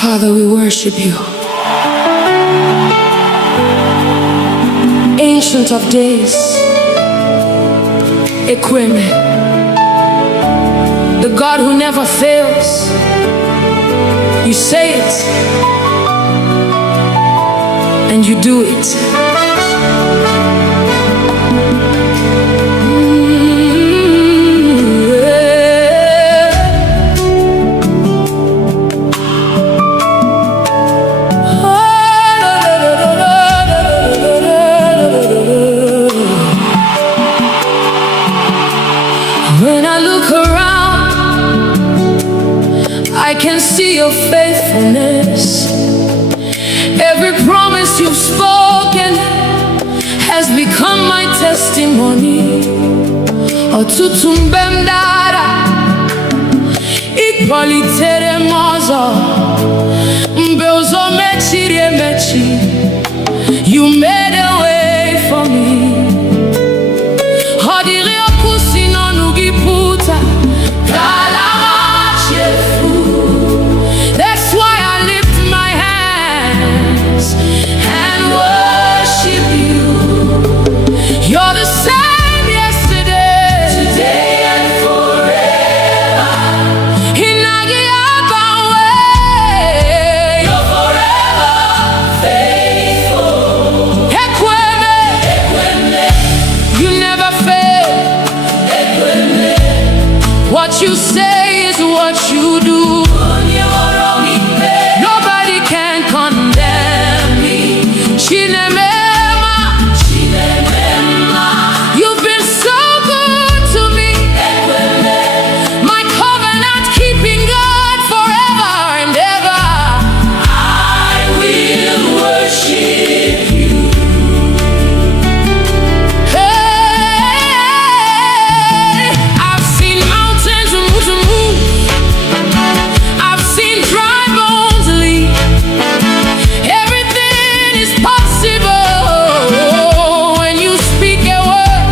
Father, we worship you. Ancient of days, Ekweme, the God who never fails. You say it, and you do it. When I look around, I can see your faithfulness. Every promise you've spoken has become my testimony. Ọtụtụ mgbe m dara, ị kpọlitere m ọzọ. Mgbe ụzọ mechiri emechi, you made a way for me. Ọ dịrị okwu si n'ọnụ gị pụta, ka ala machefu. That's why I lift my hands and worship you. You're the same yesterday, today and forever. You're forever faithful. Ekweme, you never fail. What you say is what you do. Nobody can condemn me. You've been so good to me. My covenant keeping God forever and ever. I will worship you. Hey, I've seen mountains move. I've seen dry bones leap. Everything is possible when you speak a word.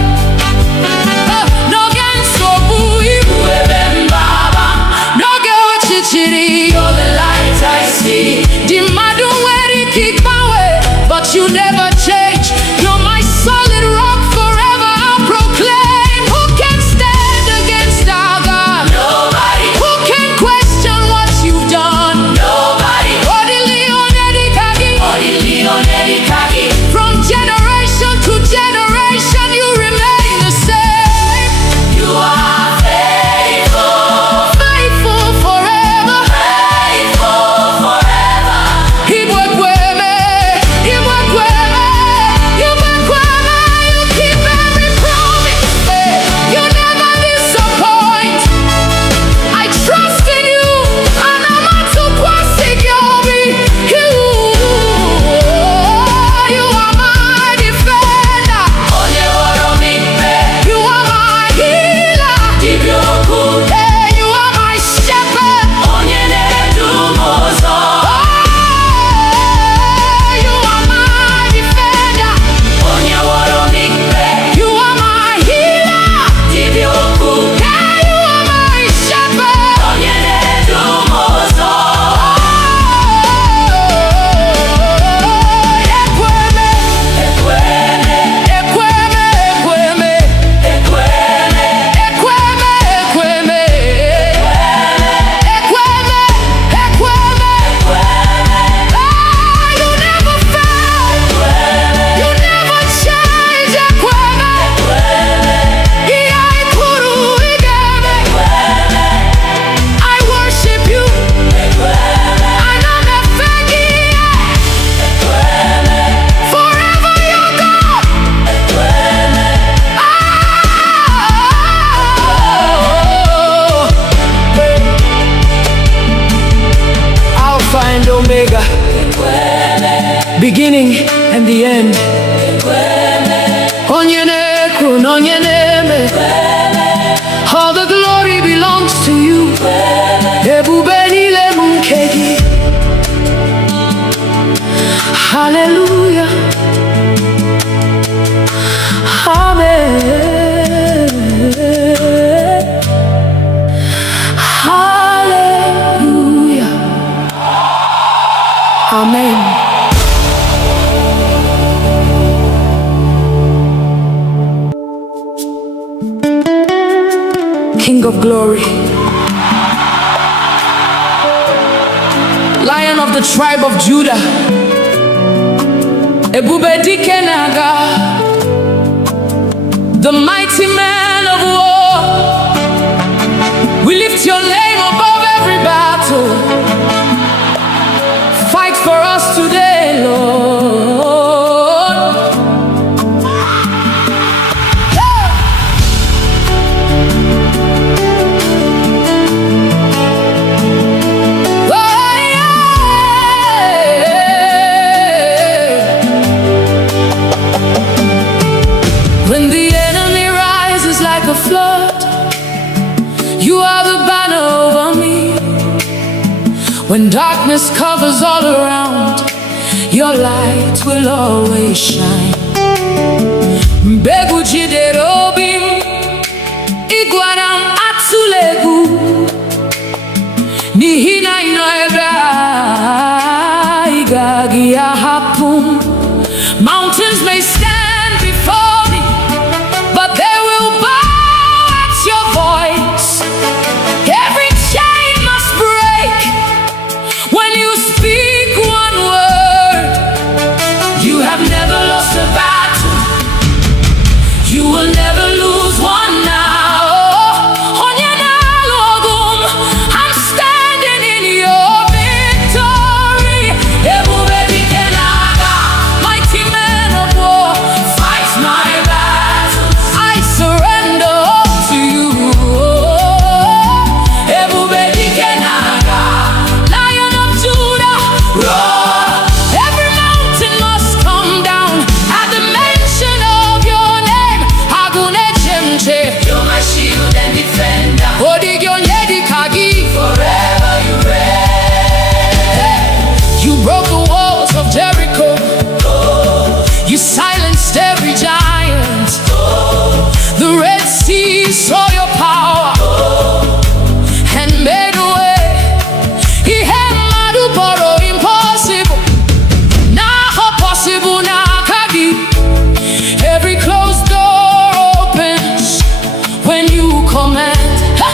No gan so bui, no get what you chiri. You're the light I see. The madu where kick my way, but you never change. You're my solid rock forever. I'll proclaim. Who can stand against our God? Nobody. Who can question what you've done? Nobody. From generation to generation, you remain the same. You are faithful, faithful forever, faithful forever. Ekweme, you keep every promise. You never disappoint. I trust in you, and I'm not too plastic. You are my defender. You are my healer. Hey, you are my shepherd. You are my defender. You are my healer. Hey, you are my shepherd. You never fail. You never change. I worship you. Forever you're God. Alpha and Omega, beginning and the end. Onye na-ekwu na onye na-eme. All the glory belongs to you. Ebube niile bụ nke gị. Hallelujah. Amen. Hallelujah. Amen. King of glory, Lion of the tribe of Judah, Ebube dike naga, the mighty man of war. We lift your name above every battle. Fight for us today, Lord. When the enemy rises like a flood, you are the banner over me. When darkness covers all around, your light will always shine. Mbegu jiderobim, iguaram atulegu, nihina inoega, igagi ahapum. Mountains may stand before me, but they will bow at your voice. Every chain must break when you speak one word. You have never lost a battle. You will never lose one now. I'm standing in your victory. Ebube dike naga, mighty man of war, fight my battles. I surrender all to you. Ebube dike naga, Lion of Judah, roar. Every mountain must come down at the mention of your name. Agune chemche, you're my shield and defender. Odigyonyedi kagi, forever you reign. You broke the walls of Jericho. You silenced every giant. The Red Sea saw your power and made a way. Ihemadu poro impossible. Naho possible na kagi. Every closed door opens when you command. Ha!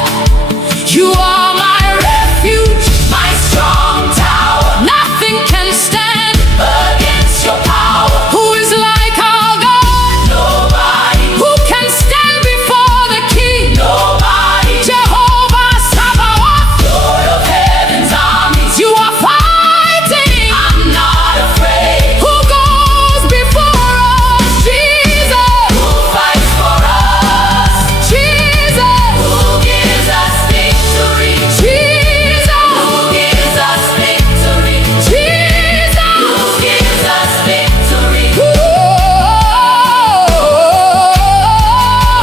You are my refuge, my strong tower. Nothing can stand against your power. Who is like our God? Nobody. Who can stand before the King? Nobody. Jehovah Sabaoth, Lord of heaven's armies. You are fighting. I'm not afraid. Who goes before us? Jesus. Who fights for us? Jesus. Who gives us victory? Jesus. Who gives us victory? Jesus. Who gives us victory?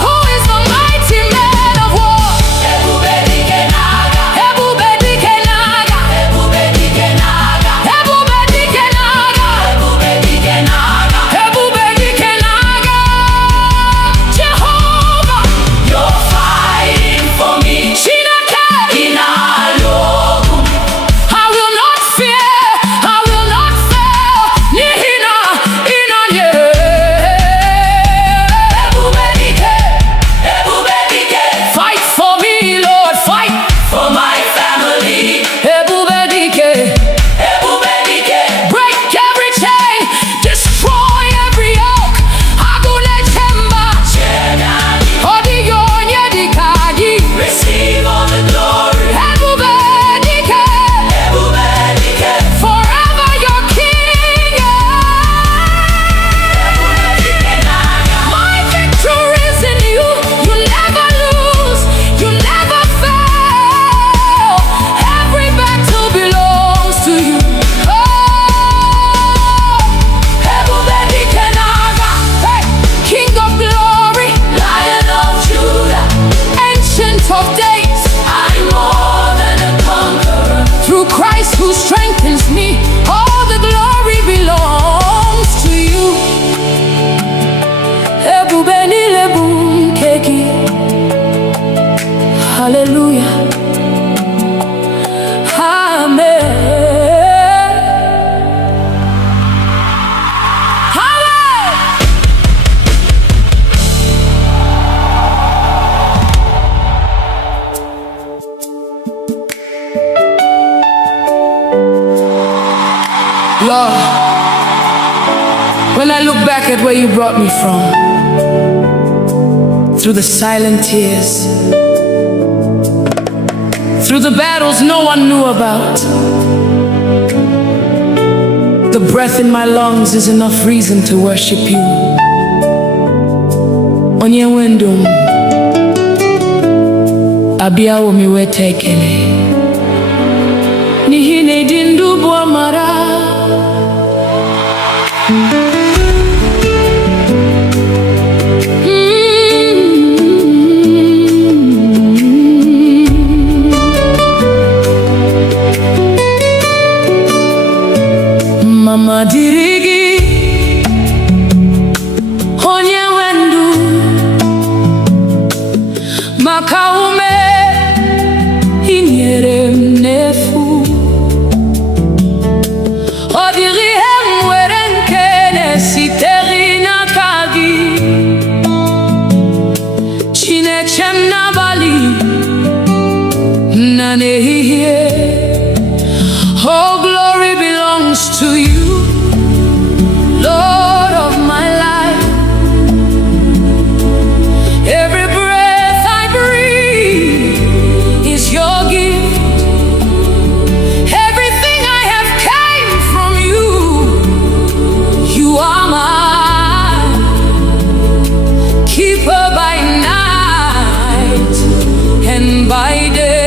Who is the mighty man of war? Ebube dike naga, Ebube dike naga, Ebube dike naga, Ebube dike naga, Ebube dike naga, Ebube dike naga. Jehovah, you're fighting for me. Chineke inalogu, I will not fear, I will not fail. Nihina inanye. Ebube dike, Ebube dike. Fight for me, Lord, fight for my family. Ebube dike, Ebube dike. Break every chain, destroy every yoke. Agune chemba, Chenani. Odigyonyedi kagi. Receive all the glory. Ebube dike, Ebube dike. Forever your king. Ebube dike naga. My victory is in you. You never lose. You never fail. Every battle belongs to you. Ebube dike naga. Hey, King of glory, Lion of Judah, Ancient of days, I'm more than a conqueror. Through Christ who strengthens me, all the glory belongs to you. Ebube nilebu keki. Hallelujah. Amen. Lord, when I look back at where you brought me from, through the silent tears, through the battles no one knew about, the breath in my lungs is enough reason to worship you. Onye wendum abiawo mi wete ekele n'ihi na ịdị ndụ bụ amara. Mama dịrị gị onye nwe ndụ, maka ume ị nyere m n'efu. Ọ dịghị ihe m nwere nke na-esitere n'aka gị. Chineke m n'abalị na n'ehihie, oh glory belongs to you, Lord of my life. Every breath I breathe is your gift. Everything I have came from you. You are my keeper by night and by day.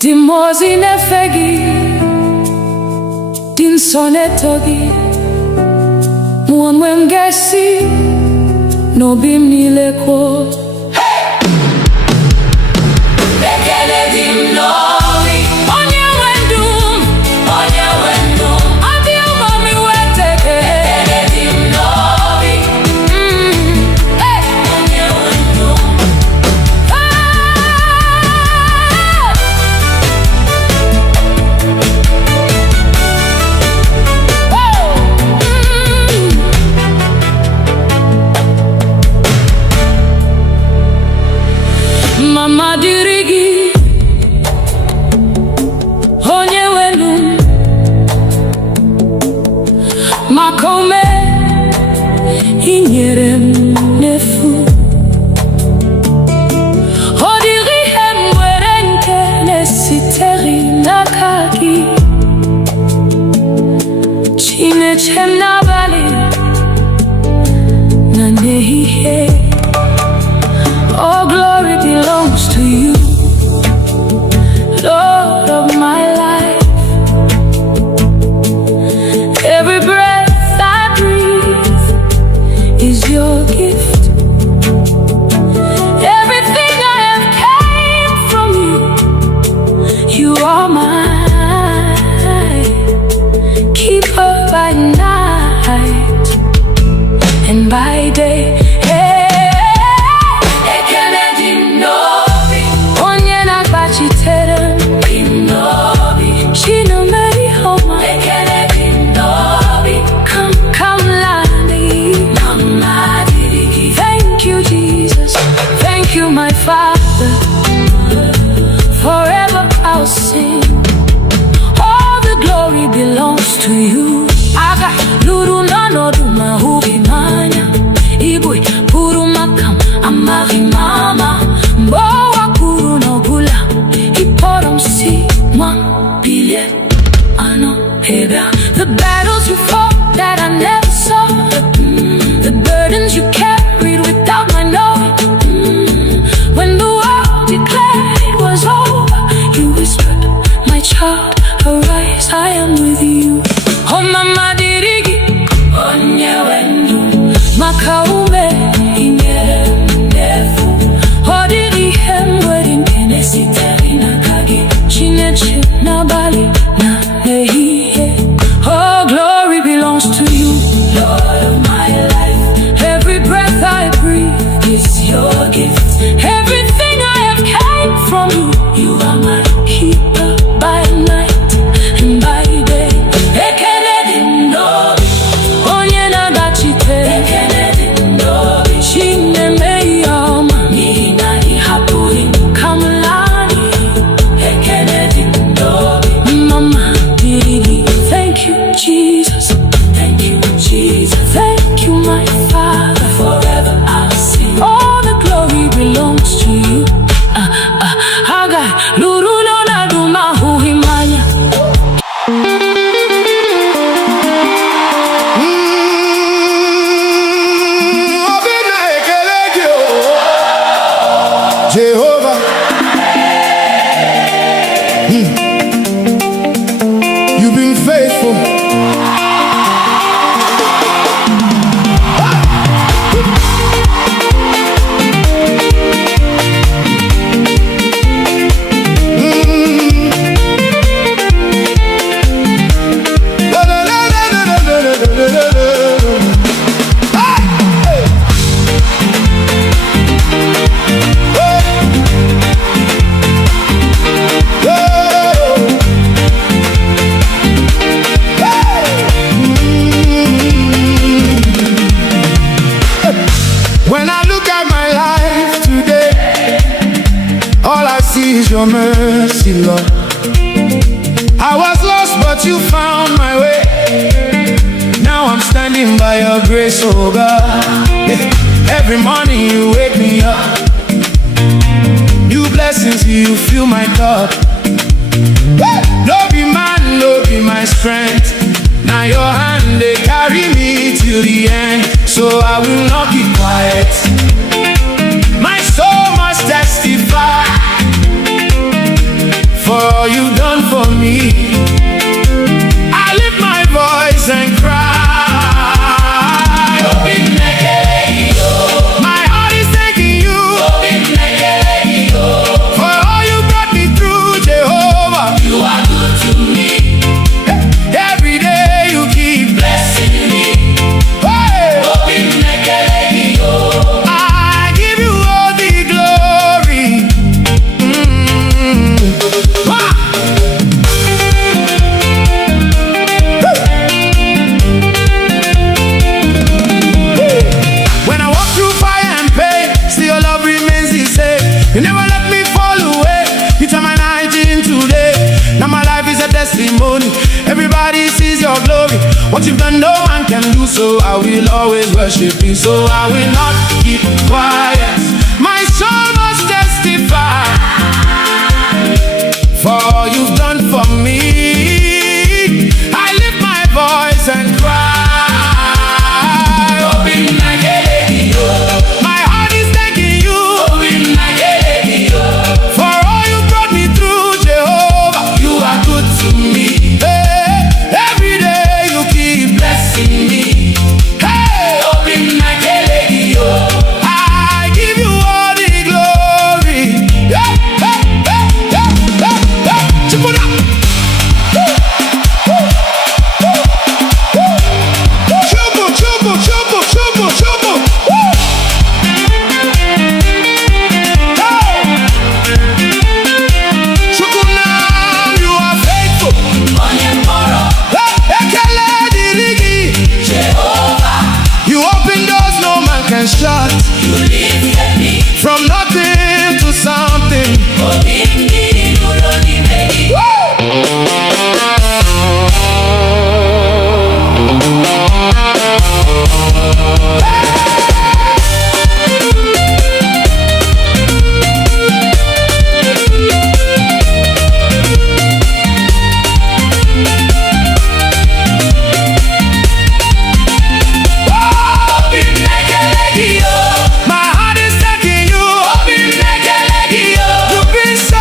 Dimozi nefegi din sonetogi muamwengesi no bimnileko Bekele dim novi onye wendum adi umami weteke Bekele dim novi hey onye wendum inyere m n'efu. Ọ dịghị ihe m nwere nke na-esitere n'aka gị. Chineke m n'abalị na n'ehihie. All glory belongs to you, Lord of my life. Every breath I breathe is your gift. Everything I have came from you. You are mine. Keeper by night and by day. My Father, forever I'll sing. All the glory belongs to you. Aga luru nano duma hubi manya. Igbo puru makam amari mama. Mbowa puru no bula. Iporom si mwa bilye ano heba. The battles you fought that I never saw. The burdens you carried without my knowing. When the world declared it was over, you whispered, my child, arise, I am with you. Oh mama dirigi, onye wendu, makaume inyere ndefu. Oh diri hemwedi nkenesi terina kagi, chinechi na bali na nehihe. Oh glory belongs to you, Lord of my life. Every breath I breathe is your gift. Everything I have came from you. You are my keeper by night and by day. Ekenedi ndobi, onye nagachite. Ekenedi ndobi, chineme yama. Nina ihapuri kamlani. Ekenedi ndobi, mama dirigi. Thank you Jesus, thank you Jesus, thank you my Father. Forever I'll sing. All the glory belongs to you. Haga luru no na duma huhimanya. Obina ekelegi o Jehovah. You've been faithful. When I look at my life today, all I see is your mercy, Lord. I was lost, but you found my way. Now I'm standing by your grace, oh God. Every morning you wake me up. New blessings, you fill my cup. No be man, no be my strength. Now your hand, they carry me till the end. So I will not keep quiet. My soul must testify for all you've done for me. I lift my voice and cry. My heart is thanking you for all you brought me through, Jehovah. You are good to me. Every day you keep Blessing me. Hey! What you've done no man can do, so I will always worship you. So I will not keep quiet. My soul must testify for all you've done for me. I lift my voice and cry. My heart is thanking you for all you brought me through, Jehovah. You are good to me. Hey, every day you keep blessing me. Hey, I give you all the glory. Yeah, hey, hey, yeah, yeah, yeah. Chip it up. Chubu, chubu, chubu, chubu, chubu. Chukunam, you are faithful. Ekele dirigi. You open doors no man can shut. From nothing to something. My heart is thanking you. You've been so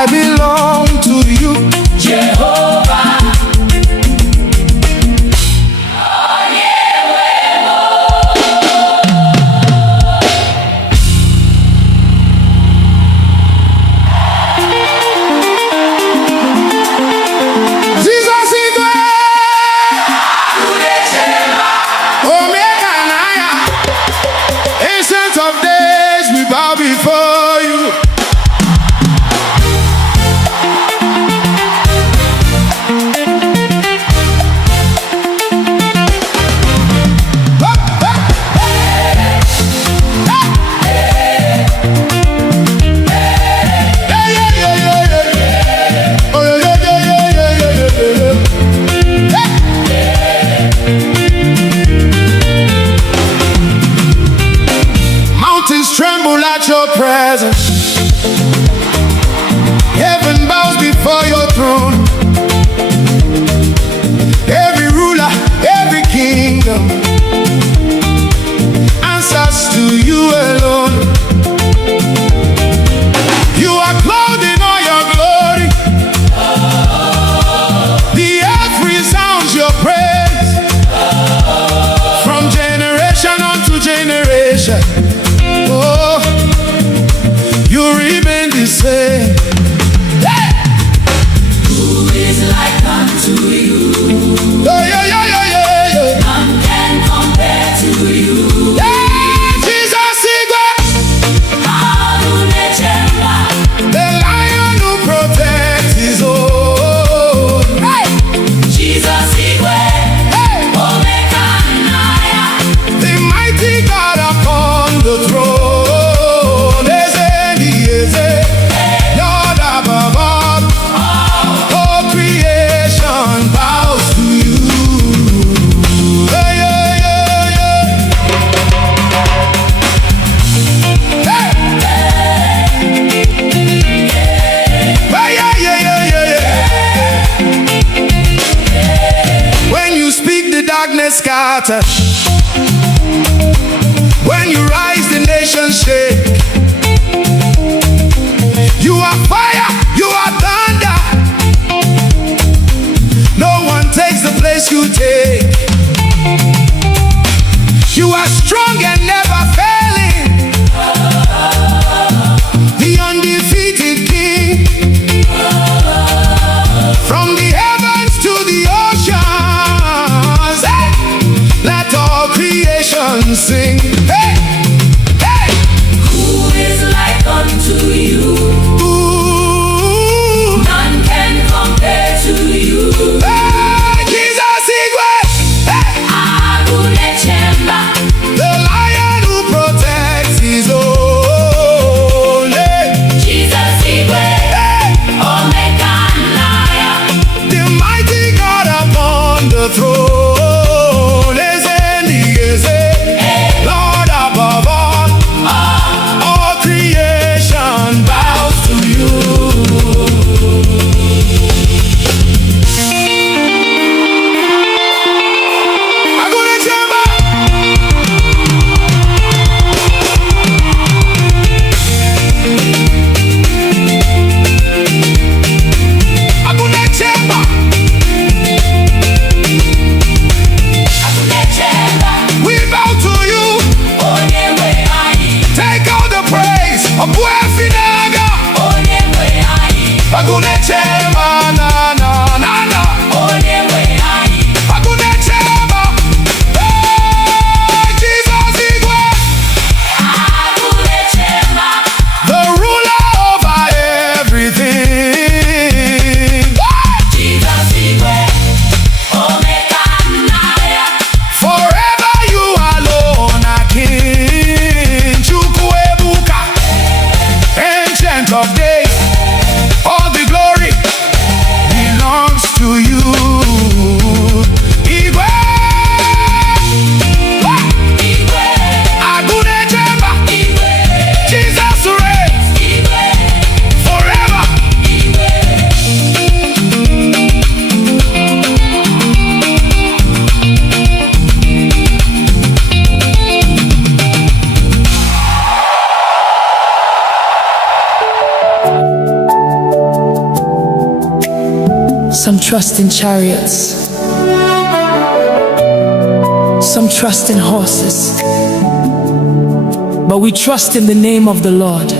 I belong to you, Jehovah. Jesus Igwe, Omega and Aya, Ancient of Days, we bow before you. Mountains tremble at your presence. Heaven bows before your throne. Every ruler, every kingdom answers to you alone. You are clothed in all your glory. The earth resounds your praise from generation unto generation. Oh, you remain the same. Hey! Who is like unto you? Yeah, yeah, yeah, yeah, yeah, yeah. None can compare to you. Yeah, Jesus Igwe, the lion who protects his own. Hey! Jesus Igwe, Hey! Omega and Aya. The mighty God upon the throne. Eze, Eze, Lord above all. All creation bows to you. Hey, yeah, yeah, yeah. Hey! Hey, yeah, yeah, yeah, yeah. When you speak, the darkness scatters. When you rise, the nations shake. You are fire, you are thunder. No one takes the place you take. You are strong and never failing. The undefeated King. From the heavens to the oceans, hey! Let all Some trust in chariots, some trust in horses, but we trust in the name of the Lord.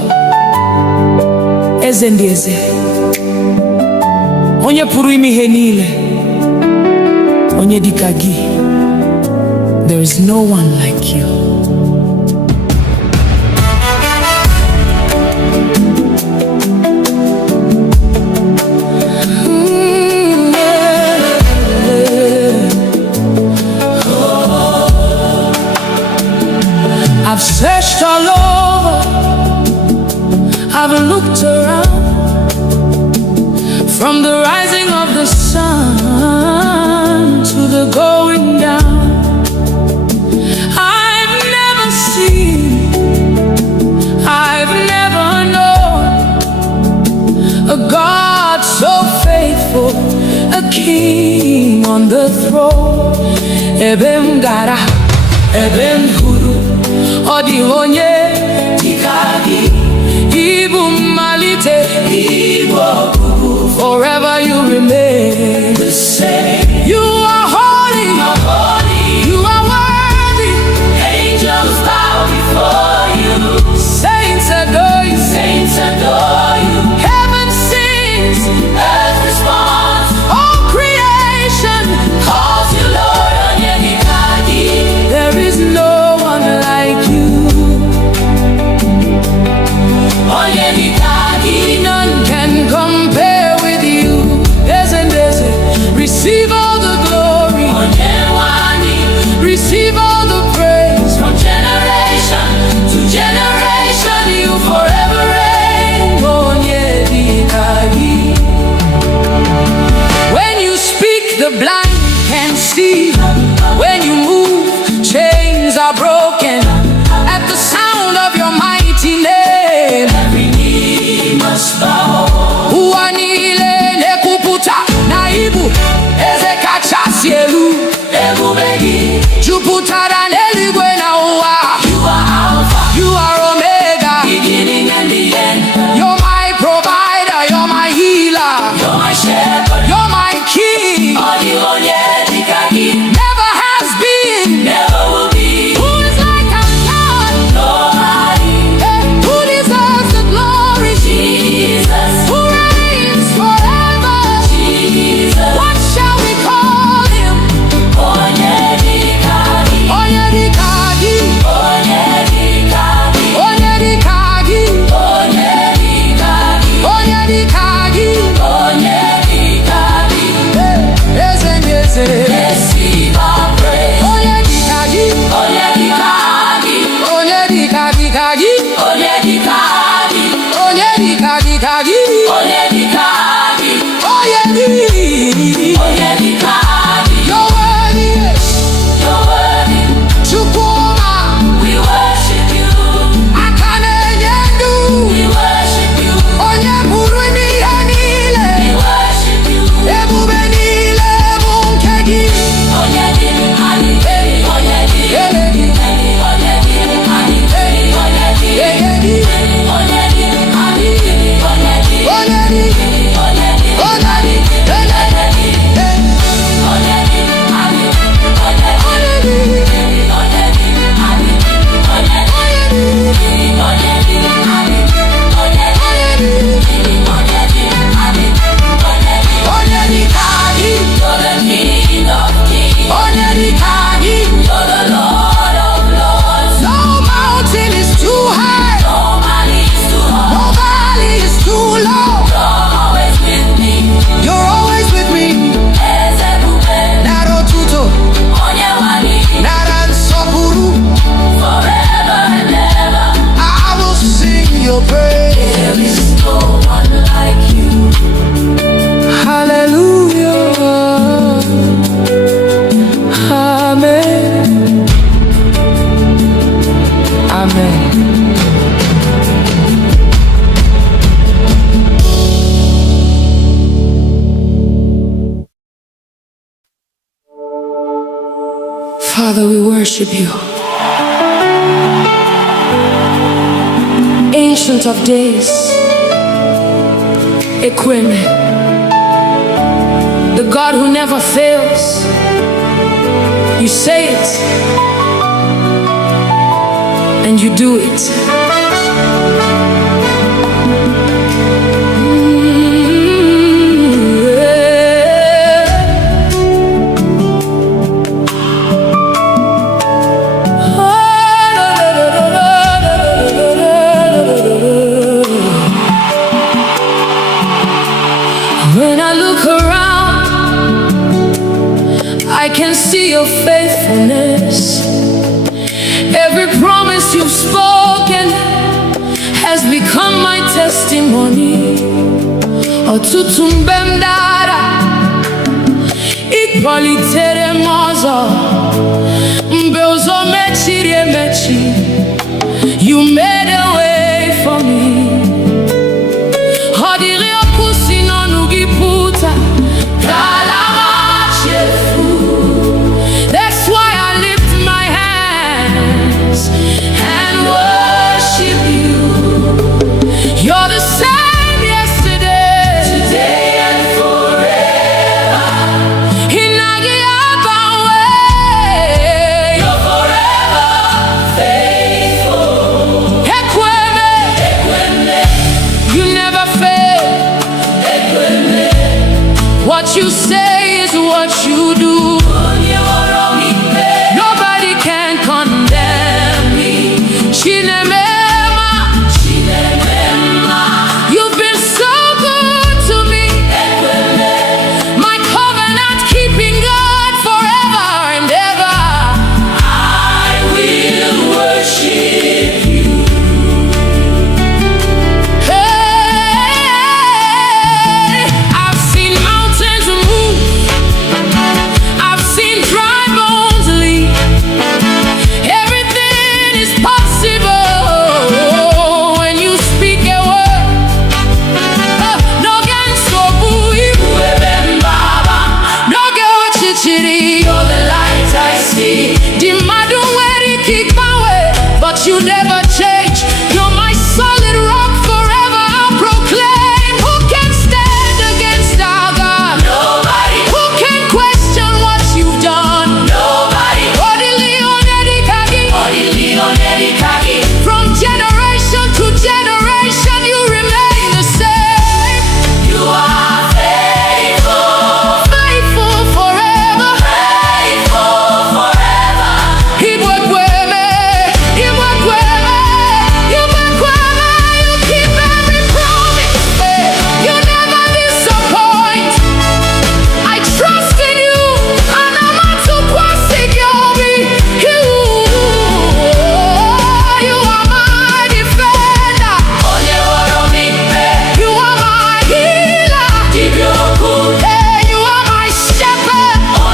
Eze ndị eze, onye pụrụ ime ihe niile, onye dịka gị. There is no one like you. I've searched all over, I've looked around, from the rising of the sun to the going down. I've never seen, I've never known a God so faithful, a king on the throne. Ebem gara, ebem huru, odi onye dikagi, Igbo malite, Igbo kuku. Forever you remain the same. You are holy, you are worthy. Angels bow before you. Saints adore you, saints adore you. Heaven sings, earth responds. All creation calls you Lord. There is no one like you. None can compare with you. Receive all the glory, receive all the praise. From generation to generation, you forever reign. When you speak, the blind can see. When you move, chains are broken. At the sound of your mighty name, every knee must bow. Uanile nekuputa naibu ezekachasielu ebubegi juputara neligwe na uwa. You are Alpha, you are Omega, beginning and the end. You're my provider, you're my healer, you're my shepherd, you're my king. Never has been, never will be. Who is like our God? Nobody. Who deserves the glory? Jesus. Who reigns forever? Jesus. What shall we call him? Onyedikagi. Onyedikagi. Onyedikagi. Onyedikagi. Onyedikagi. Onyedikagi. Onyedikagi. Receive our praise. Onyedikagi. Onyedikagi. Onyedikagi. Onyedikagi. Onyedikagi. Onyedikagi. Onyedikagi. You're worthy. You're worthy. Chukuma. We worship you. Akanenyedu. We worship you. Onyeburu yanile. We worship you. Ebubenile munkegi. Onyedikagi. Onyedikagi. Father, we worship you. Ancient of days, Equime, God who never fails. You say it, and you do it. When I look around, I can see your faithfulness. Every promise you've spoken has become my testimony. Ọtụtụ mgbe m dara, ị kpọlitere m ọzọ. Mgbe ụzọ mechiri emechi, you made a way for me. Ọ dịrị okwu si n'ọnụ gị pụta, ka ala machefu. That's why I lift my hands and worship you. You're the same yesterday, today and forever. Hinagi abawe, you're forever faithful. Ekweme, ekweme, you never fail. Ekweme, what you say is what you do. Nobody can condemn me. Chinemema, Chinemema, you've been so good to me. My covenant keeping God forever and ever. I will worship you. Hey, I've seen mountains move. I've seen dry bones leave. Everything is possible when you speak a word. No gan so bui, no get what you chiri. You're the light I see. The madu where it kick my way, but you never change. You're my solid rock forever. I'll proclaim. Who can stand against our God? Nobody. Who can question what you've done? Nobody. From generation to generation, you remain the same. You are faithful, faithful forever, faithful forever. Ibuekweme, Ibuekweme, Ibuekweme, you keep every promise. You never disappoint. I trust in you, and I'm not too plastic, you'll be you. You are my defender. You are my healer. Hey, you are my shepherd. Oh,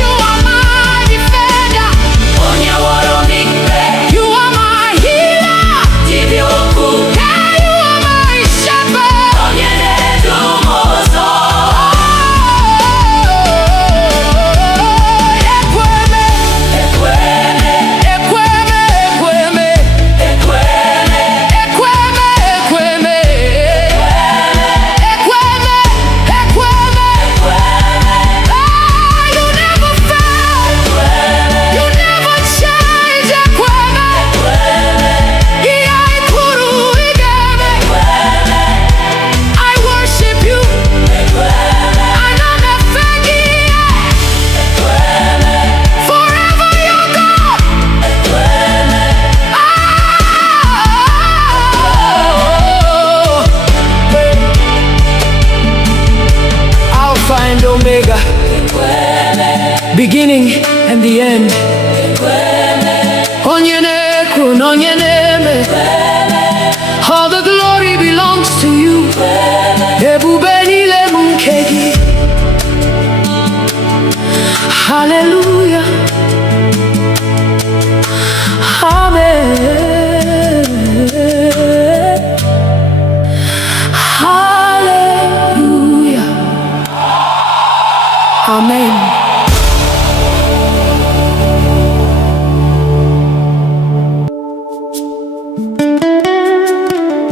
you are my defender. You are my healer. Hey, you are my shepherd. You never fail. You never change. I worship you. Forever you're God. Alpha and Omega, beginning and the end. Onyenekwu, onyeneme, all the glory belongs to you. Ebube niile bụ nke gị. Hallelujah. Amen. Hallelujah. Amen.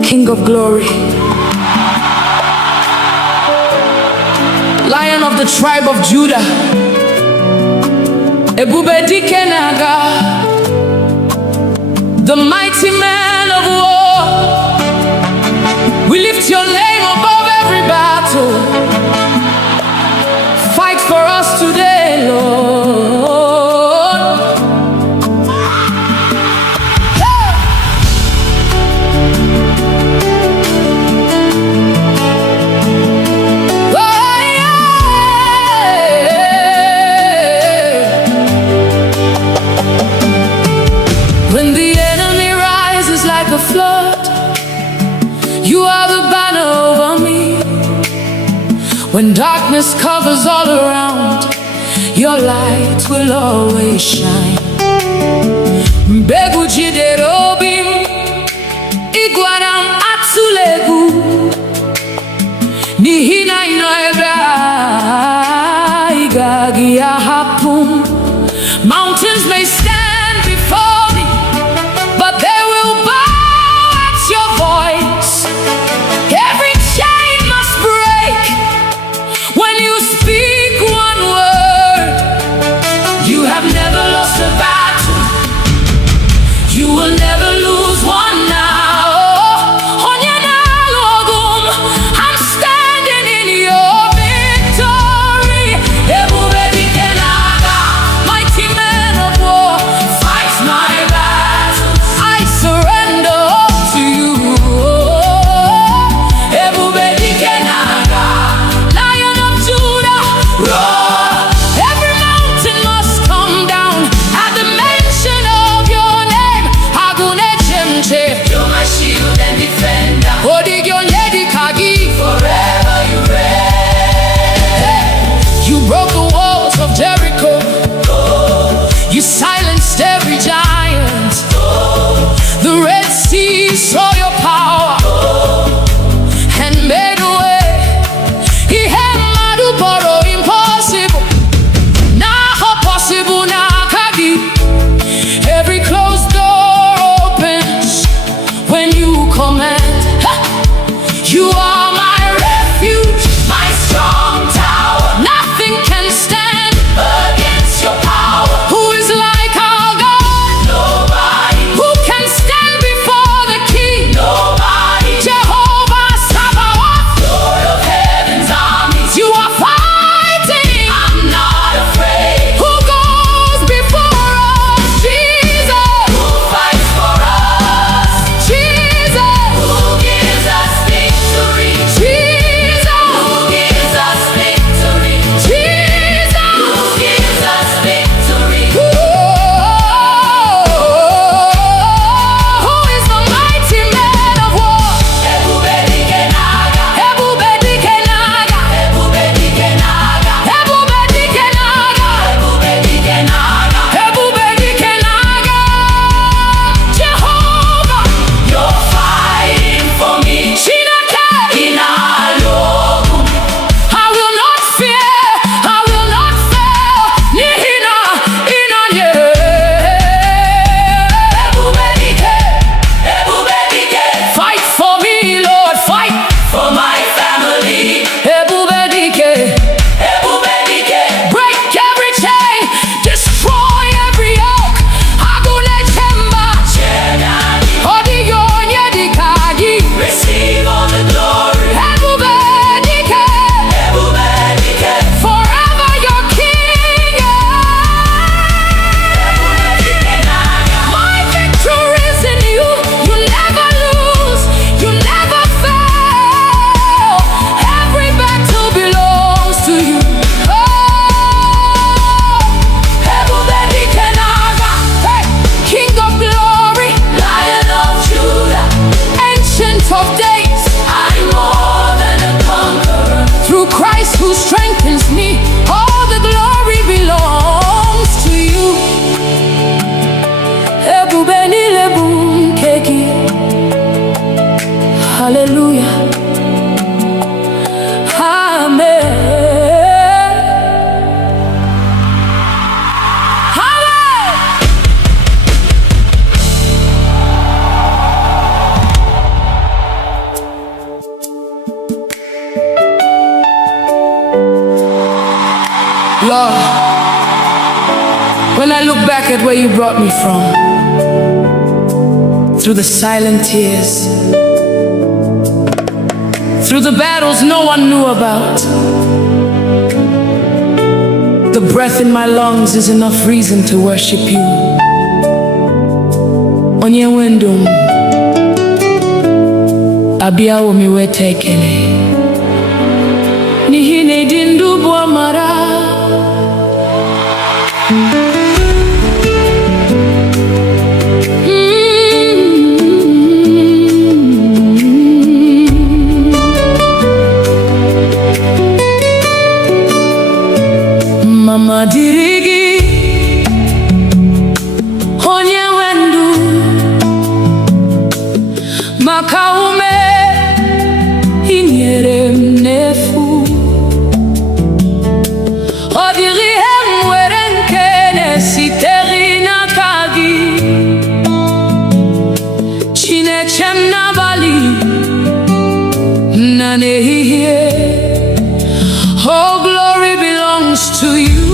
King of glory, the tribe of Judah. Ebube dike naga, the mighty man of war. We lift your name above every battle. Fight for us today, Lord. When the enemy rises like a flood, you are the banner over me. When darkness covers all around, your light will always shine. Mbegu jiderobim, igwaram atulegu, nihina inoega igagi ahapum. Mountains may stand before me, but they will bow at your voice. Every chain must break when you speak one word. You have never lost a battle. You will never lose one now. Onyanalogum, I'm standing in your victory. Ebube dike naga, mighty man of war, fight my battles. I surrender all to you. Ebube dike naga, Lion of Judah, roar. Every mountain must come down at the mention of your name. Agune chemche, you're my shield and defender. Odigyon yedi kagi, forever you reign. You broke the walls of Jericho. You silenced every giant. The Red Sea saw your power and made a way. He had madu poro impossible. Now possible na kagi. Every closed door opens when you command. Ha! You are my refuge, my strong tower. Nothing can stand against your power. Who is like our God? Nobody. Who can stand before the King? Nobody. Jehovah Sabaoth, Lord of heaven's armies. You are fighting. I'm not afraid. Who goes before us? Jesus. Who fights for us? Jesus. Lord, when I look back at where you brought me from, through the silent tears, through the battles no one knew about, the breath in my lungs is enough reason to worship you. Onye wendum abiawo mi wete ekele n'ihi na ịdị ndụ bụ amara. Mama dịrị gị onye nwe ndụ maka ume i nyere m n'efu. Ọ dịghị ihe m nwere nke na-esitere n'aka gị. Chineke m n'abalị na n'ehihie, oh glory belongs to you,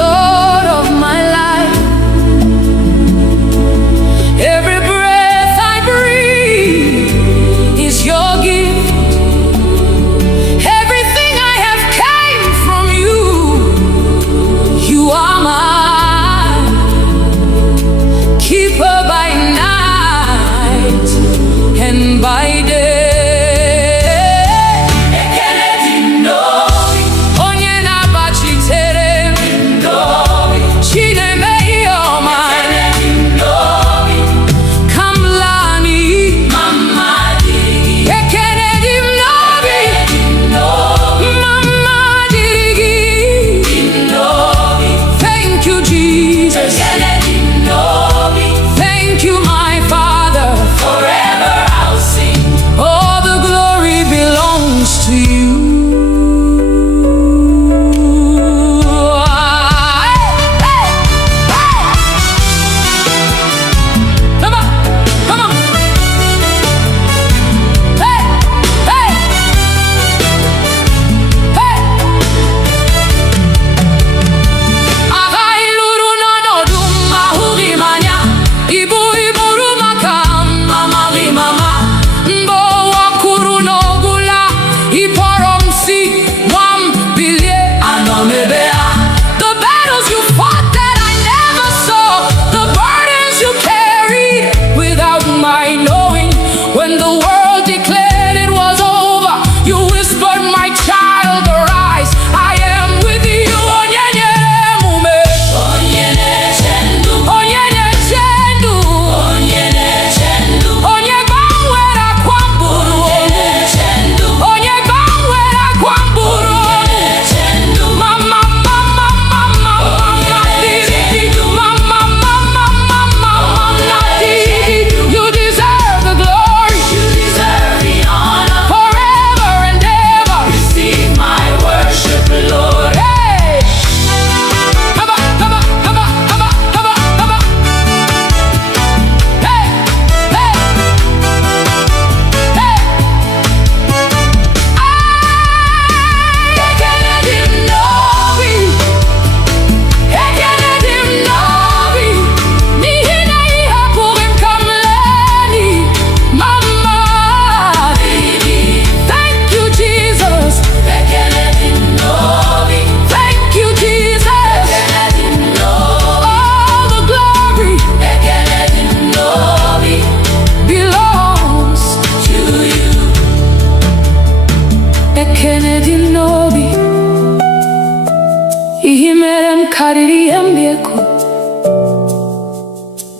Lord of my life. Every breath I breathe is your gift. Everything I have came from you. You are my keeper by night and by day.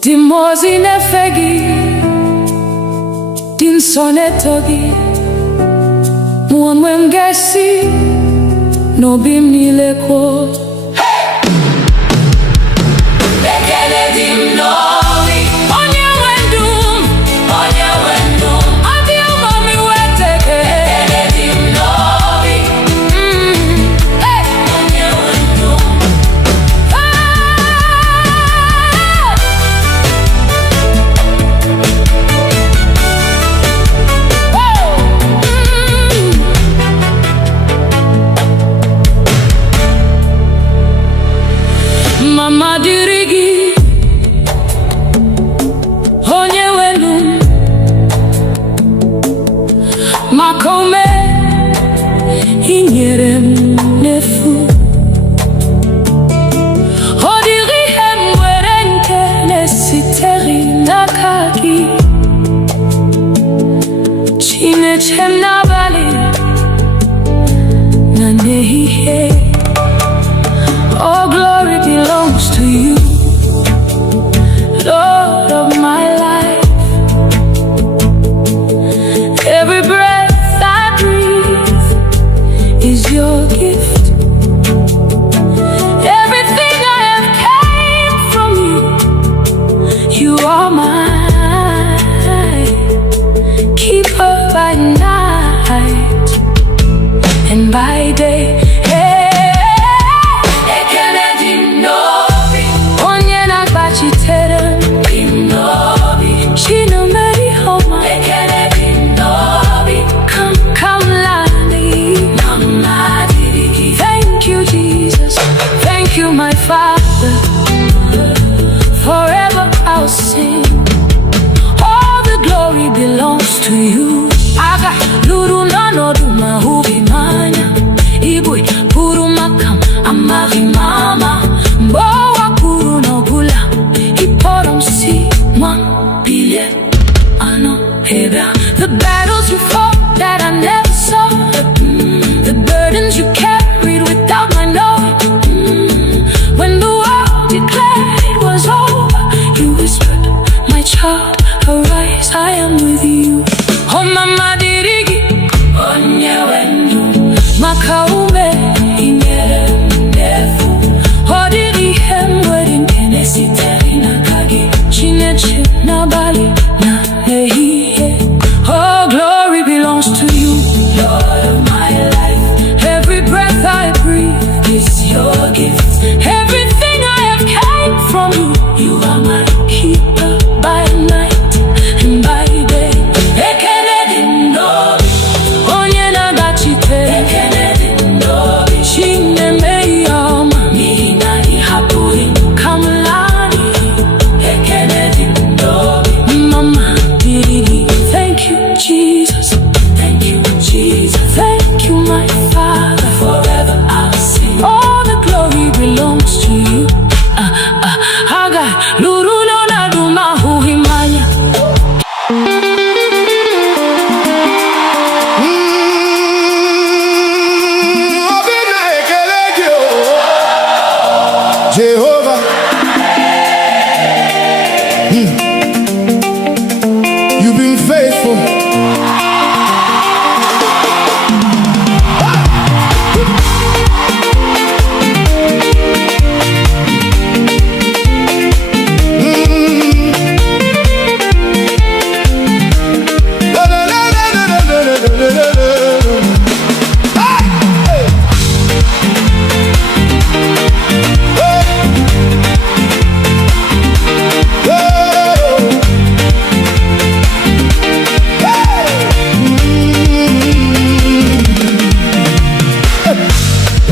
Dimozi nefegi din sonetogi muamwengesi no bimnileko bekele dimnovi onye wendum adio mami weteke bekele dimnovi hey onye wendum All glory belongs to you, Lord of my life. Every breath I breathe is your gift. Everything I have came from you. You are mine, keeper by night and by day. My Father, forever I'll sing. All the glory belongs to you. Aga luru nano duma hubi manya. Igbo puru makam amari mama. Mbowa puru no bula. Iporom si mwa bile ano heba. The battles you fought that I never saw. The burdens you carried without my knowing. When the world declared it was over, you whispered, my child, arise, I am with you. Oh mama dirigi, onye wendu, makaume ingere ndefu. Odiri hemwedin enesiteri na kagi, chinechi na bali na nehiye. Oh, glory belongs to you, Lord of my life. Every breath I breathe is your gift. Everything I have came from you. You are my keeper by night and by day. Thank you, Jesus. Thank you, Jesus. Thank you, my Father. Forever I'll sing. All the glory belongs to you. Haga luru lona duma huhimanya. Jehovah, you've been faithful.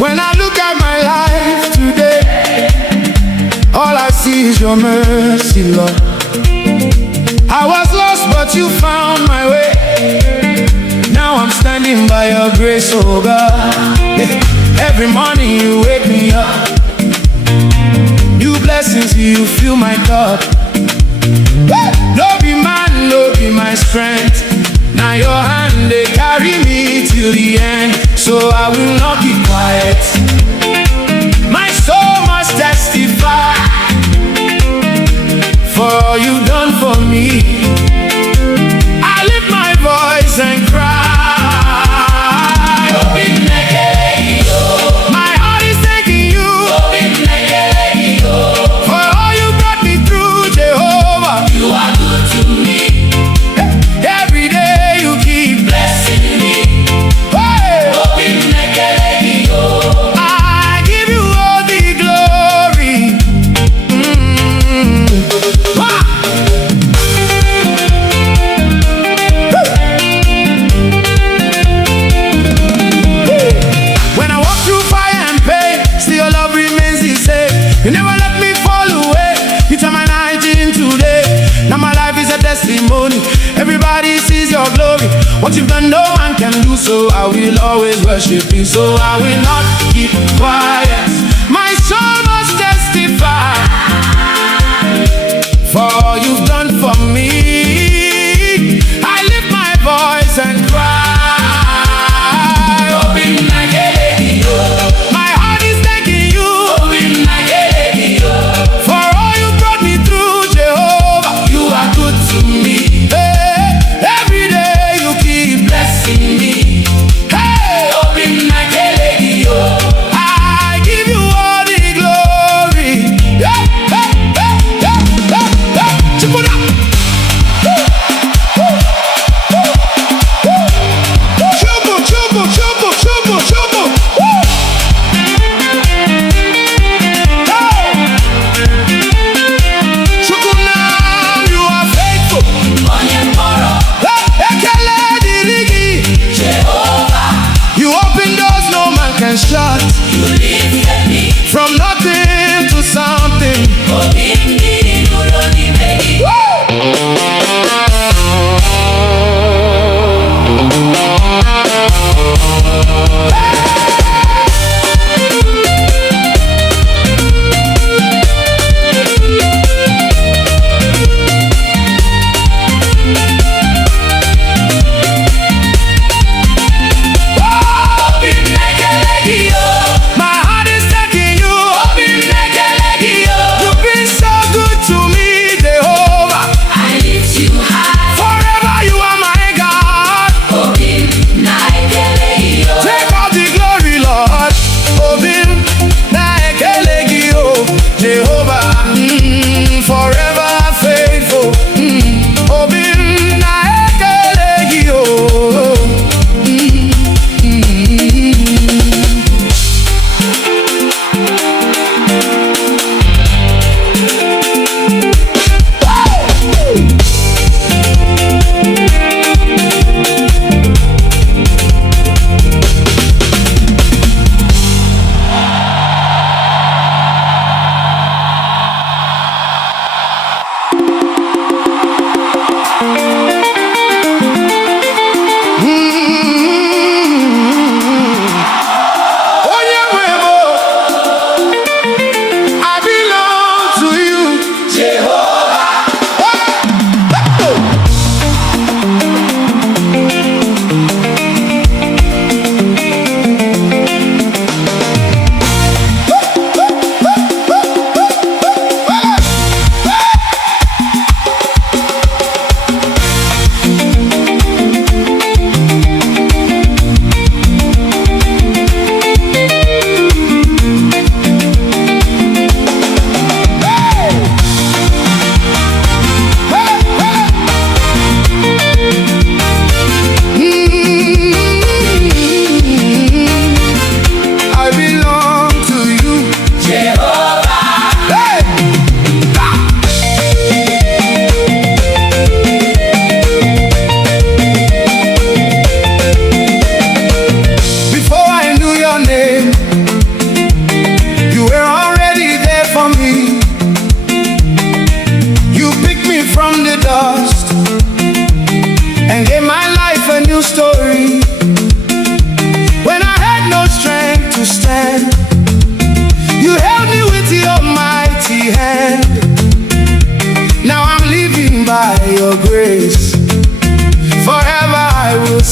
When I look at my life today, all I see is your mercy, Lord. I was lost, but you found my way. Now I'm standing by your grace, oh God. Every morning you wake me up. New blessings, you fill my cup. No be man, no be my strength. Now your hand, they carry me till the end. So I will not keep quiet. My soul must testify for all you've done for me. I lift my voice and cry. My heart is thanking you for all you brought me through, Jehovah. You are good to me. Every day you keep Blessing me. hey. Oh, I give you all the glory. Ah! When I walk through fire and pain, still your love remains the same. You never let me fall away. You turn my night into day. Now my life is a testimony. Everybody sees your glory. What you've done, no one can do. So I will always worship you. So I will not keep quiet. My soul must testify for all you've done for me. I lift my voice and cry. Open my gate, oh.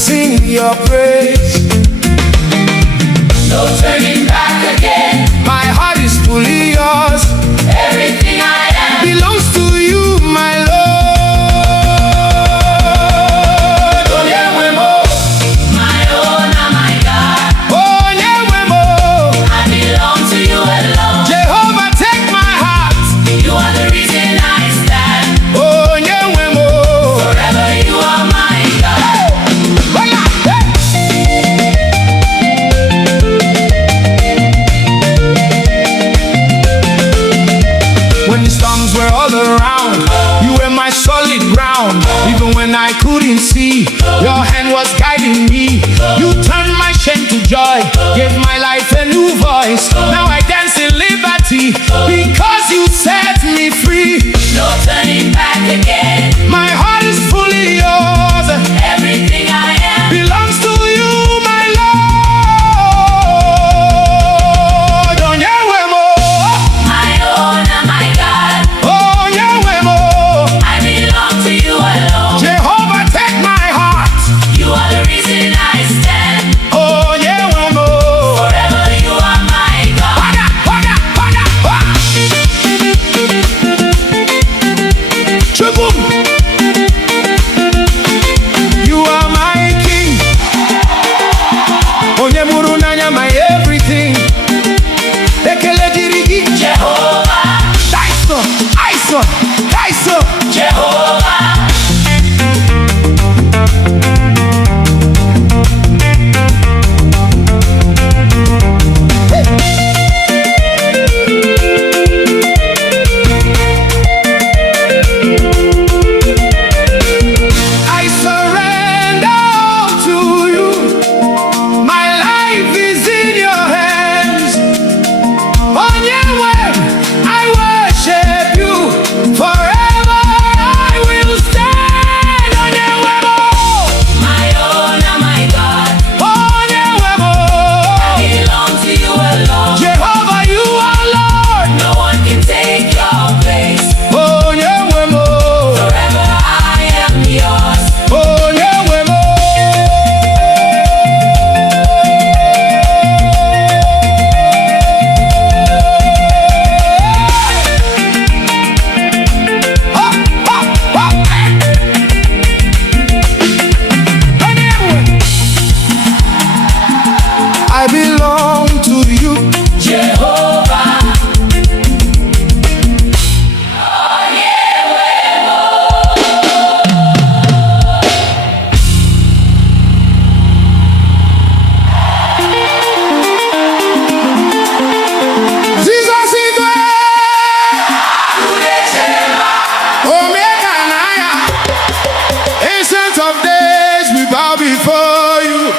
sing your praise. No turning back again. My heart is fully yours. Everything I am Belongs to you, my Lord. my own and my God. Oh, Nyewemo. I belong to you alone. Jehovah, take my heart. You are the reason I stand. Oh, Nyewemo. Forever you are my God. Hola, hey. When the storms were all around, you were my solid ground. Even when I couldn't see, your hand was guiding me. You turned my shame to joy, gave my life a new voice. Now I dance in liberty because you set me free. No turning back again. My heart is fully yours. Everything I am Belongs to you, my Lord. Oh, Nyewemo. my own and my God. Oh, Nyewemo. I belong to you alone. Jehovah, take my heart. You are the reason I stand. Oh, Nyewemo. Forever you are my God. Hola, hola, hola, hola. Chubum. You are my king. Onyemuru nanya my everything. Ekele jirigi. Jehovah, Daiso, Aiso, Daiso. Jehovah. I surrender all to you. My life is in your hands. On your way, I worship you. Forever I will stand on your way. My own and my God. On your way. Belong to you alone. Jehovah, you are Lord. No one can take your place. On your way. Forever I am yours. On your way. I belong to you. Jehovah. Jesus is there. Omega and Aya. Ancient of days, we bow before you.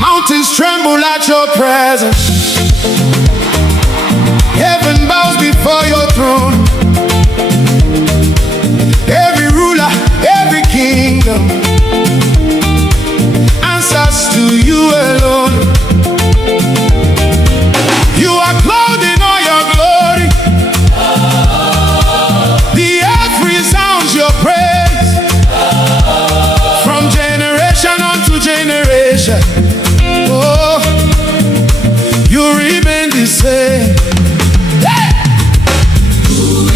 Mountains tremble at your presence. Heaven bows before your throne. Every ruler, every kingdom answers to you alone. You are clothed in all your glory. The earth resounds your praise. From generation unto generation. Oh, you remain the same. Hey! Who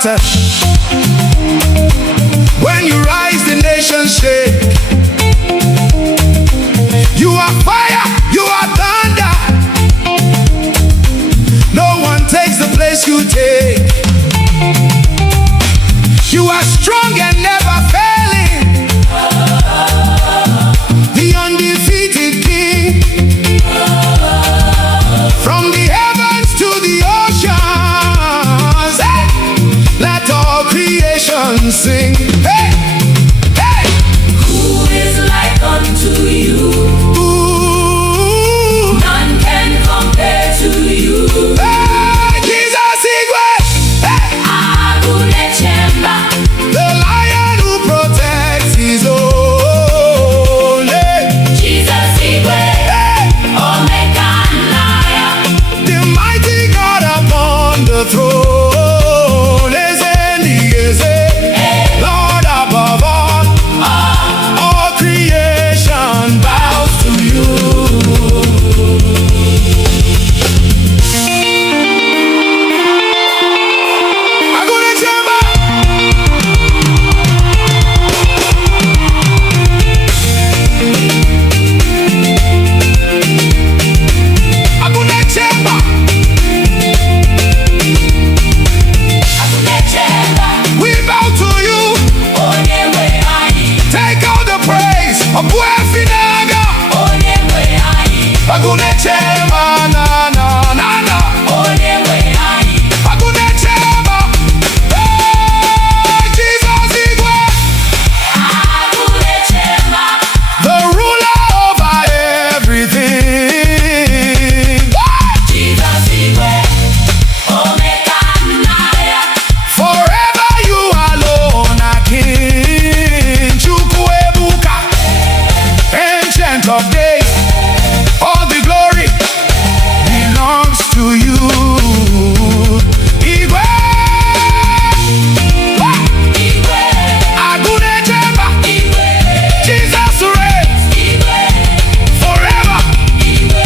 started. When you rise, the nation shake. You are fire, you are thunder. No one takes the place you take. You are strong and never failing, the undefeated King. From the heavens to the oceans, hey, let all creation sing. Hey, hey. Who is like unto you? Ooh. None can compare to you. Hey, Jesus Igwe. Hey. Agunechemba. The lion who protects his own. Hey. Jesus Igwe. Hey. Omega and Lion. The mighty God upon the throne. Lord above all creation bows to you. Agunechemba. Agunechemba. Agunechemba. We bow to you. Onyewe anyị. Take all the praise of Buefinaga. Onyewe anyị. Agunechemba, na na na na. Onyewe anyị. Agunechemba. Hey, Jesus Igwe, Agunechemba. the ruler over everything. Jesus Igwe. Omega and Lion. Forever you alone are King. Chukwuebuka, Ancient of Days. All the glory belongs to you. Igwe. Igwe. Agunechemba. Igwe. Jesus reigns Igwe. forever. Igwe.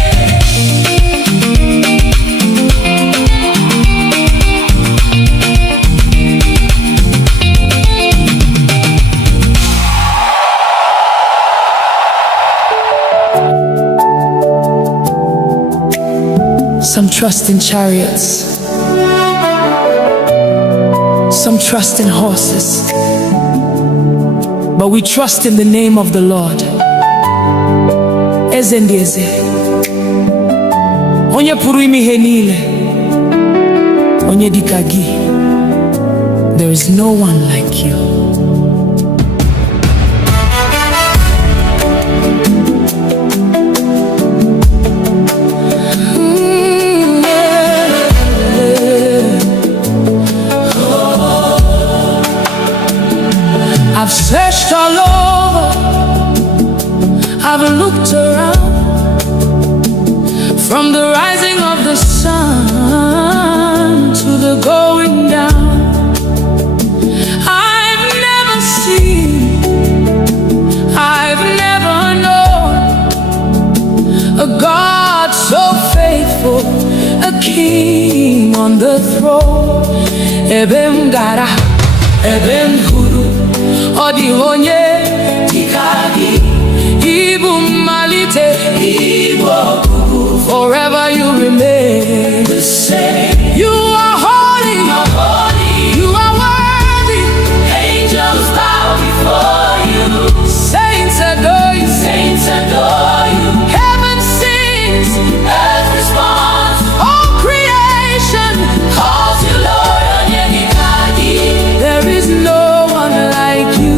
Some trust in chariots, some trust in horses, but we trust in the name of the Lord. Eze ndị eze, onye pụrụ ime ihe niile, onye dịka gị. There is no one like you. I've searched all over, I've looked around, from the rising of the sun to the going down. I've never seen, I've never known a God so faithful, a king on the throne. Ebem gara, ebem huru, odi onye dikagi. Ibu malite, Ibu kuku. Forever you remain the same. You are holy, you are holy. You are worthy. Angels bow before you. Saints adore you, Saints adore you. heaven sings, Earth responds. all creation Calls you Lord Onyedikagi. there is no one like you.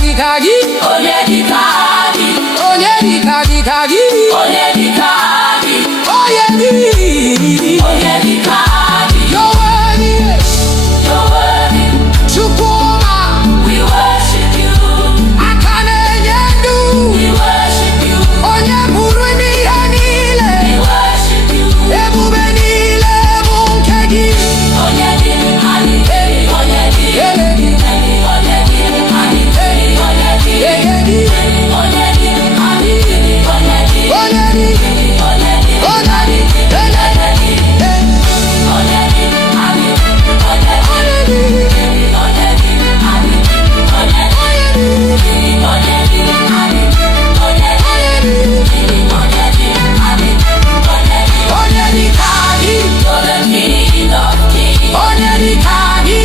dikagi, onye dikagi, onye dikagi, onye dikagi, onye di. onye dikagi. You're worthy, You're worthy, Chukwuma. we worship you, Akane nyendu, we worship you, onye buru n'ihe niile, we worship you. ebube niile bụ nke gị. Onye dikagi, onye dikagi, onye dikagi, onye dikagi, Ege gị, onye dikagi, onye dikagi, onye di, onye dikagi, onye di, onye dikagi, onye dikagi.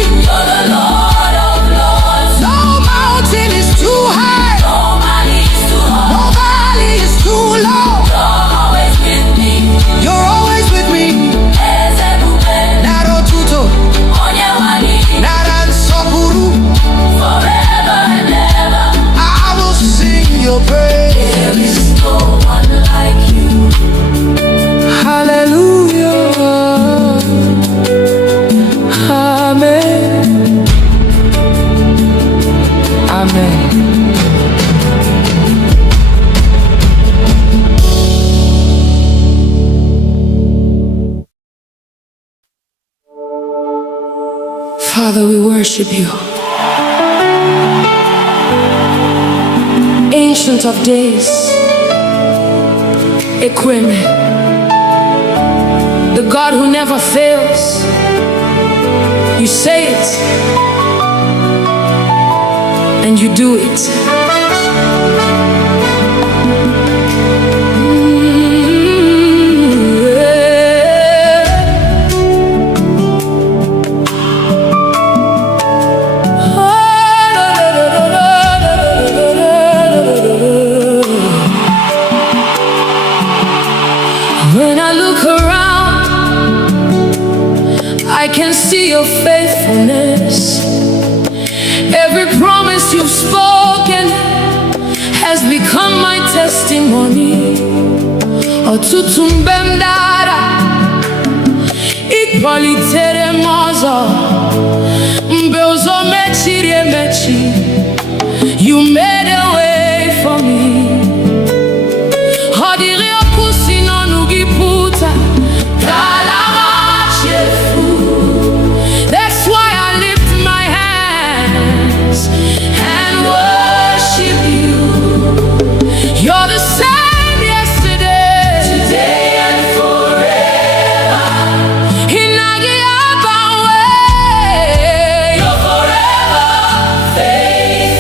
No mountain is too high, no valley is too low. You're always with me. Naro tuto, nara nsọpụrụ. I will sing your praise. Hallelujah. Amen. Amen. Father, we worship you. Ancient of days, Equime, the God who never fails. You say it, and you do it. When I look around, I can see your faithfulness. Every promise you've spoken has become my testimony. Ọtụtụ mgbe m dara, ị kpọlitere m ọzọ. Mgbe ụzọ mechiri emechi, you made a way for me. Ọ dịrị okwu si n'ọnụ gị pụta, ka ala machefu. That's why I lift my hands and worship you. You're the same yesterday, today and forever. You're forever faithful.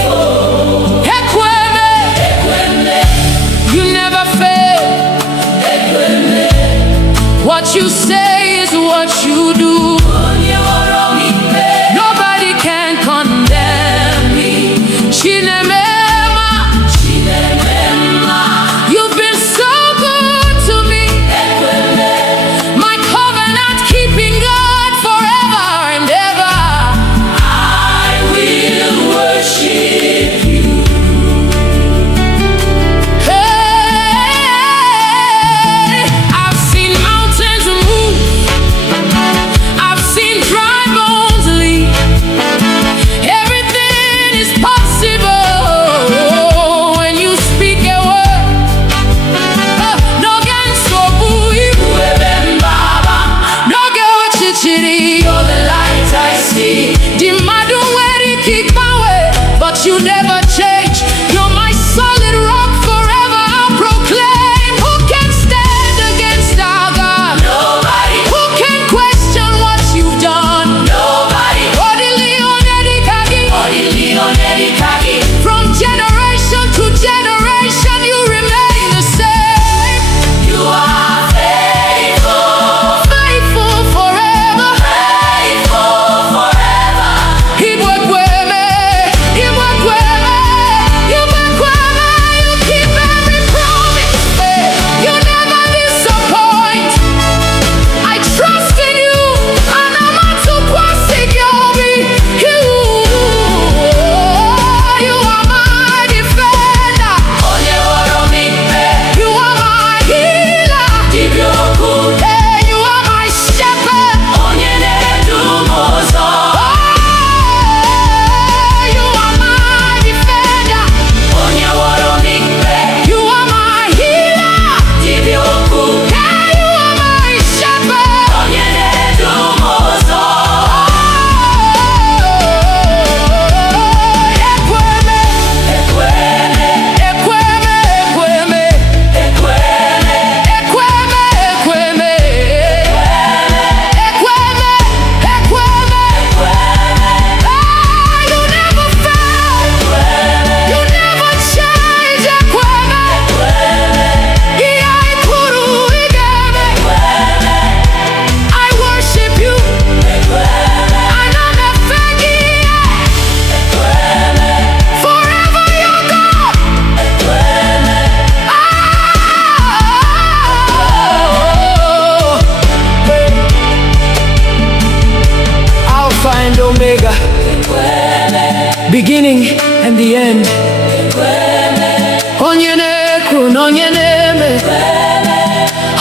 onye na-ekwu na onye na-eme.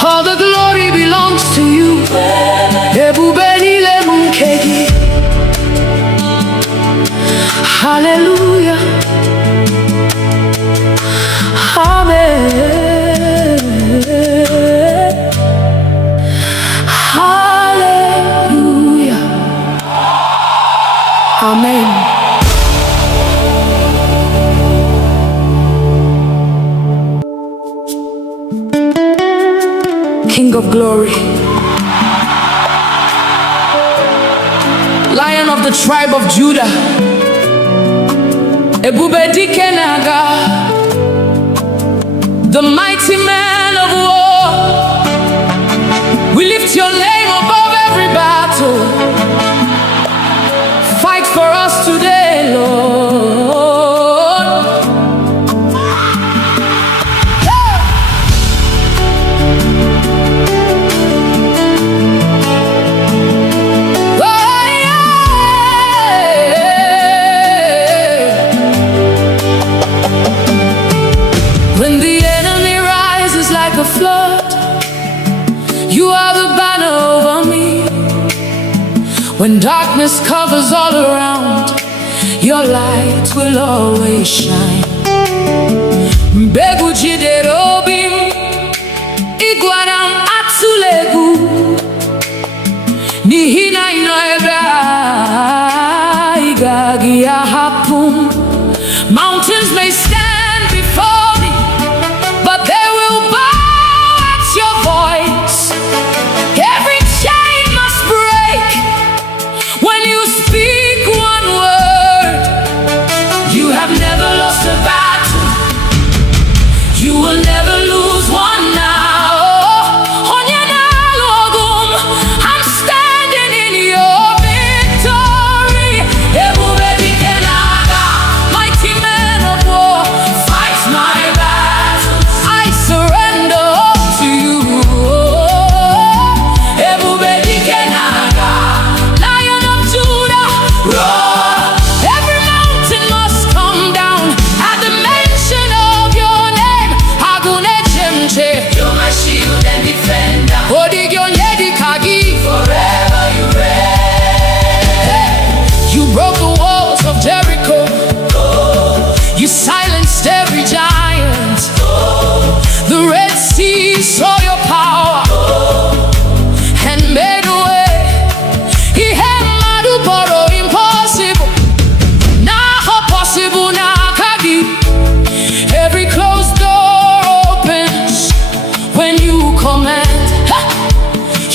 All the glory belongs to you. Ebube niile m nke gị. Hallelujah. Amen. Hallelujah. Amen. King of glory, Lion of the tribe of Judah, Ebube dike na-aga, the mighty man of war. We lift your name above every battle. Fight for us today, Lord. When the enemy rises like a flood, you are the banner over me. When darkness covers all around, your light will always shine. Mbegu jidere obi m, ịgwara m atụla egwu, n'ihi na ị nọ ebe a, ị gaghị ahapụ m. Mountains may stand before me, but they will bow at your voice. Every chain must break when you speak one word. You have never lost a battle. You will never lose one now. Onye na-alụ ọgụ m, I'm standing in your victory. Ebube dike na-aga, mighty man of war, fight my battles. I surrender all to you. Ebube dike na-aga, Lion of Judah, roar. Every mountain must come down at the mention of your name. Agune chemche, you're my shield and defender. Odigyo nyedi kagi, forever you reign. You broke the walls of Jericho. You silenced every giant. The Red Sea saw your power and made a way. Ihe mmadụ kpọrọ impossible, now possible n'aka gị. Every closed door opens when you command. Ha!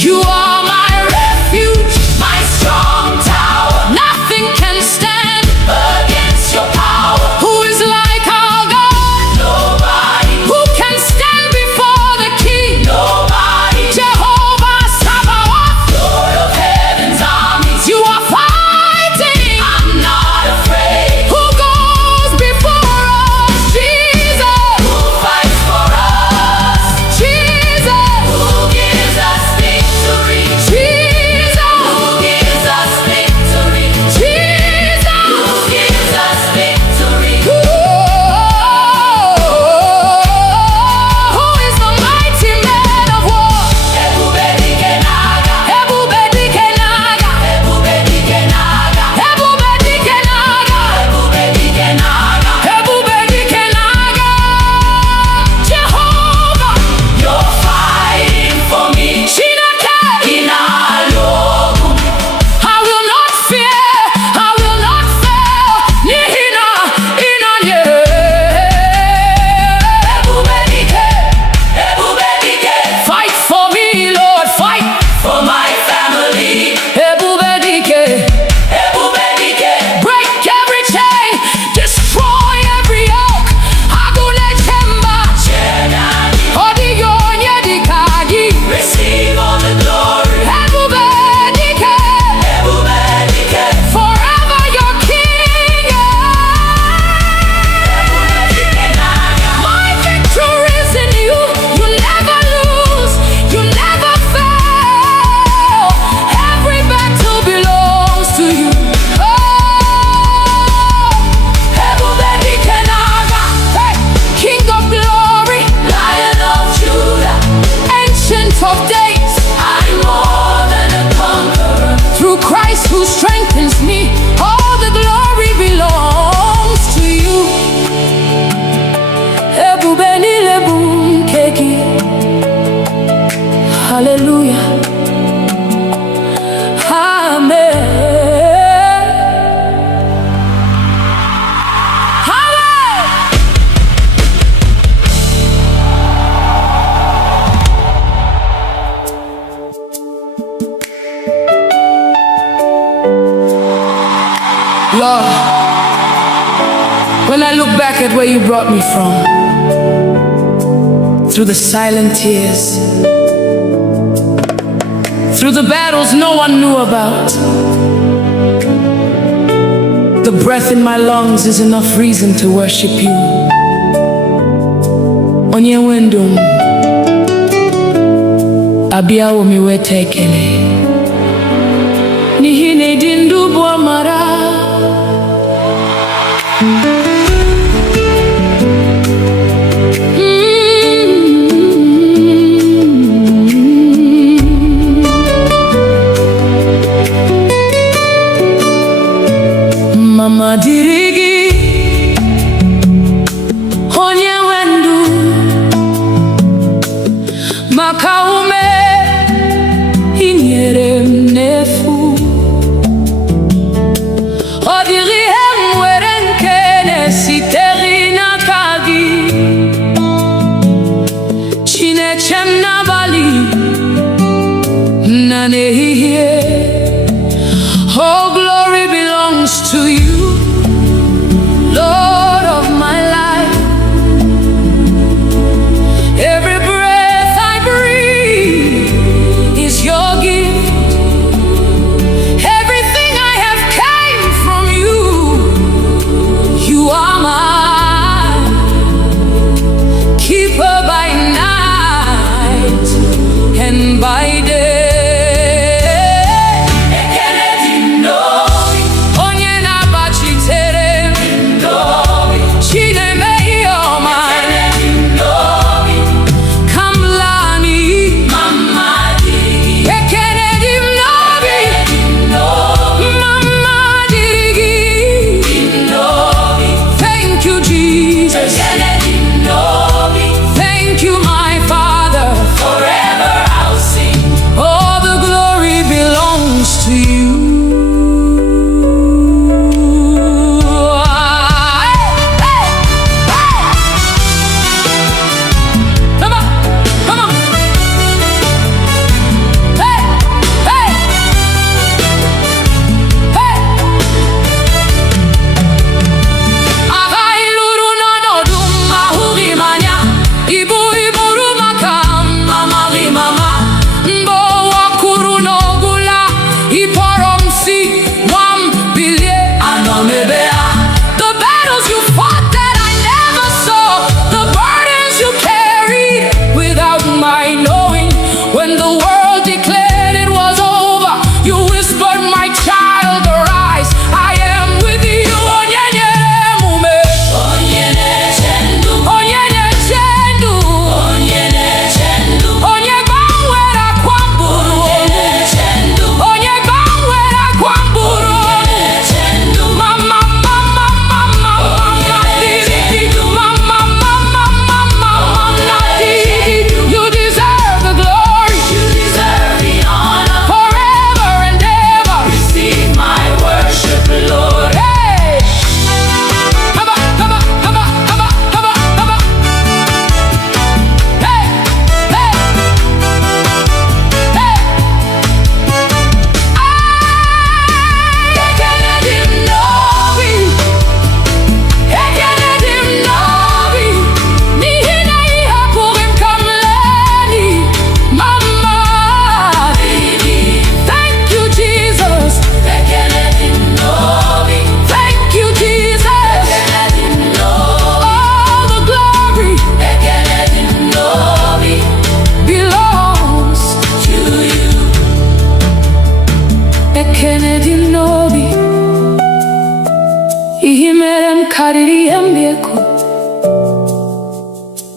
You are my refuge, my strong tower. Nothing can stand against your power. Who is like our God? Lord, when I look back at where you brought me from, through the silent tears, through the battles no one knew about, the breath in my lungs is enough reason to worship you. Onye wendum abia wo mi wete ekele n'ihi na ịdị ndụ bụ amara. Mama dịrị gị onye nwe ndụ, maka ume i nyere m n'efu. Ọ dịghị ihe m nwere nke na-esitere n'aka gị. Chineke m n'abalị na n'ehihie, oh glory belongs to you, Lord of my life. Every breath I breathe is your gift. Everything I have came from you. You are my keeper by night and by day.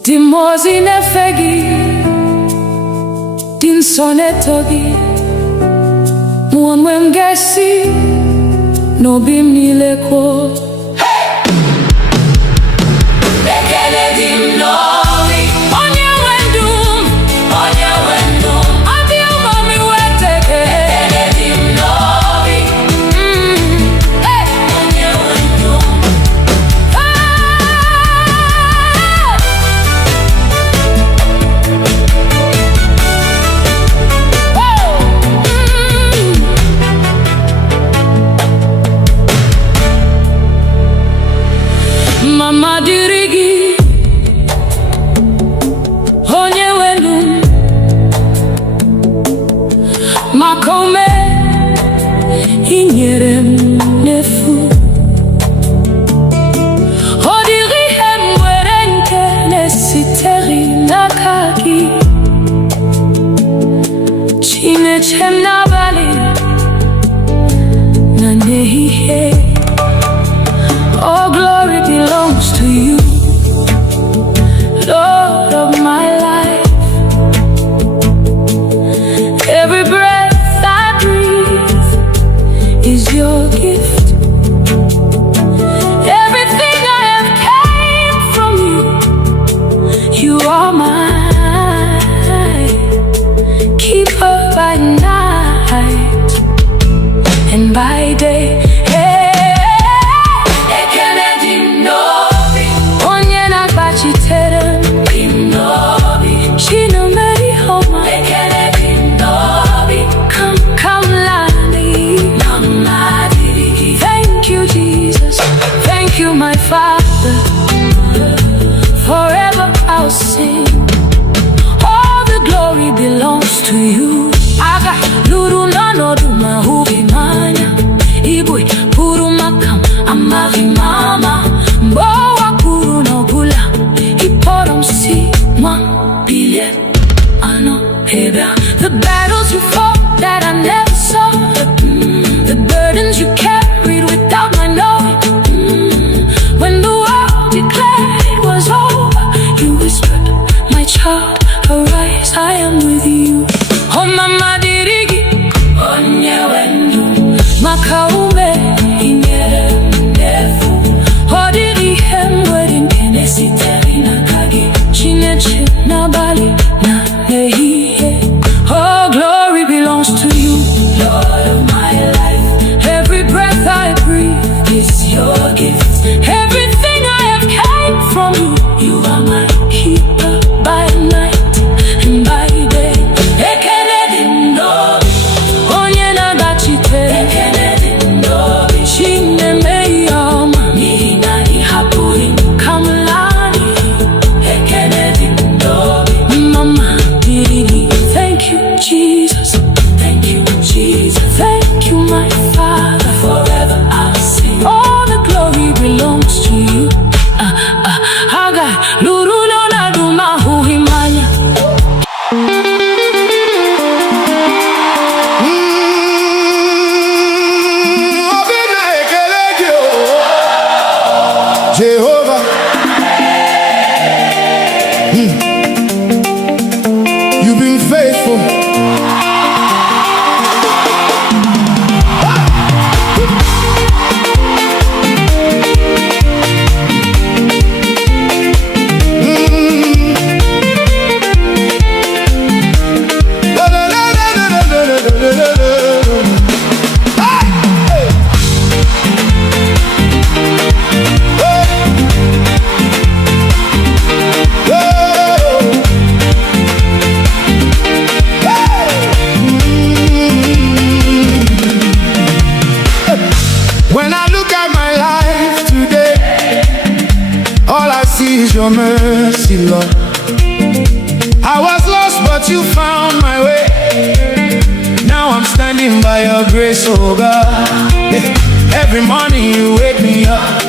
Dimozi nefegi din sonetogi muamwe mgesi no bimnileko. Bekele dim novi onye wendum adi umami weteke. Bekele dim novi onye wendum. dịrị gị, onye wenu maka ome i nyere m n'efu. Ọ dịghị ihe m nwere nke na-esitere n'aka gị, Chineke m n'abalị na n'ehihie. All glory belongs to you, Lord of my life. Every breath I breathe is your gift. Everything I have came from you. You are mine, keeper by night and by day. My Father, forever I'll sing. All the glory belongs to you. Aga luru nanodu mahubi manya, Igbo puru makam amari mama, mbowa puru no bula, iporom si mwa bile ano heba. The battles you fought that I never saw, the burdens you carried without my knowing. When the world declared it was over, you whispered, my child, arise, I am with you. Oh mama dirigi, onye wenu makaume inyere mnefu. Oh diri hem wedding kenesi terina kagi, Chineke n'abalị na n'ehihie. Oh glory belongs to you, Lord of my life. Every breath I breathe is your gift. Everything I have came from you. You are my keeper by night and by day. Ekele dị n'obi, onye na-agbachite. Ekele dị n'obi, Chineke ihe ọma, n'ihi na ị hapụghị m ka m laa n'iyi. Ekele dị n'obi, mama dịrị gị. Thank you, Jesus. Thank you, Jesus. Thank you, my Father. Forever I'll sing. All the glory belongs to you. Aga luru no na duma huhimanya. Obina ekele gị o, Jehovah. You've been faithful. When I look at my life today, all I see is your mercy, Lord. I was lost, but you found my way. Now I'm standing by your grace, oh God. Every morning you wake me up.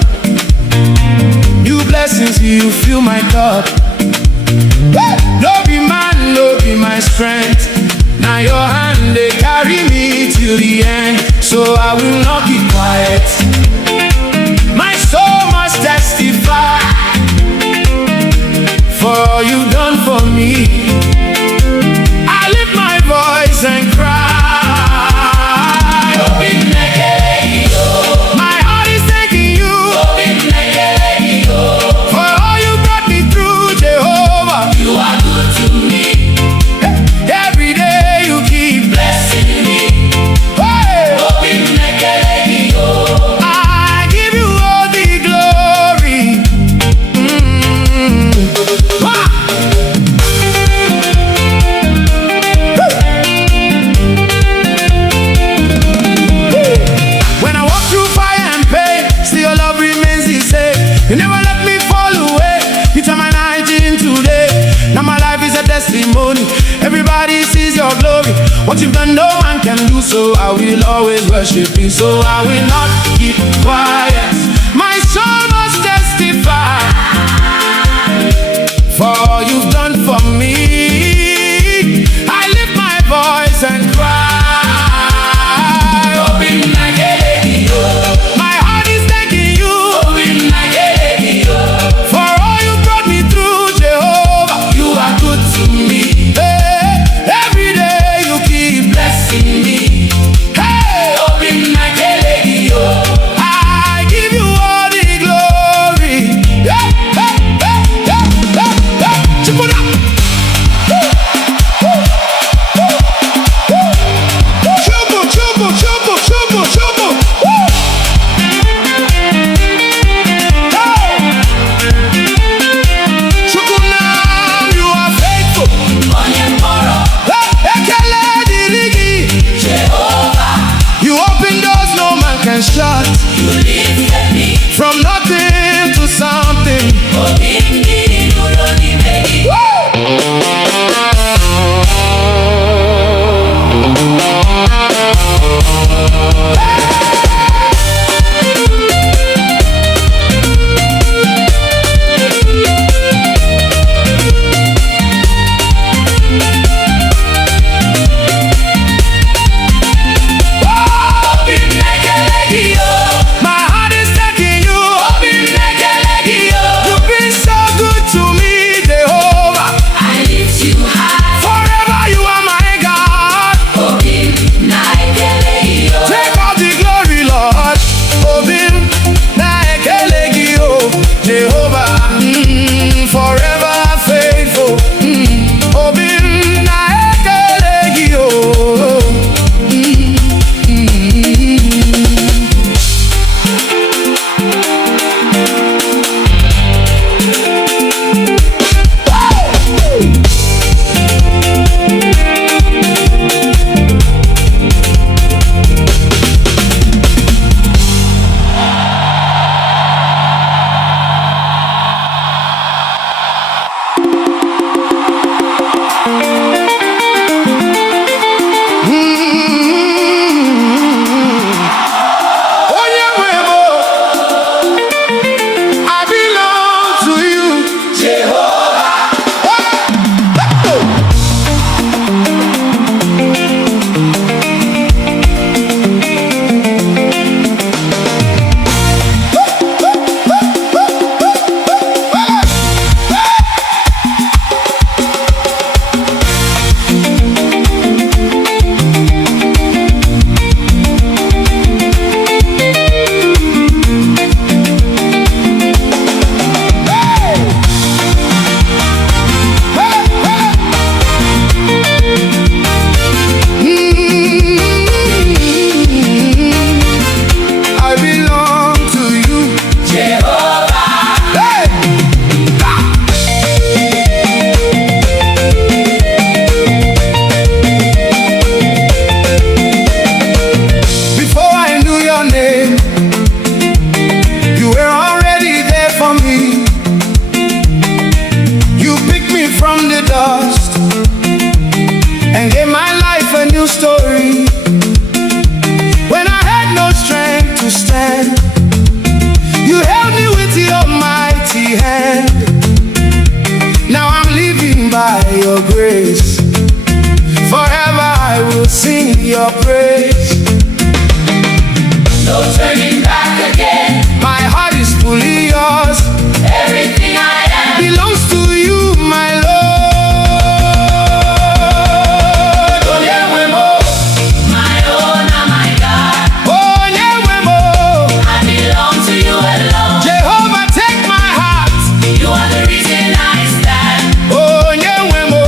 New blessings, you fill my cup. No be man, no be my strength. Now your hand, they carry me till the end. So I will not keep quiet. My soul must testify for all you've done for me. I lift my voice and cry. My heart is thanking you for all you brought me through, Jehovah. You are good to me. Every day you keep blessing me. I give you all the glory. What you've done, no man can do, so I will always worship you. So I will not keep quiet. My soul must testify for all you've done for me. I lift my voice and cry. Open Nigerian. My heart is thanking you. Open Nigerian. For all you brought me through, Jehovah. You are good to me. Hey, every day you keep blessing me. Hey, open Nigerian. I give you all the glory. Yeah, hey, hey, yeah, yeah, yeah. Chip it up. Chubu, chubu, chubu, chubu, chubu. Woo! Hey! Chukunam, you are faithful. Hey, Ekele dirigi. You open doors no man can shut. From nothing to something. My heart is thanking you. You've been so good to me, Jehovah. Forever you are my God. Take all the glory, Lord. Obim na ekelegio, Jehovah. Forever faithful. Obim na ekelegio. I belong to you, Jehovah. I belong to you, Jehovah. Hey! Before I knew your name, you were already there for me. You picked me from the dust and gave my life a new story. When I had no strength to stand, you held me with your mighty hand. Now I'm living by your grace. Forever I will sing your praise. No turning back again. My heart is fully yours. Everything I am Belongs to you, my Lord. my own and my God. Oh, Nyewemo. I belong to you alone. Jehovah, take my heart. You are the reason I stand. Oh, Nyewemo.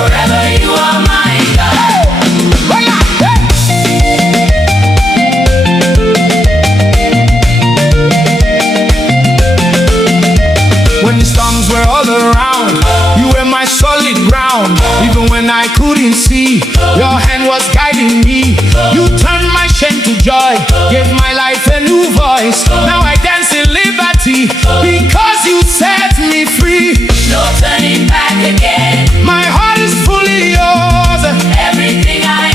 Forever you are my God. Hola, hey. When the storms were all around, you were my solid ground. Even when I couldn't see, your hand was guiding me. You turned my shame to joy, gave my life a new voice. Now I dance in liberty because you set me free. No turning back again. My heart is fully yours. Everything I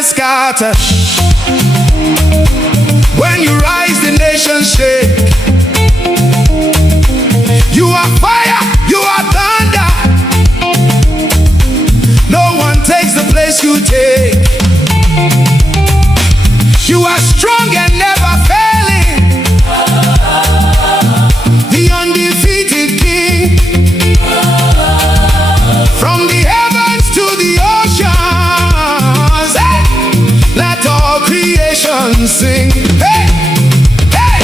darkness scatter. When you rise, the nations shake. You are fire, you are thunder. No one takes the place you take. You are strong and never failing, the undefeated King. From the heavens to the oceans, hey, let all creation sing. Hey, hey.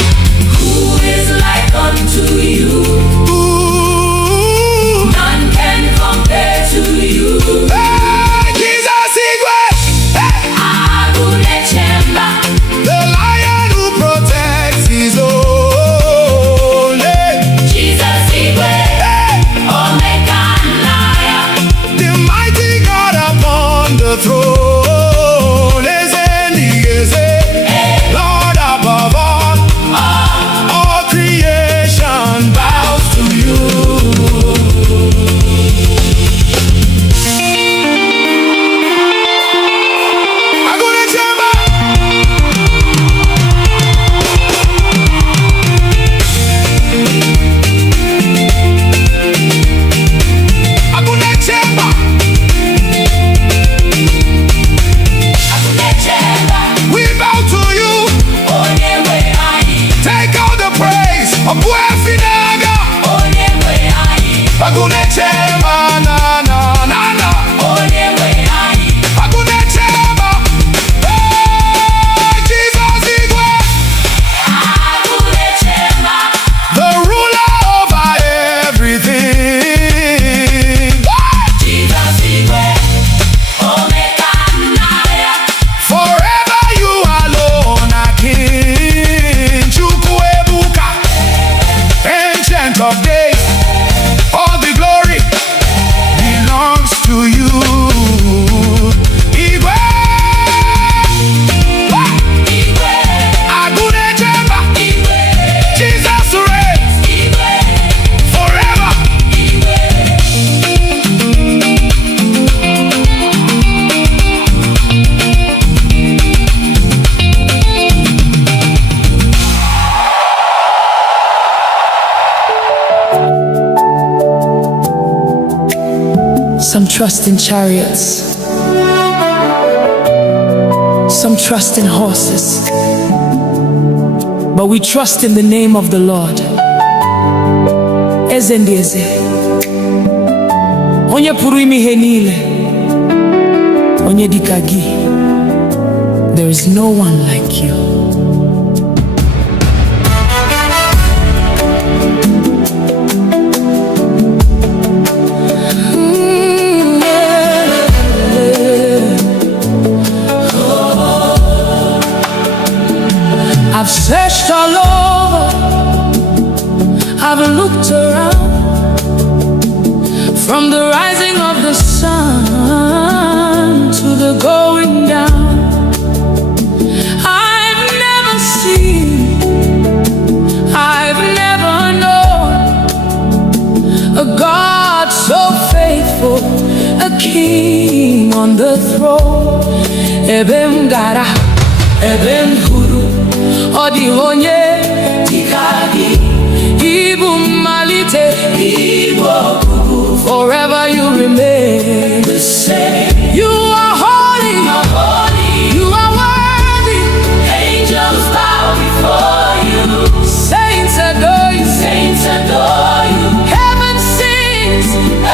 Who is like unto you? Ooh. None can compare to you. Hey, Jesus Igwe. Hey. Agunechemba. The lion who protects his own. Hey. Jesus Igwe. Hey. Omega and Lion. The mighty God upon the throne. Lord above all creation bows to you. Agunechemba. Agunechemba. Agunechemba. We bow to you. Onyewe anyị. Take all the praise of Buefinaga. Onyewe anyị. Agunechemba, na na na na. Onyewe anyị. Agunechemba. Hey, Jesus Igwe. Agunechemba. The ruler over everything. Jesus Igwe. Omega and Lion. Forever you alone are King. Chukwuebuka, Ancient of Days. All the glory belongs to you. Igwe. Igwe. Agunechemba. Igwe. Jesus reigns Igwe. forever. Some trust in chariots, some trust in horses, but we trust in the name of the Lord. Eze ndị eze, onye pụrụ ime ihe niile, onye dịka gị. There is no one like you. I've searched all over, I've looked around, from the rising of the sun to the going down. I've never seen, I've never known a God so faithful, a king on the throne. Ebem gara, ebem huru, odi onye dikagi. Ibu malite, Ibu kubu. Forever you remain the same. You are holy, you are worthy. Angels bow before you. Saints adore you, Saints adore you. heaven sings,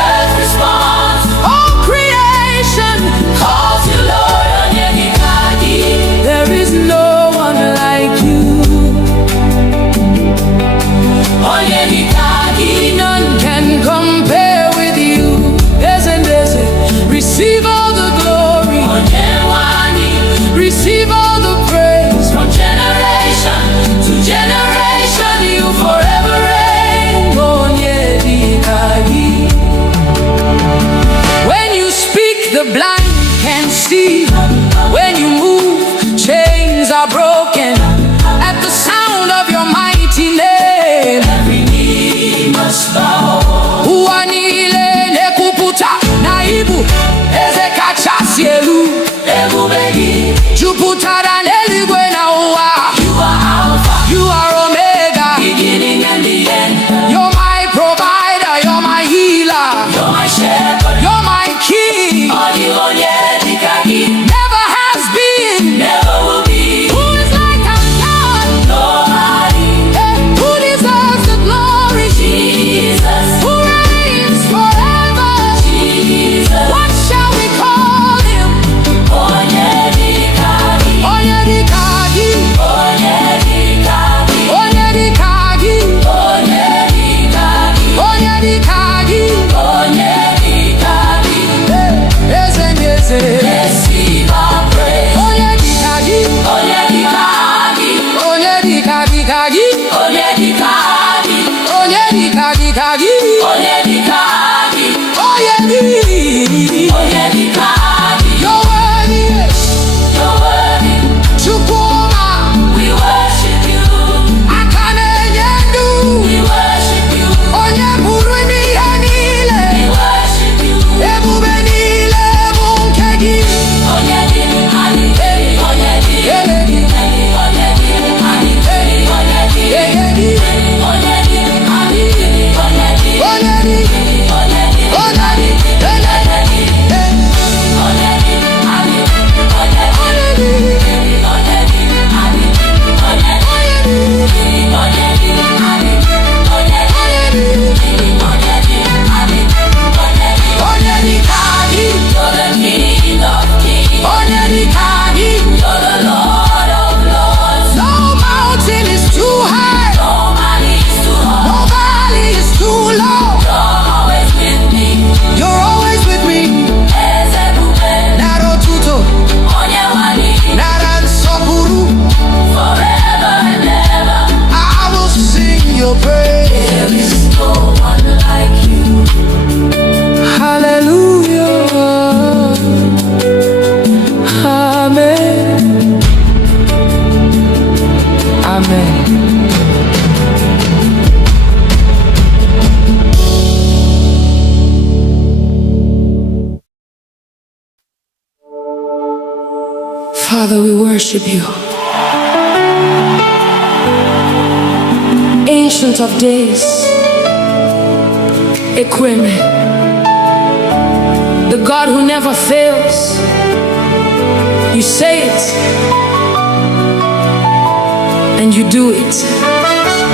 Earth responds. all creation Calls you Lord Onyenikagi. there is no one like you. Onyenikagi. None can come jupụtara n'eluigwe na ụwa. You are Alpha, You are Omega. beginning and the end. You're my provider, you're my healer, You're my shepherd, you're my king. only one Never has been. never will be. Who is like our God? Nobody, Who deserves the glory? Jesus, Who reigns forever? Jesus. What shall we call him? Onyedikagi, Onyedikagi, Onyedikagi, Onyedikagi, Onyedikagi, Onyedikagi. Onyedikagi. Eze ndị eze. Receive our praise. Onyedikagi, Onyedikagi, Onyedikagikagi, Onyedikagi, Onyedikagikagi, Onyedikagi, Onyedi. Onyedikagi. You're worthy, You're worthy, Chukwuma. we worship you, Aka na-enye ndụ. we worship you, Onye pụrụ ime ihe niile. we worship you. Ebube niile bụ nke gị. Onyedikagi, Onyedikagi, Eledi, Onyedikagi, Onyedikagi, Egedi, Onyedikagi, Onyedikagi, Onyedi, Onyedi, Onyedikagi, You're the King of Kings, Onyedikagi. you're the Lord of Lords. No mountain is too high, No man is too hard, no valley is too low. you're always with me. You're always with me. Ezebube, Nara otuto, Onyewani, nara nsọpụrụ. forever and ever. I will sing your praise. There is no one like you. Hallelujah. Amen. Amen. Father, we worship you. Ancient of days, Equime, the God who never fails. You say it, and you do it.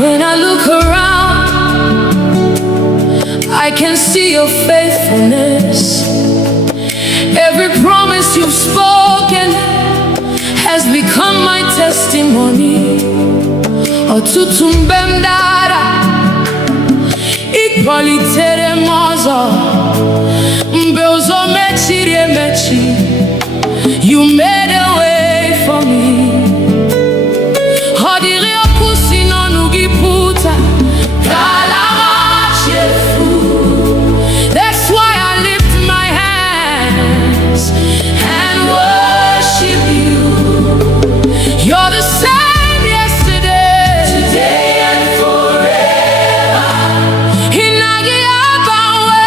When I look around, I can see your faithfulness. Every promise you've spoken has become my testimony. Ọtụtụ mgbe m dara, ị kpọlitere m ọzọ. Mgbe ụzọ mechiri emechi, you made a way for me. Ọ dịrị okwu si n'ọnụ gị pụta, ka ala machefu. That's why I lift my hands and worship you. You're the same yesterday, today and forever. Ị naghị agbanwe.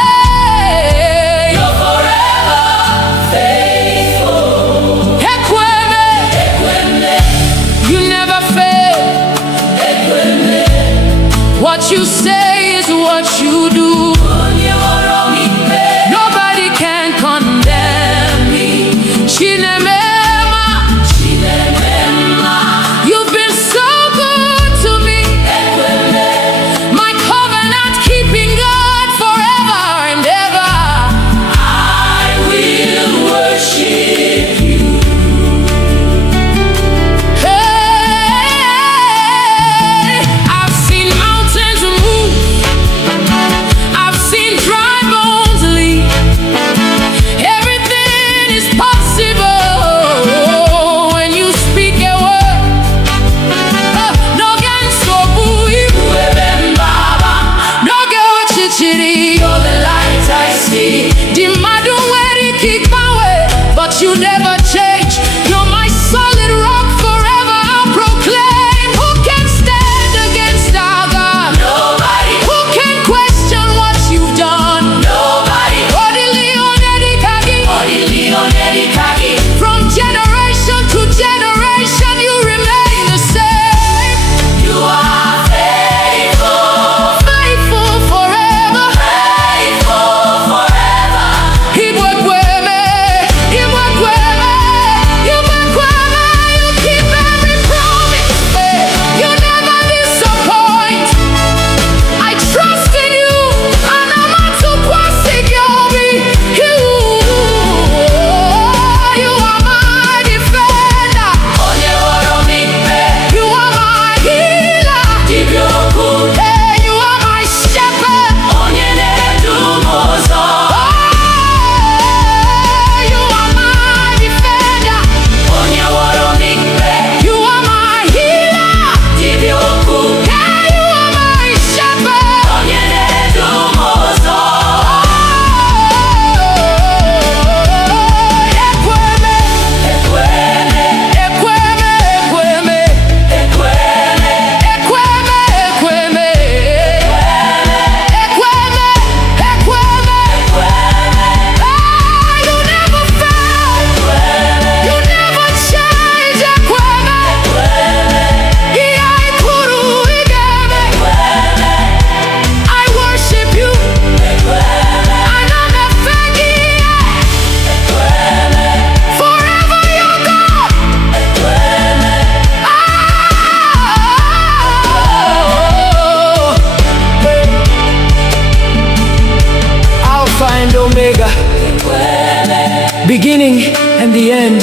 beginning and the end.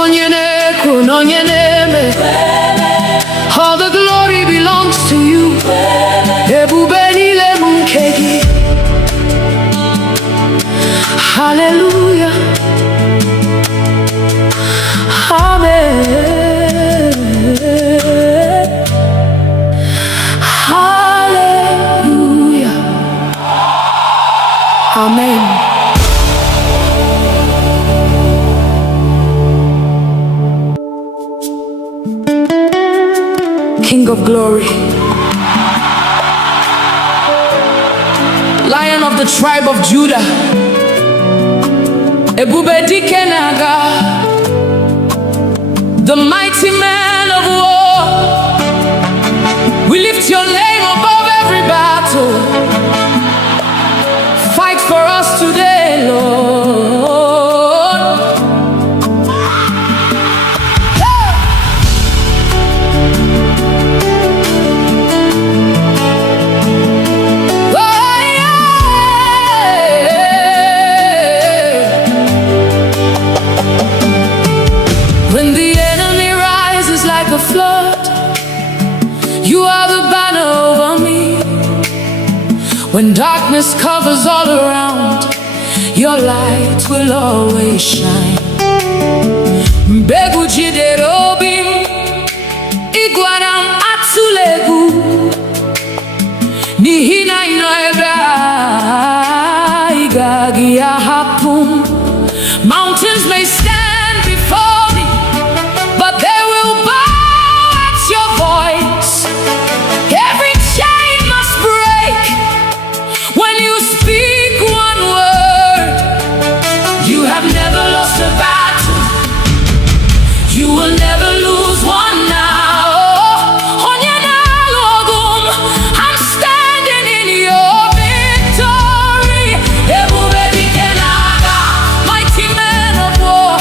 Onye na-ekwu na onye na-eme, all the glory belongs to you. Ebube niile m nke gị. Hallelujah. Amen. Hallelujah. Amen. King of glory, Lion of the tribe of Judah, Ebube dike na-aga, the mighty man of war. We lift your name above every battle. Fight for us today, Lord. When the enemy rises like a flood, you are the banner over me. When darkness covers all around, your light will always shine. Mbegu jidere obi m, ịgwara m atụla egwu, n'ihi na ị nọ ebe a, ị gaghị ahapụ m. Mountains may stand before me, but they will bow at your voice. Every chain must break when you speak one word. You have never lost a battle. You will never lose one now. Onye na-alụ ọgụ m, I'm standing in your victory. Ebube dike na-aga, mighty man of war.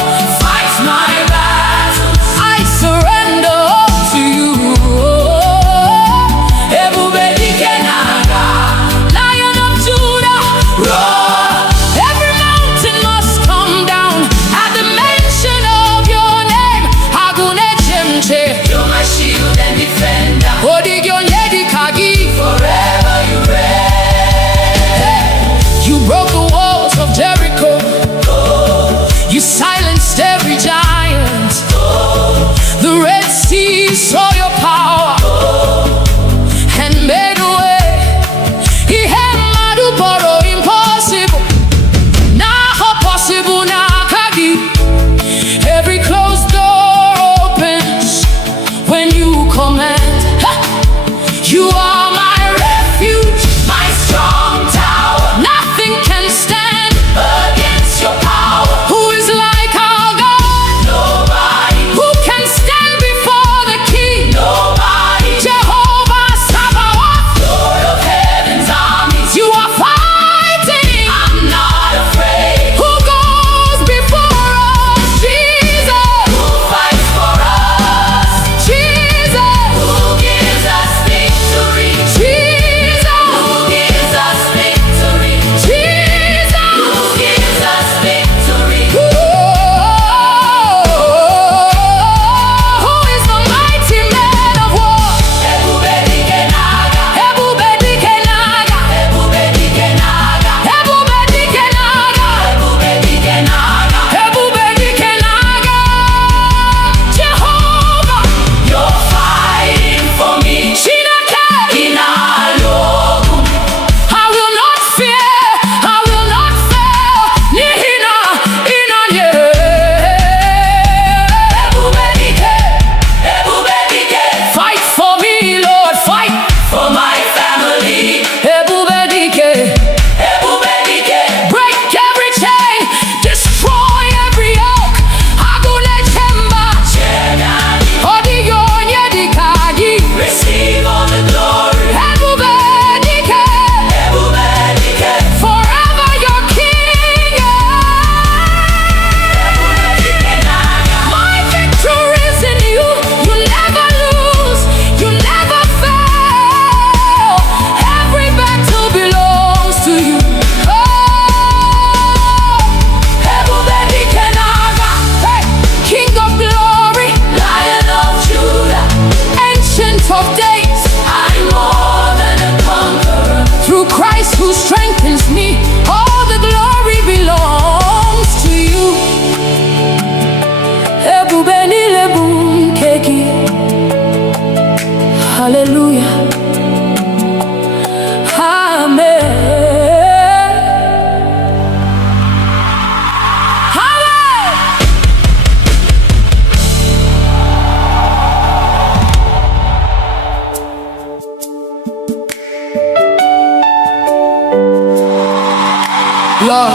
Lord,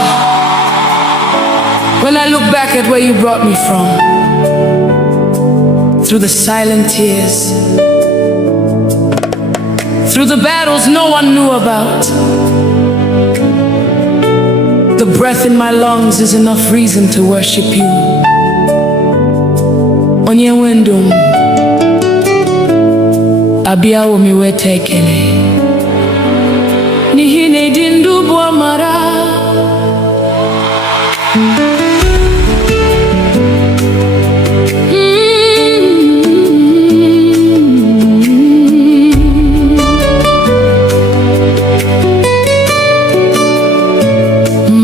when I look back at where you brought me from, through the silent tears, through the battles no one knew about, the breath in my lungs is enough reason to worship you. Onye wendum, abiawo mi wete ekele. N'ihi na ịdị ndụ bụ amara.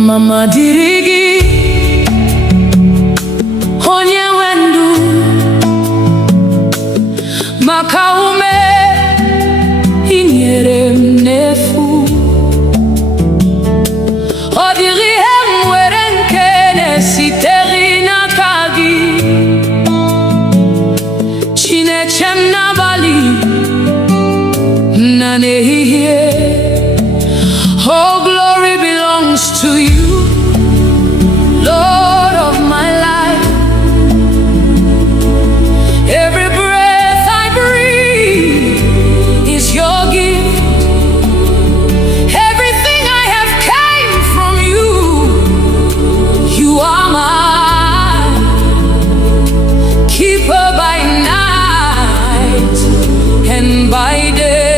Mama dịrị gị, onye nwe ndụ, maka ume i nyere m n'efu. Ọ dịghị ihe m nwere nke na-esitere n'aka gị. Chineke m n'abalị na n'ehihie. Oh, glory belongs to you, Lord of my life. Every breath I breathe is your gift. Everything I have came from you. You are mine, keeper by night and by day.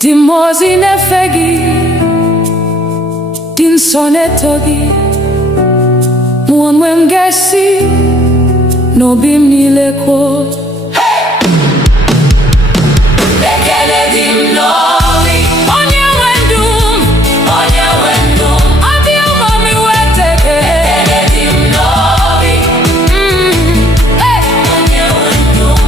Dimozi nefegi, din sonetogi, muamwem gesi, no bim nileko. Bekele dim novi, onye wendum, adi umami weteke. Bekele dim novi, hey, onye wendum.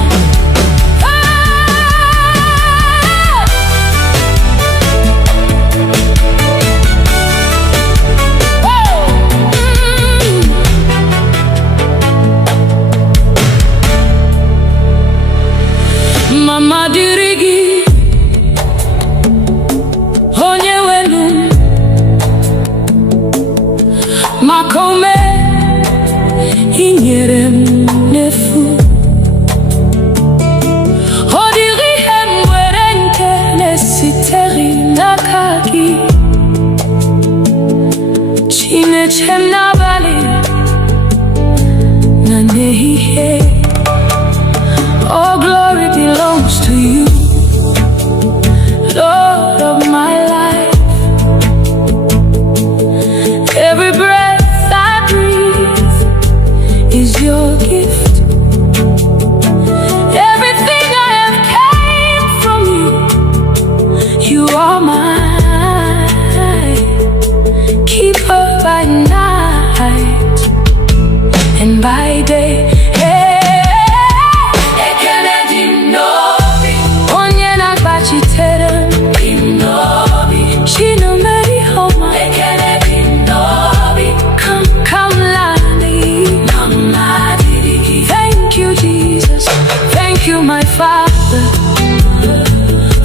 my Father.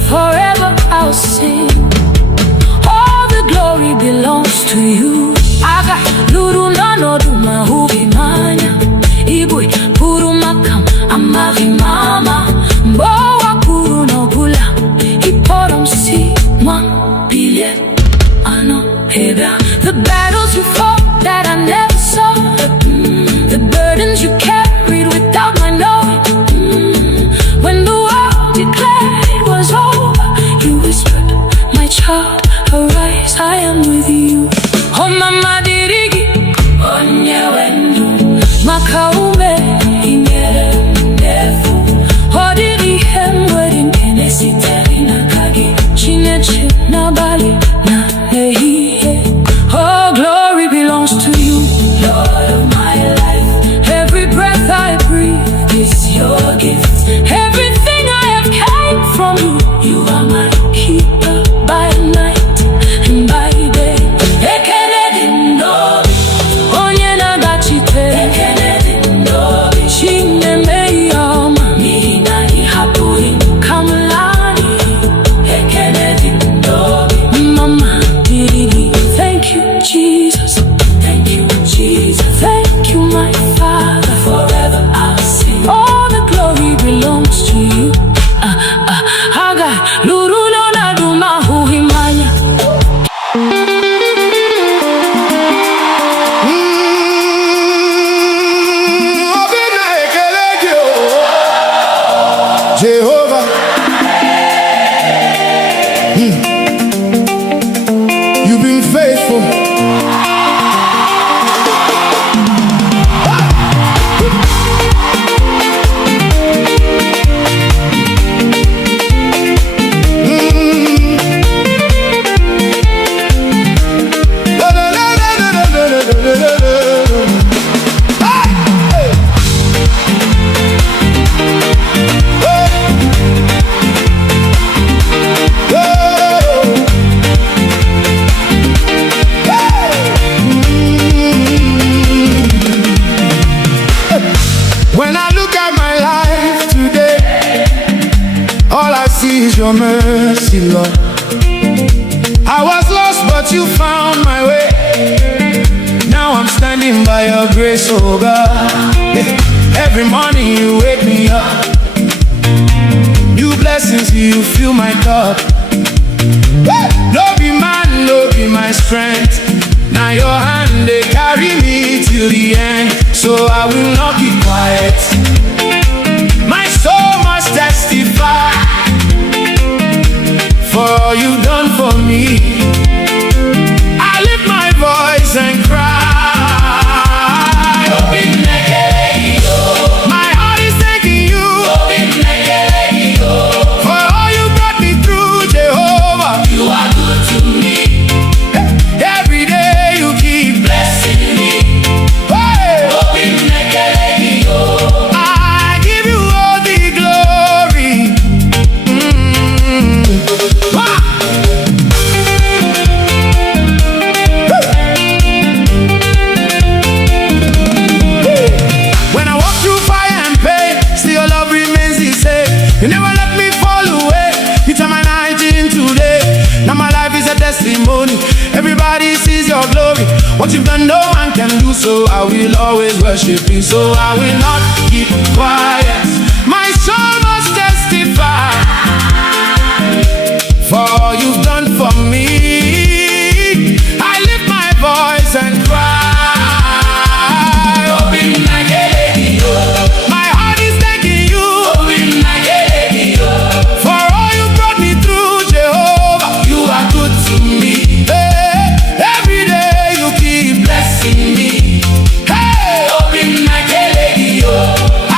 Forever I'll sing. All the glory belongs to you. Aga luru nano duma hubimanya. Ibwe puru makam amavi mama. Mbowa puru no bula. Iporom si mwa bilye ano heda. The battles you fought that I never saw. The burdens you carried without my knowing. When the world declared it was over, you whispered, my child, arise, I am with you. Oh mama dirigi, onye wendu, makaume ingere ndefu. Odiri hemwedin enesiteri na kagi, chinechi na bali na nehiye. Oh, glory belongs to you, Lord of my life. Every breath I breathe is your gift. Everything I have came from you. You are my keeper by night and by day. Ekenedi ndobi, onye nagachite. Ekenedi ndobi, chine meyoma. Mina ihapuri kamlani. Ekenedi ndobi, mama diri. Thank you, Jesus. Thank you, Jesus. Thank you, my Father. Forever I'll sing. All the glory belongs to you. Haga luru lona duma huhimanya. Obina ekelegi o, Jehovah. You've been faithful. When I look at my life today, all I see is your mercy, Lord. I was lost, but you found my way. Now I'm standing by your grace, oh God. Every morning you wake me up. New blessings, you fill my cup. No be man, no be my strength. Now your hand, they carry me till the end. So I will not keep quiet. My soul must testify for all you've done for me. I lift my voice and cry. My heart is thanking you for all you brought me through, Jehovah. You are good to me. Every day you keep Blessing me. hey. I give you all the glory. Ah. When I walk through fire and pain, still your love remains the same. You never let me fall away. You turn my night into day. Now my life is a testimony. Everybody sees your glory. What you've done, no man can do. So I will always worship you. So I will not keep quiet. My soul must testify for all you've done for me. I lift my voice and cry. My heart is thanking you for all you brought me through, Jehovah. You are good to me. Hey, every day you keep Blessing me. hey. Open my I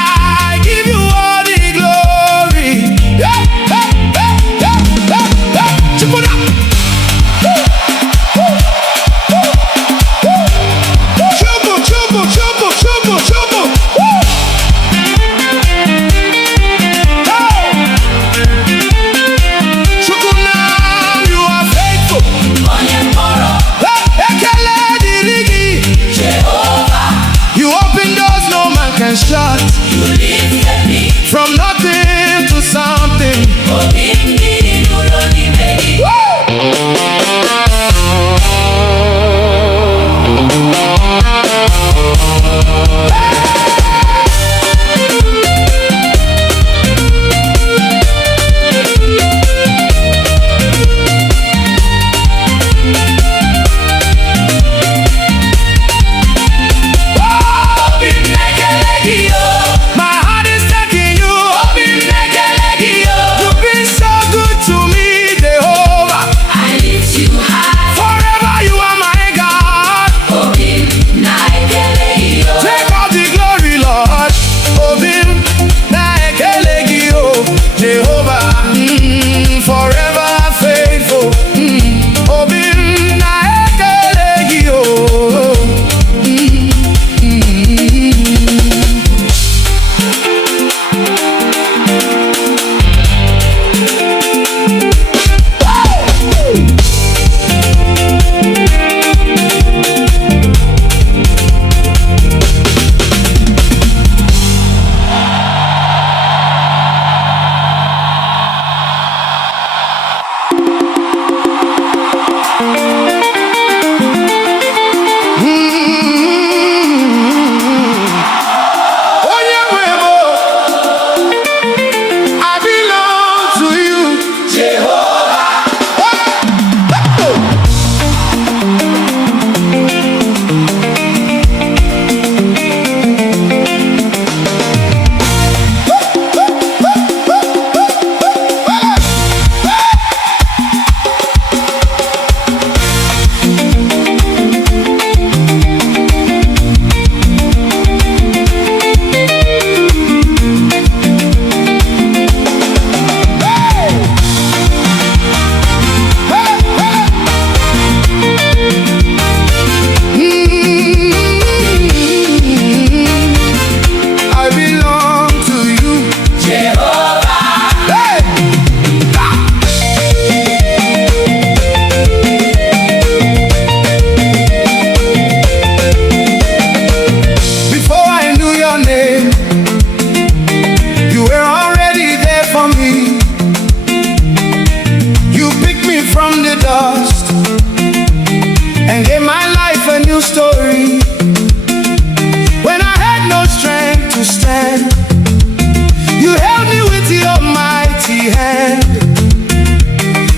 You held me with your mighty hand.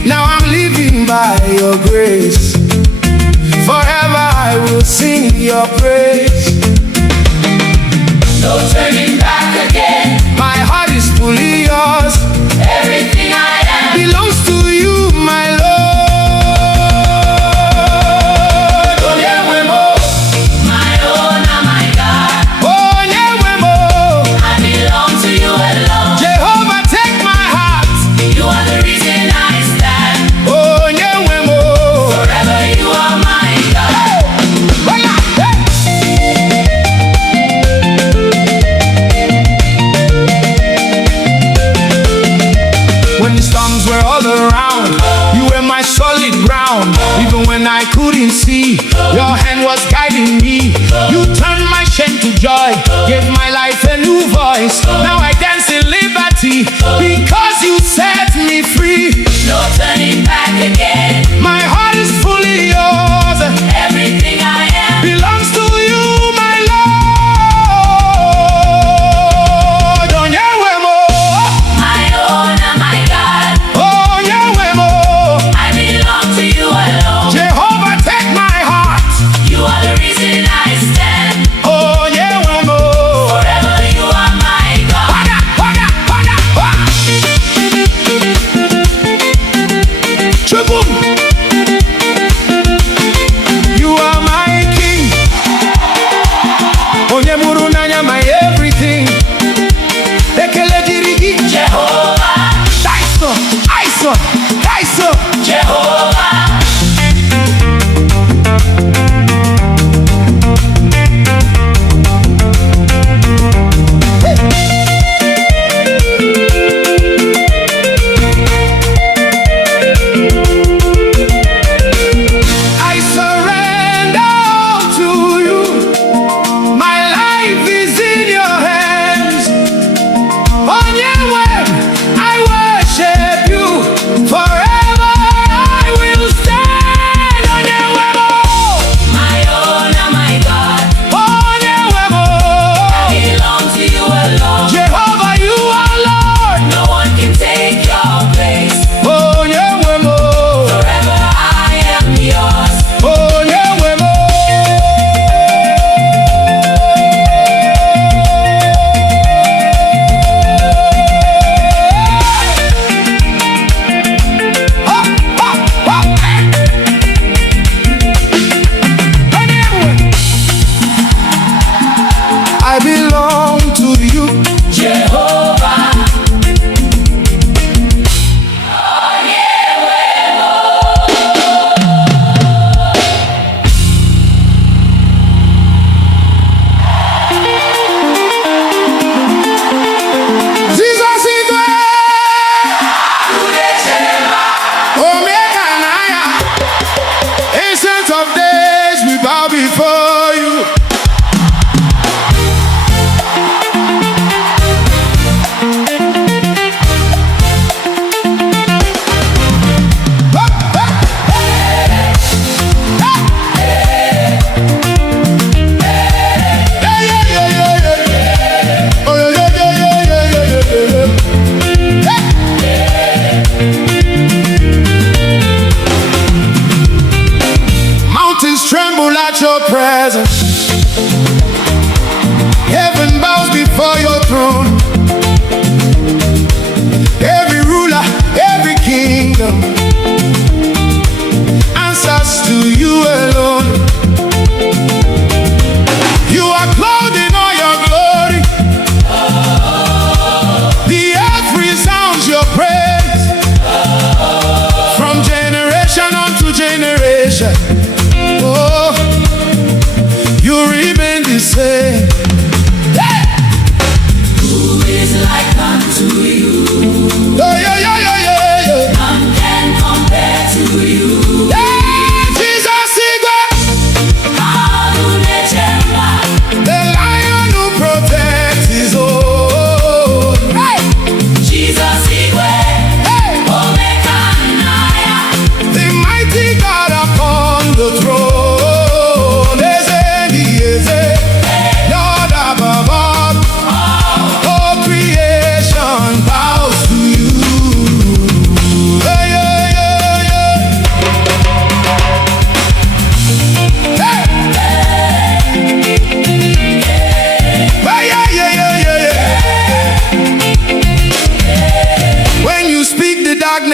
Now I'm living by your grace. Forever I will sing your praise. No turning back again. My heart is fully yours. Everything I am Belongs to you, my Lord. my own, oh my God. Oh, Nyewemo. I belong to you alone. Jehovah, take my heart. You are the reason I stand. Oh, Nyewemo. Forever you are my God. Hola, hey. When the storms were all around, you were my solid ground. Even when I couldn't see, your hand was guiding me. You turned my shame to joy, gave my life a new voice. Now I dance in liberty because you set me free. No turning back again. My heart is fully yours. Everything I am Belongs to you, my Lord. Oh, Nyewemo. my own, oh my God. Oh, Nyewemo. I belong to you alone. Jehovah, take my heart. You are the reason I stand.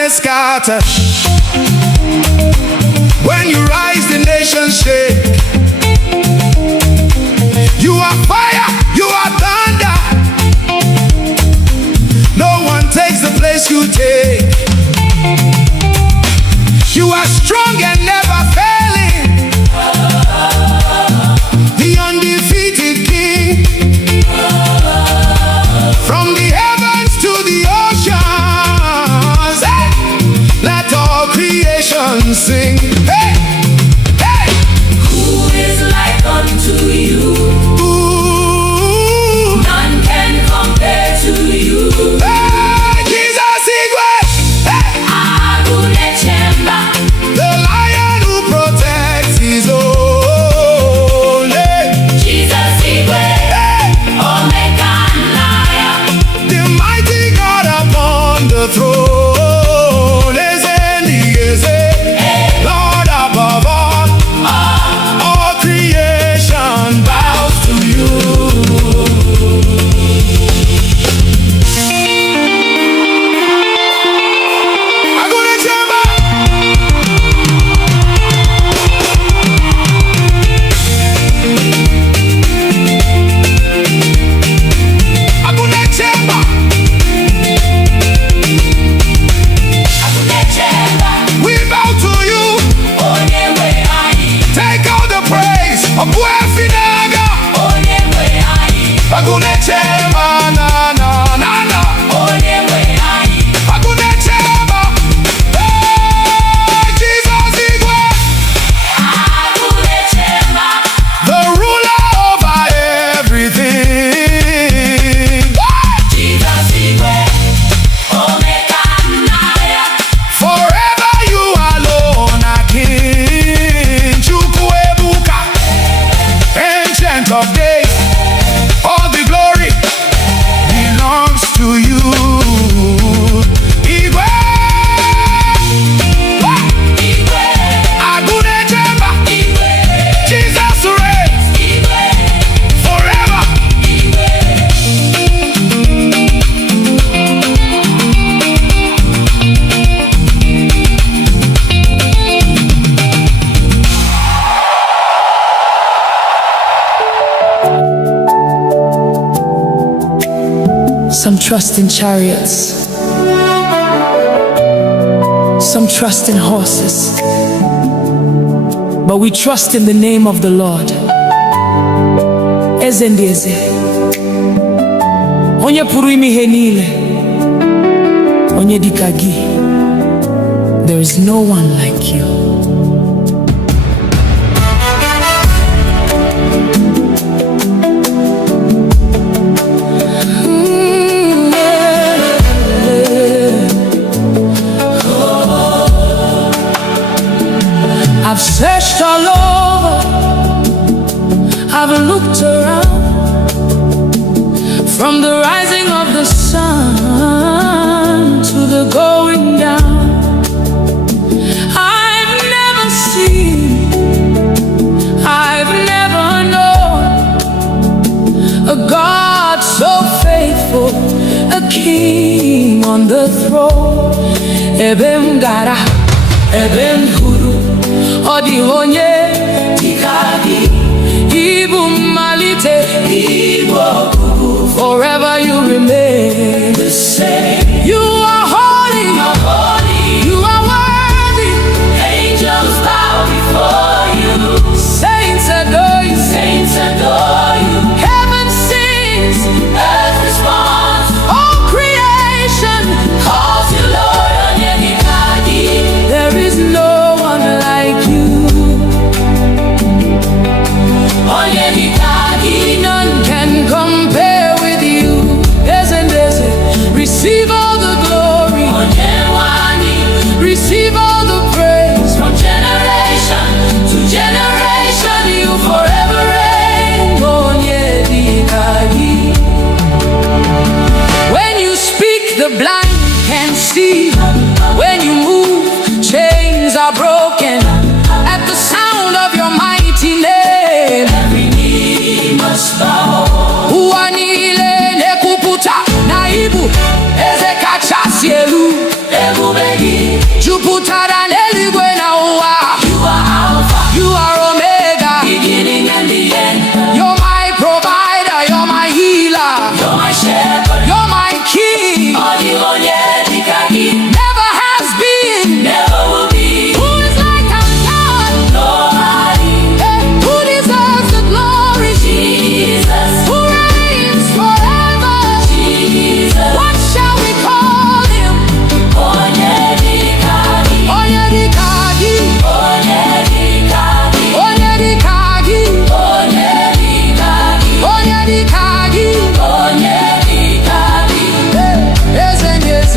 darkness scatter. When you rise, the nations shake. You are fire, you are thunder. No one takes the place you take. You are strong and never failing, the undefeated King. From the heavens to the oceans, hey, let all creation sing. Hey, hey. Who is like unto you? Ooh. None can compare to you. Hey, Jesus Igwe. Hey. Agunechemba. The lion who protects his own. Hey. Jesus Igwe. Hey. Omega and Lion. The mighty God upon the throne. Lord above all creation bows to you. Agunechemba. Agunechemba. Agunechemba. We bow to you. Onyewe anyị. Take all the praise of Buefinaga. Onyewe anyị. Agunechemba, na na na na. Onyewe anyị. Agunechemba. Hey, Jesus Igwe. Agunechemba. The ruler over everything. Jesus Igwe. Omega and Lion. Forever you alone are King. Chukwuebuka, Ancient of Days. All the glory belongs to you. Igwe. Igwe. Agunechemba. Igwe. Jesus reigns Igwe. forever. Some trust in chariots, some trust in horses, but we trust in the name of the Lord. Eze ndị eze, onye pụrụ ime ihe niile, onye dịka gị. There is no one like you. I've searched all over, I've looked around, from the rising of the sun to the going down. I've never seen, I've never known a God so faithful, a king on the throne. Ebem gara, ebem huru, odi onye dikagi, ibu malite, ibu okugu. Forever you remain the same. You are holy, you are worthy. Angels bow before you. Saints adore you, Saints adore you. heaven sings, Earth responds. all creation Calls you Lord Onyedikagi. there is no one like you.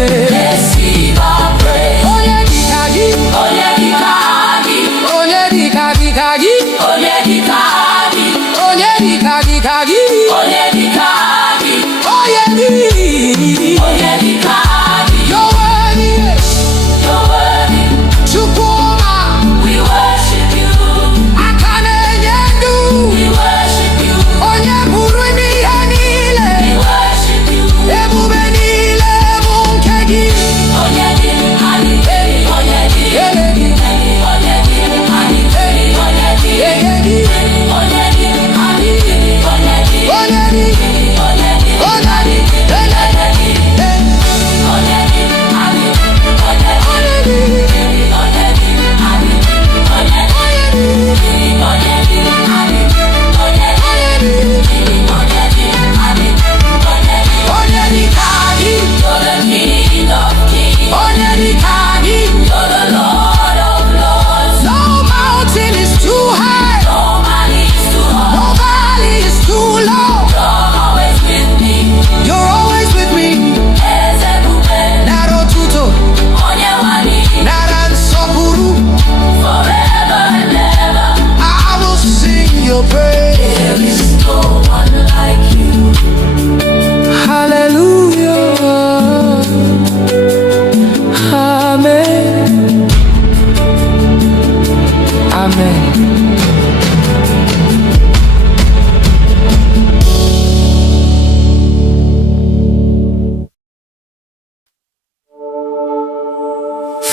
receive our praise. Onye dịka gị, onye dịka gị, onye dịka dịka gị, onye dịka gị, onye dịka dịka gị, onye dịka gị, onye dịka, onye dịka gị. You're worthy, you're worthy. Chukwuma, we worship you. Akane nyendu, we worship you. Onye buru n'ihe niile, we worship you. Ebube niile bụ nke gị. Onye dị anyị, onye dị anyị, onye dị anyị, onye dị anyị, onye dị anyị, onye dị anyị, onye dị, onye dị, onye dị, onye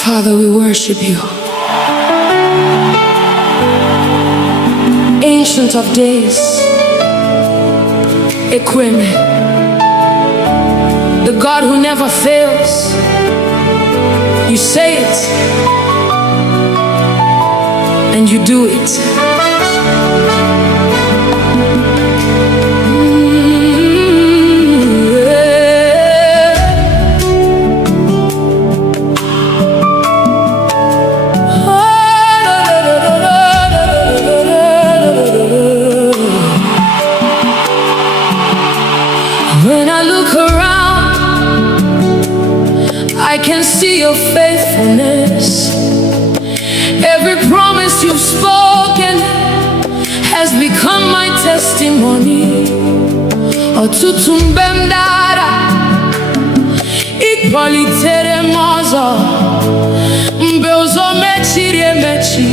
Father, we worship you. Ancient of days, Equime, the God who never fails. You say it, and you do it. When I look around, I can see your faithfulness. Every promise you've spoken has become my testimony. Ọtụtụ mgbe m dara, ị kpọlitere m ọzọ. Mgbe ụzọ mechiri emechi,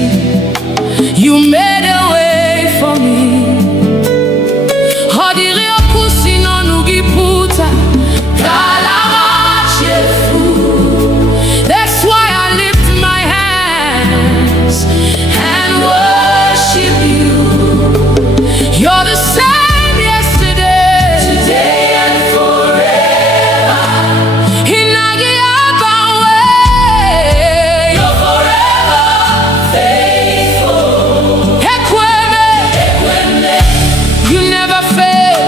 you made a way for me. Ọ dịrị okwu si n'ọnụ gị pụta, ka ala machefu. That's why I lift my hands and worship you. You're the same yesterday, today and forever. Hinagi Abawe, you're forever faithful. Ekweme, Ekweme, you never fail.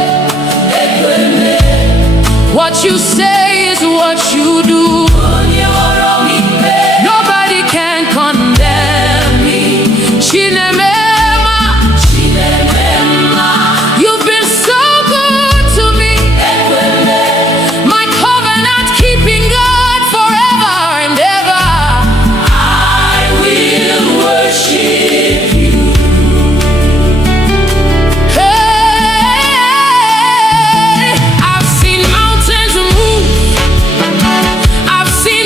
Ekweme, what you say is what you do. Nobody can condemn me. Chinemema, Chinemema, you've been so good to me. My covenant keeping God forever and ever. I will worship you. Hey, I've seen mountains move. I've seen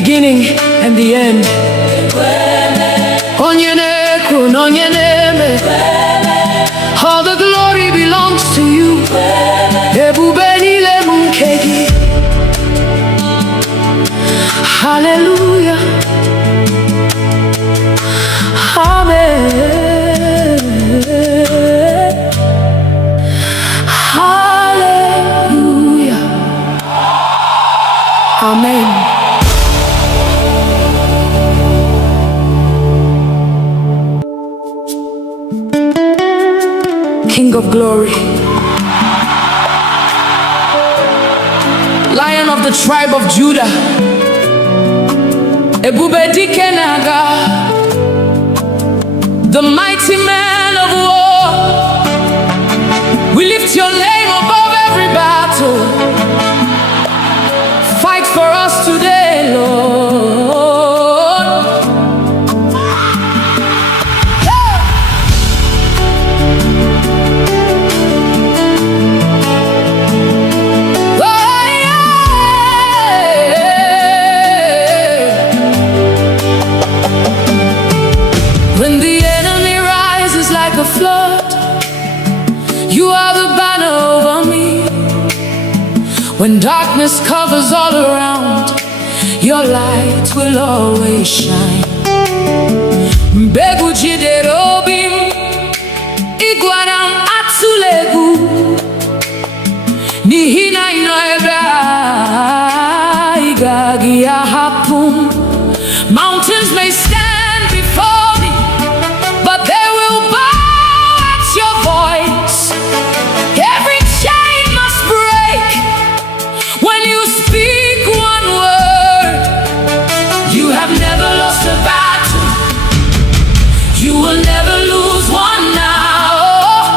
beginning and the end. Onye na-ekwu na onye na-eme, all the glory belongs to you. Ebube niile m nke gị. Hallelujah. Amen. Hallelujah. Amen. King of glory, Lion of the tribe of Judah, Ebube dike na-aga, the mighty man of war. We lift your name above every battle. Fight for us today, Lord. When the enemy rises like a flood, you are the banner over me. When darkness covers all around, your light will always shine. Mbegu jidere obi m, ịgwara m atụla egwu, n'ihi na ị nọ ebe a, ị gaghị ahapụ m. Mountains may stand before me, but they will bow at your voice. Every chain must break when you speak one word. You have never lost a battle, you will never lose one now.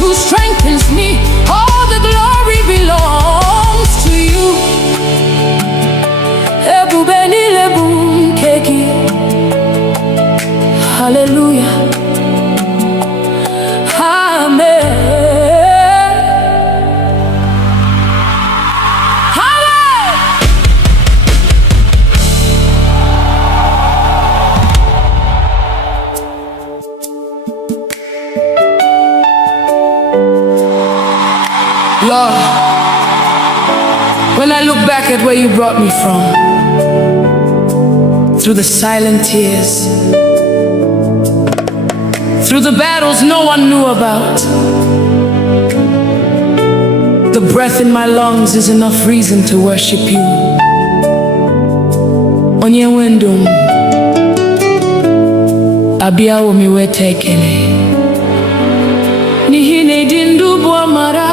who strengthens me. All the glory belongs to you. Ebubeni lebum keki. Hallelujah. Amen. Lord, when I look back at where you brought me from, through the silent tears, through the battles no one knew about, the breath in my lungs is enough reason to worship you. Onye wendum abiawo mi wetekele nihine dindu bu amara.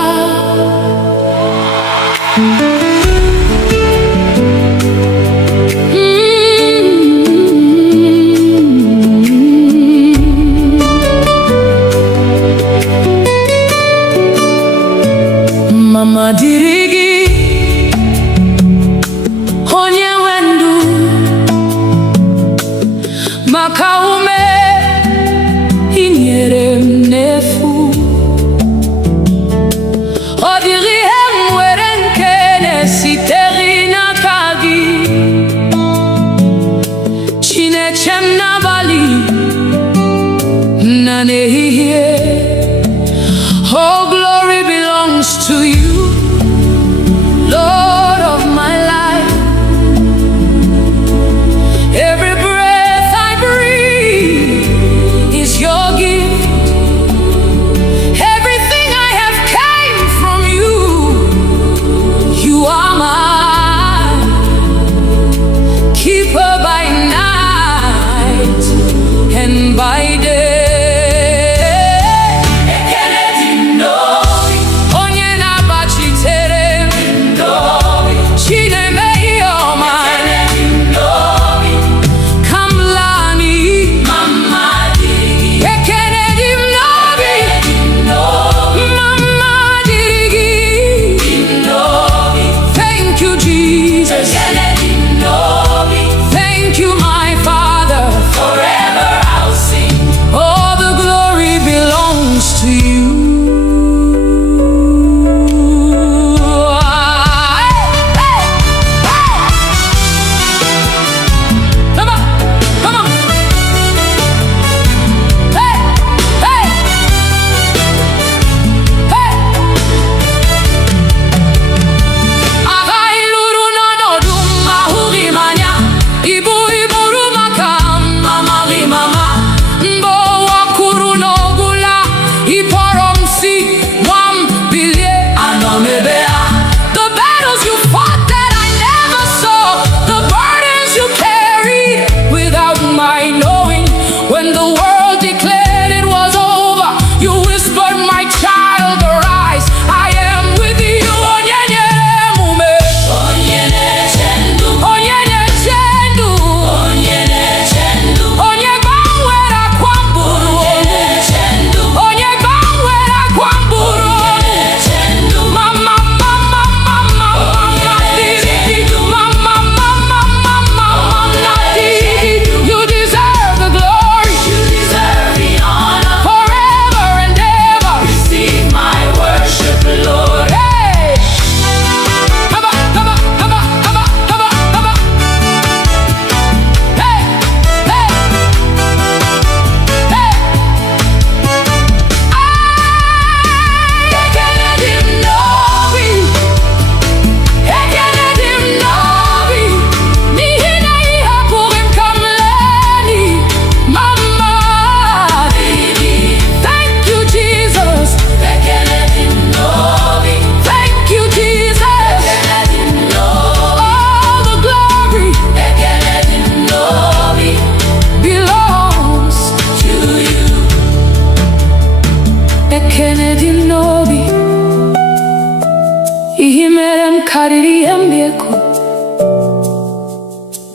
Mama dirigi onye wendu maka ume inyere m n'efu. Ọ dịghị ihe m nwere nke na-esitere n'aka gị. Chineke m n'abalị na n'ehihie. Oh, glory belongs to you, Lord of my life. Every breath I breathe is your gift. Everything I have came from you. You are mine, keeper by night and by day.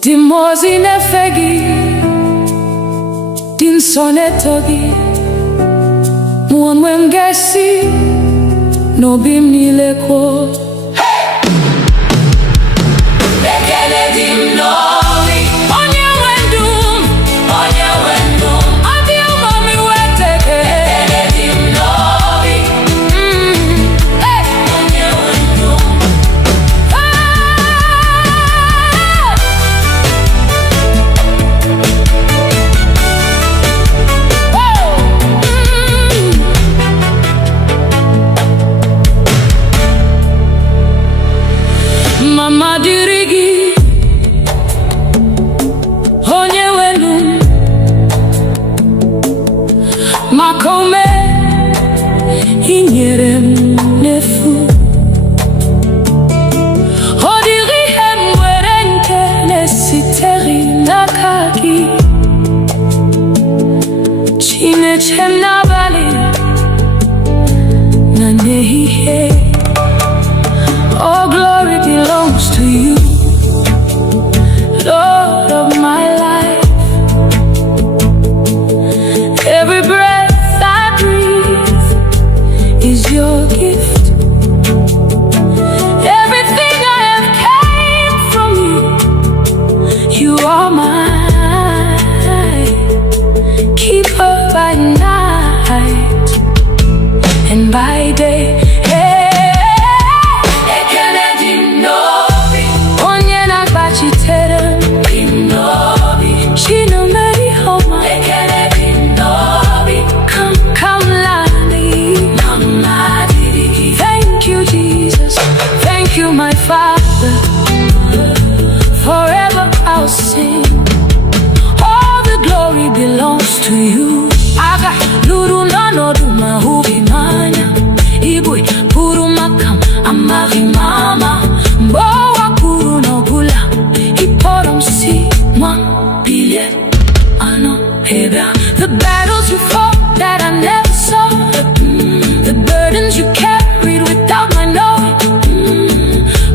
Dimozi nefegi din sonetogi muonwenge mercy, no bim nile ko. Ekele dim nobi, onye wendum, onye wendum. Adi umami weteke. Ekele dim nobi, hey, onye wendum. Mama dirigi, onye wenu, makome, inyere m n'efu. O diri hem were nke na-esitere n'aka gị. Chineche m n'abalị na n'ehihie. All glory belongs to you, Lord of my life. Every breath I breathe is your gift. Everything I have came from you. You are mine. Keeper by night and by day. Thank you, my Father. Forever I'll sing. All the glory belongs to you. Aga luru nanodu mahubi manya. Igbo puru makam amari mama. Mbowa puru no bula. Iporom si mwa bilye ano heba. The battles you fought that I never saw. The burdens you carried without my knowing.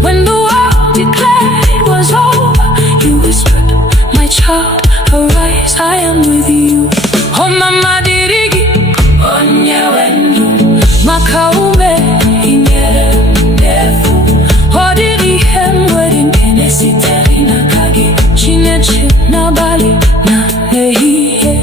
When the world declared it was over, you whispered, my child, arise, I am with you. Oh mama dirigi, onye wendu, makaume inyere ndefu. O diri hem wedin kenesiteri na kagi, chineche na bali na nehihe.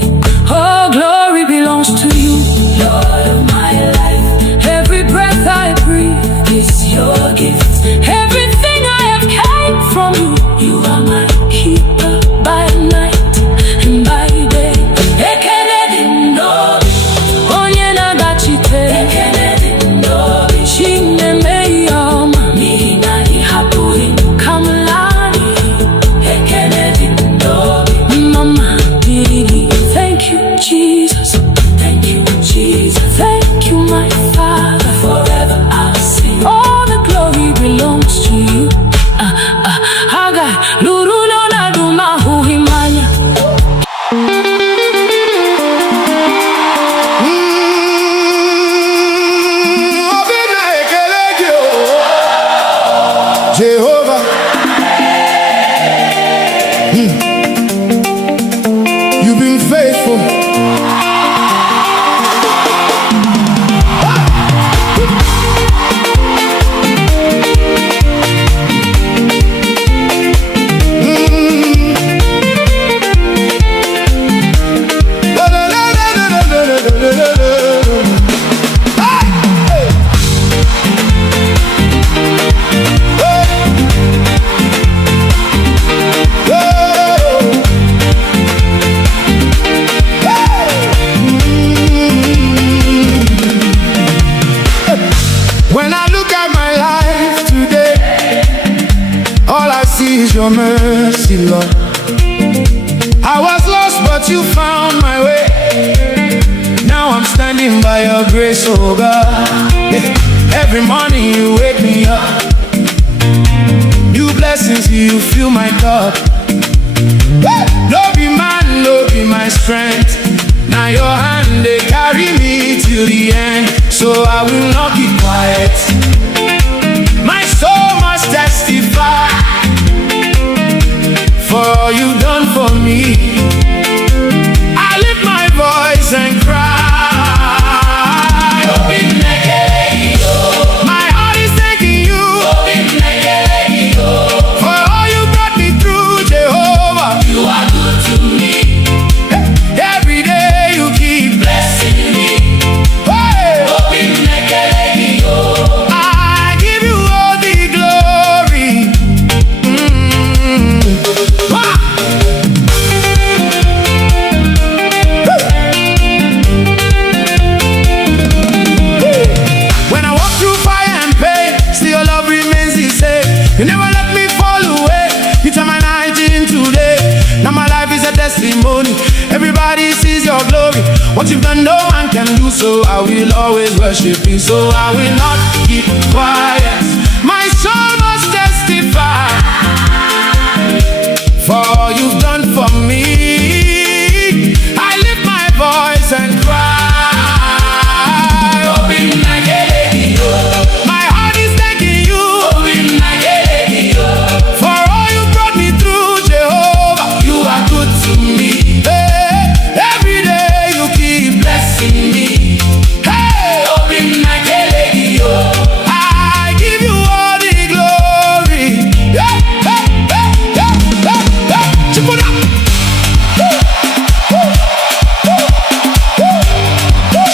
Oh glory belongs to you, Lord of my life. Every breath I breathe is your gift. Everything I have came from you. You are my keeper by night and by day. Ekele dim nobi, onye nagachite. Ekele dim nobi, chine meyama. Mihi na ihapuri kamlani. Ekele dim nobi, mama dirigi. Thank you, Jesus. Thank you, Jesus. Thank you, my Father. Forever I'll sing. All the glory belongs to you. Haga luru no na duma huhimanya. Obina ekele Jehovah. You've been faithful. When I look at my life today, all I see is your mercy, Lord. I was lost, but you found my way. Now I'm standing by your grace, oh God. Every morning you wake me up. New blessings, you fill my cup. No be man, no be my strength. Now your hand, they carry me till the end. So I will not keep quiet. My soul must testify for all you've done for me. I lift my voice and cry. What you've done, no man can do, so I will always worship you. So I will not keep quiet. My soul must testify for all you've done for me. I lift my voice and cry, Obi Nigerian. My heart is thanking you, Obi Nigerian, for all you brought me through, Jehovah. You are good to me. Every day you keep blessing me. Hey, Obi Nigerian, I give you all the glory. Yeah, hey, hey, yeah, hey, hey. Chip it up.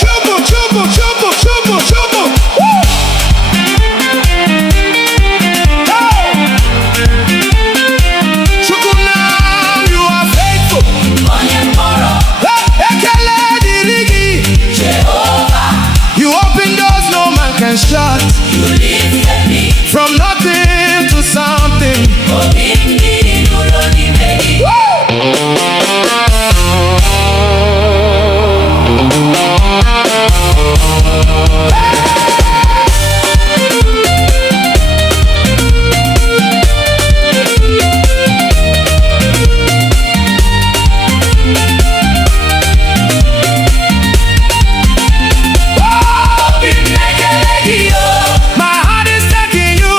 Chubu, chubu, chubu, chubu, chubu. Hey. Chukunam, you are faithful. Ekele dirigi. You open doors no man can shut. From nothing to something. My heart is thanking you.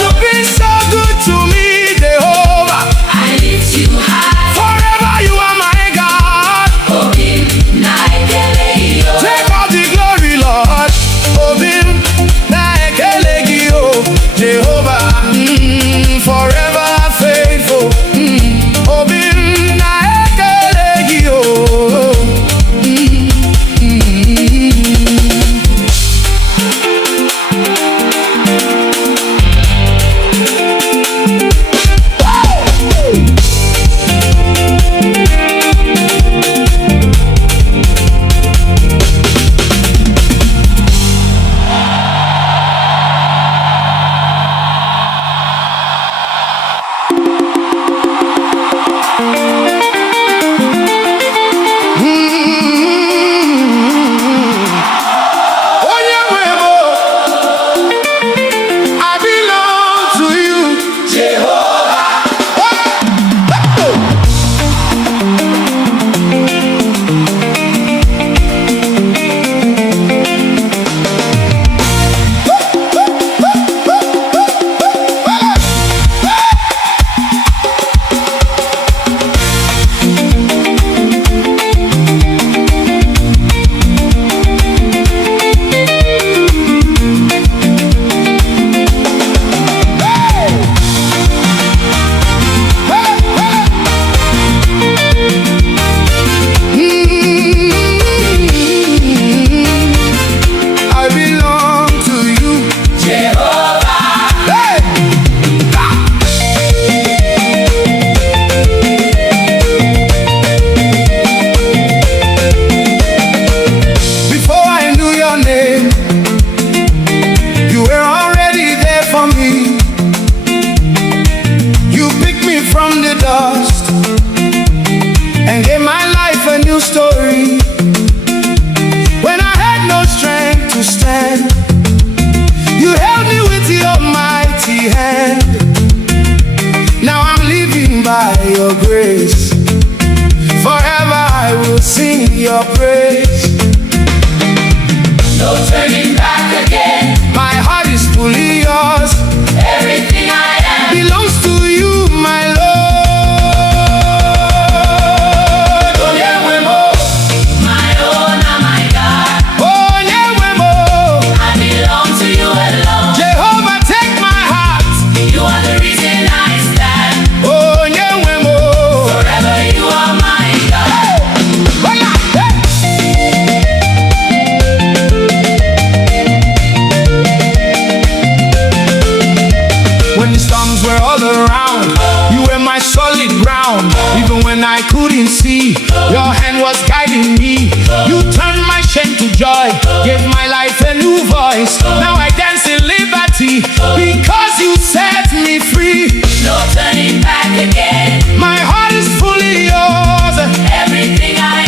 You've been so good to me, Jehovah. Forever you are my God. Take all the glory, Lord. Obim Naekelegio, Jehovah, forever faithful. Obim Naekelegio. I belong to you, Jehovah. I belong to you, Jehovah. Hey! Before I knew your name, you were already there for me. You picked me from the dust and gave my life a new story. When I had no strength to stand, you held me with your mighty hand. Now I'm living by your grace. Forever I will sing your praise. No turning back again. My heart is fully yours. Everything I am Belongs to you, my Lord. my own and my God. Oh, Nyewemo. I belong to you alone. Jehovah, take my heart. You are the reason I stand. Oh, Nyewemo. Forever you are my God. Hola, hey. When the storms were all around, you were my solid ground. Even when I couldn't see, your hand was guiding me. You turned my shame to joy, gave my life a new voice. Now I dance in liberty because you set me free. No turning back again. My heart is fully yours. Everything I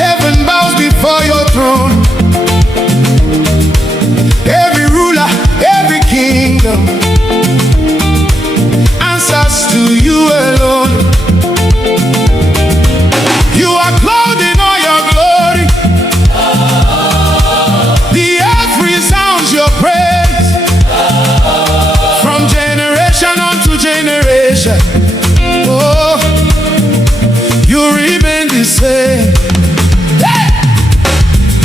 Heaven bows before your throne. Every ruler, every kingdom answers to you alone. You are clothed in all your glory. The earth resounds your praise. From generation unto generation, oh, you remain the same.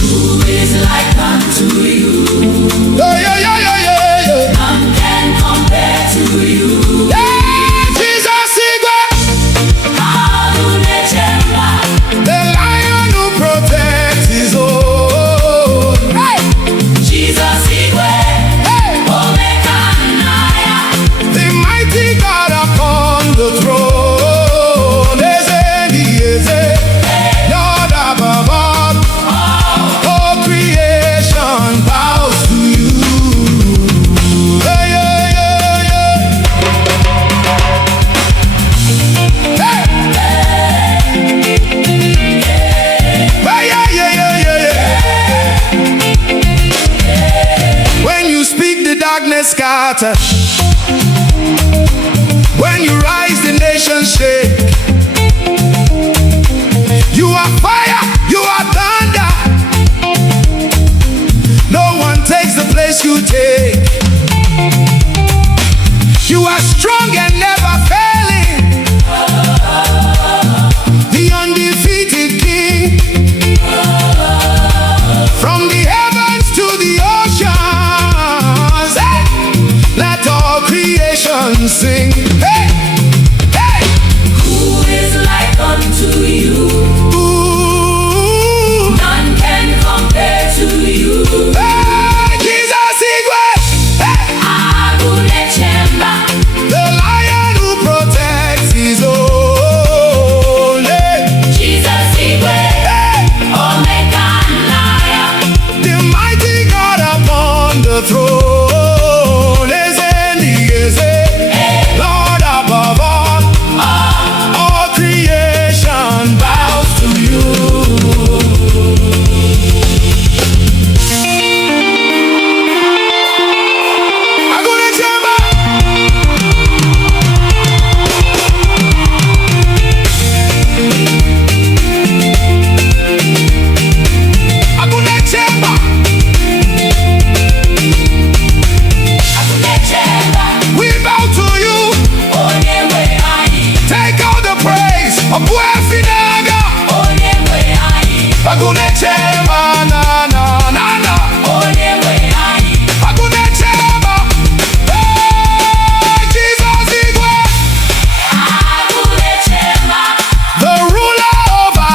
Who is like unto you? Yeah, yeah, yeah, yeah, yeah, yeah. None can compare to you. Yeah, Jesus Igwe, the lion who protects his own. Hey! Jesus Igwe, Hey! Omekanaya, The mighty God upon the throne. Eze, Eze, Lord above all. All creation bows to you. Yeah, yeah, yeah, yeah. Hey! Yeah, yeah, yeah, yeah, yeah. When you speak, the darkness scatters. When you rise, the nations shake. You are fire, you are thunder. No one takes the place you take. You are strong and never failing. The undefeated King. From the heavens to the oceans, hey! Let all creation sing. Hey! Hey! who is like unto you? Ooh! None can compare to you. Hey! Jesus Igwe! Hey! Agunechemba, The lion who protects his own. Hey! Jesus Igwe, Hey! Omekanaya, The mighty God upon the throne. Eze, Eze, Lord above all. All creation bows to you. Agunechemba. Agunechemba. Agunechemba, We bow to you. Onyewe anyị, Take all the praise. Obuefinaga. Onyewe anyị, Agunechemba, na na na na. Onyewe anyị, Agunechemba. Hey, Jesus Igwe, Agunechemba, the ruler over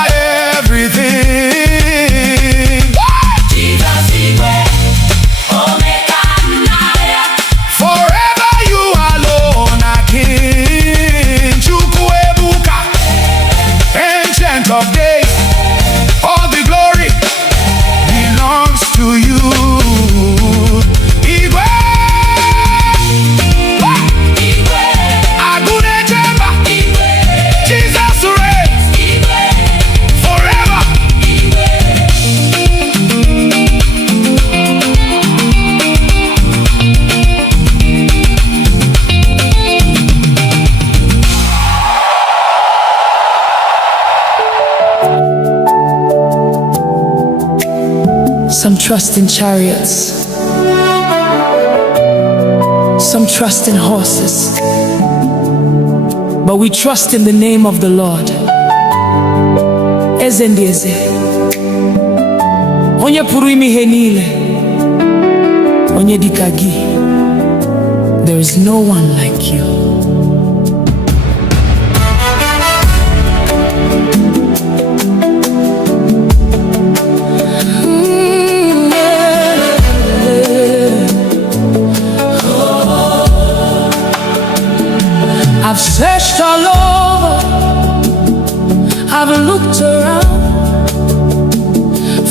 everything. Jesus Igwe, Omekanaya, Forever you alone are King. Chukwuebuka, Ancient of Days. All the glory belongs to you. Igwe, Igwe, Agunechemba, Igwe, Jesus reigns Igwe, forever. Igwe. Some trust in chariots, some trust in horses, but we trust in the name of the Lord. Eze ndị eze, onye pụrụ ime ihe niile, onye dịka gị. There is no one like you. I've searched all over, I've looked around,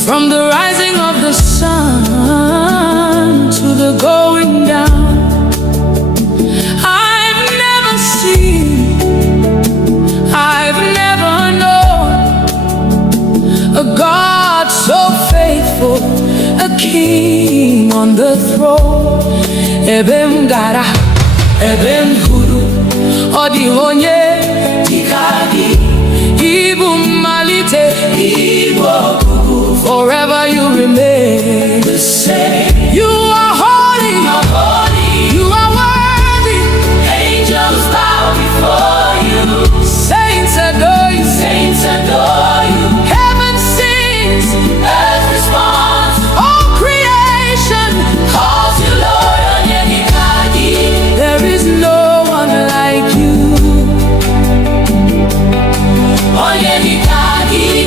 from the rising of the sun to the going down. I've never seen, I've never known on the throne. Ebem gara, ebem huru, odi onye dikagi. Ibu malite, Igbo kuku. Forever you remain the same. You are holy, you are worthy. Angels bow before you. Saints adore you, Heaven sings, earth responds. All creation calls you Lord. There is no one like you.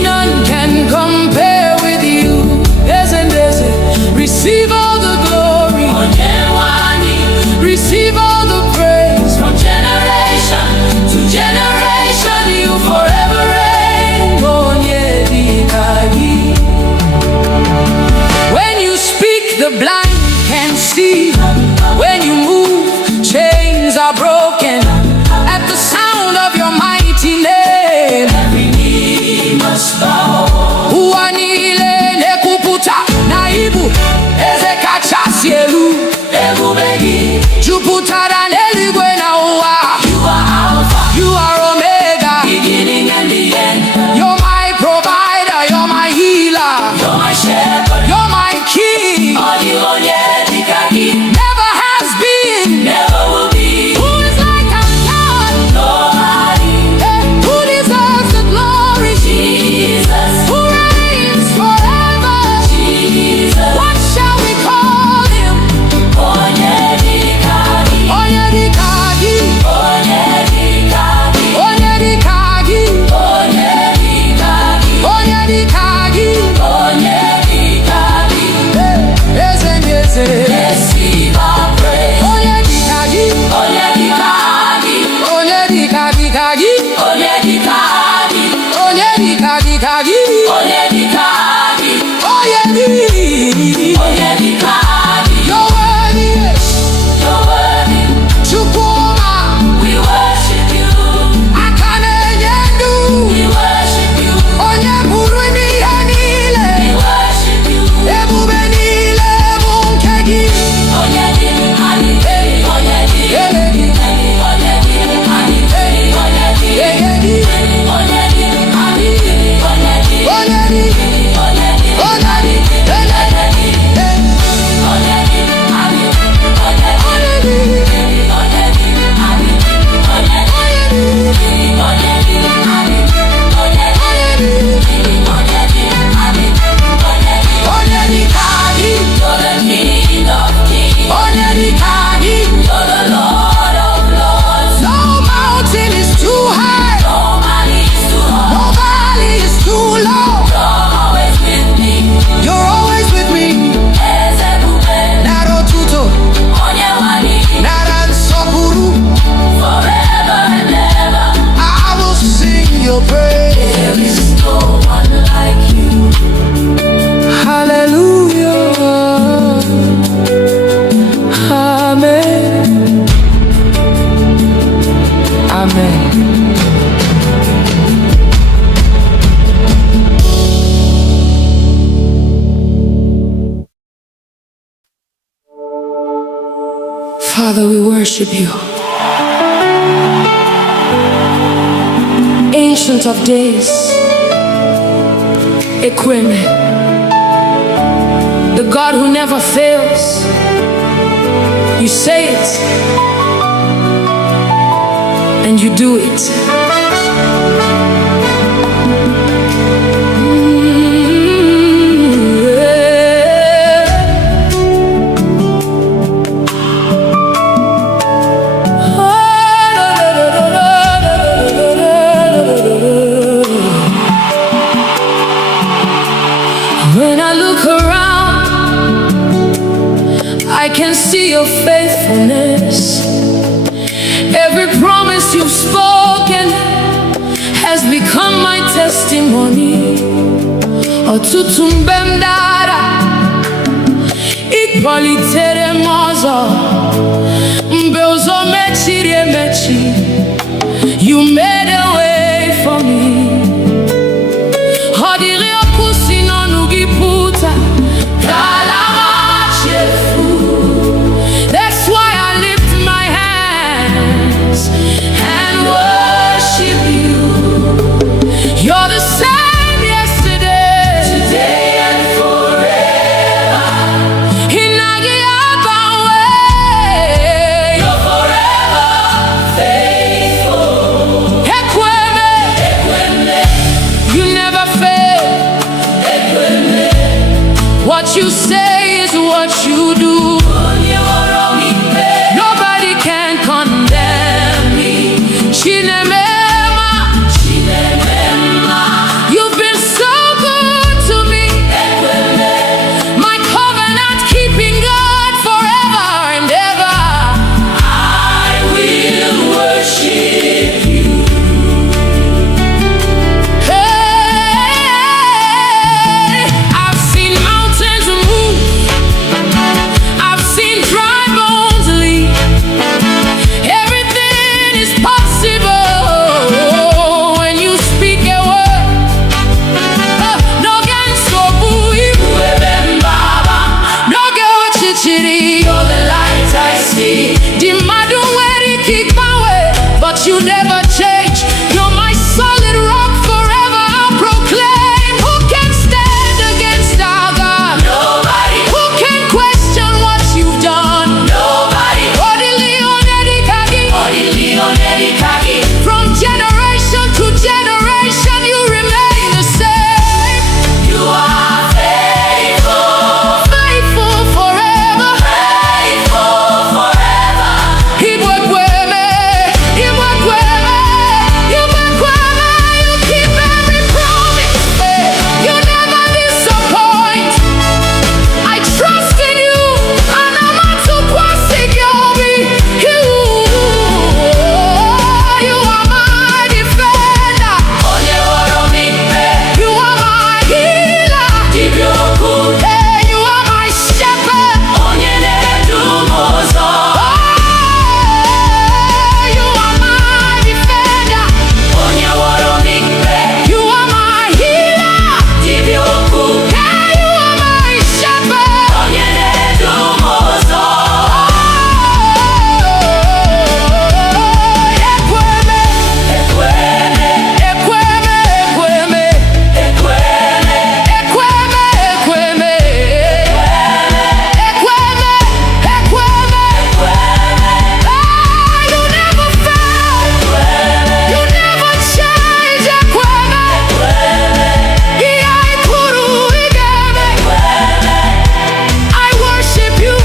None can compare with you. Receive all the glory, receive all the praise. From generation to generation, you forever reign. When you speak, the blind can see. When you move, chains are broken. At the sound of your mighty name, every knee must bow. Uanile nekuputa naibu ezekachasielu ebubegi juputara neligwe na uwa. You are Alpha, you are Omega, beginning and the end. You're my provider, you're my healer, you're my shepherd, you're my king. Never has been, never will be. Who is like our God? Nobody. Who deserves the glory? Jesus. Who reigns forever? Jesus. What shall we call him? Onyedikagi. Onyedikagi. Onyedikagi. Onyedikagi. Onyedikagi. Onyedikagi. Onyedikagi. Receive our praise. Onyedikagi. Onyedikagi. Onyedikagi. Onyedikagi. Onyedikagi. Onyedikagi. Onyedikagi. You're worthy. You're worthy. Chukuma. We worship you. Akane yendu. We worship you. Onyeburu niyanile. We worship you. Ebubenile munkegi. Onyedikagi. Onyedikagi. Father, we worship you. Ancient of days, Equime, the God who never fails. You say it, and you do it. When I look around, I can see your faithfulness. Every promise you've spoken has become my testimony. Ọtụtụ mgbe m dara, ị kwalitere m ọzọ. Mgbe ụzọ mechiri emechi, you made a way for me. Ọ dịrị ọkụ si n'ọnụ gị pụta, ka ala ma chefu. What you say is what you do. Nobody can condemn me. You've been so good to me. My covenant keeping God forever and ever. I will worship you. Hey, I've seen mountains move. I've seen dry bones leave. Everything is possible when you speak a word. No gan so bui baba. No go chichiri. You're the light I see. The madu where kick my way, but you never change. You're my solid rock forever. I'll proclaim. Who can stand against our God? Nobody. Who can question what you've done? Nobody. From generation to generation, you remain the same. You are faithful, faithful forever, faithful forever. Igbo, you keep every promise. You never disappoint. I trust in you, and I'm not too plastic. You are my defender. You are my healer. Hey, you are my shepherd. You are my defender. You are my healer. Hey, you are my shepherd. You never fail. You never change. I worship you.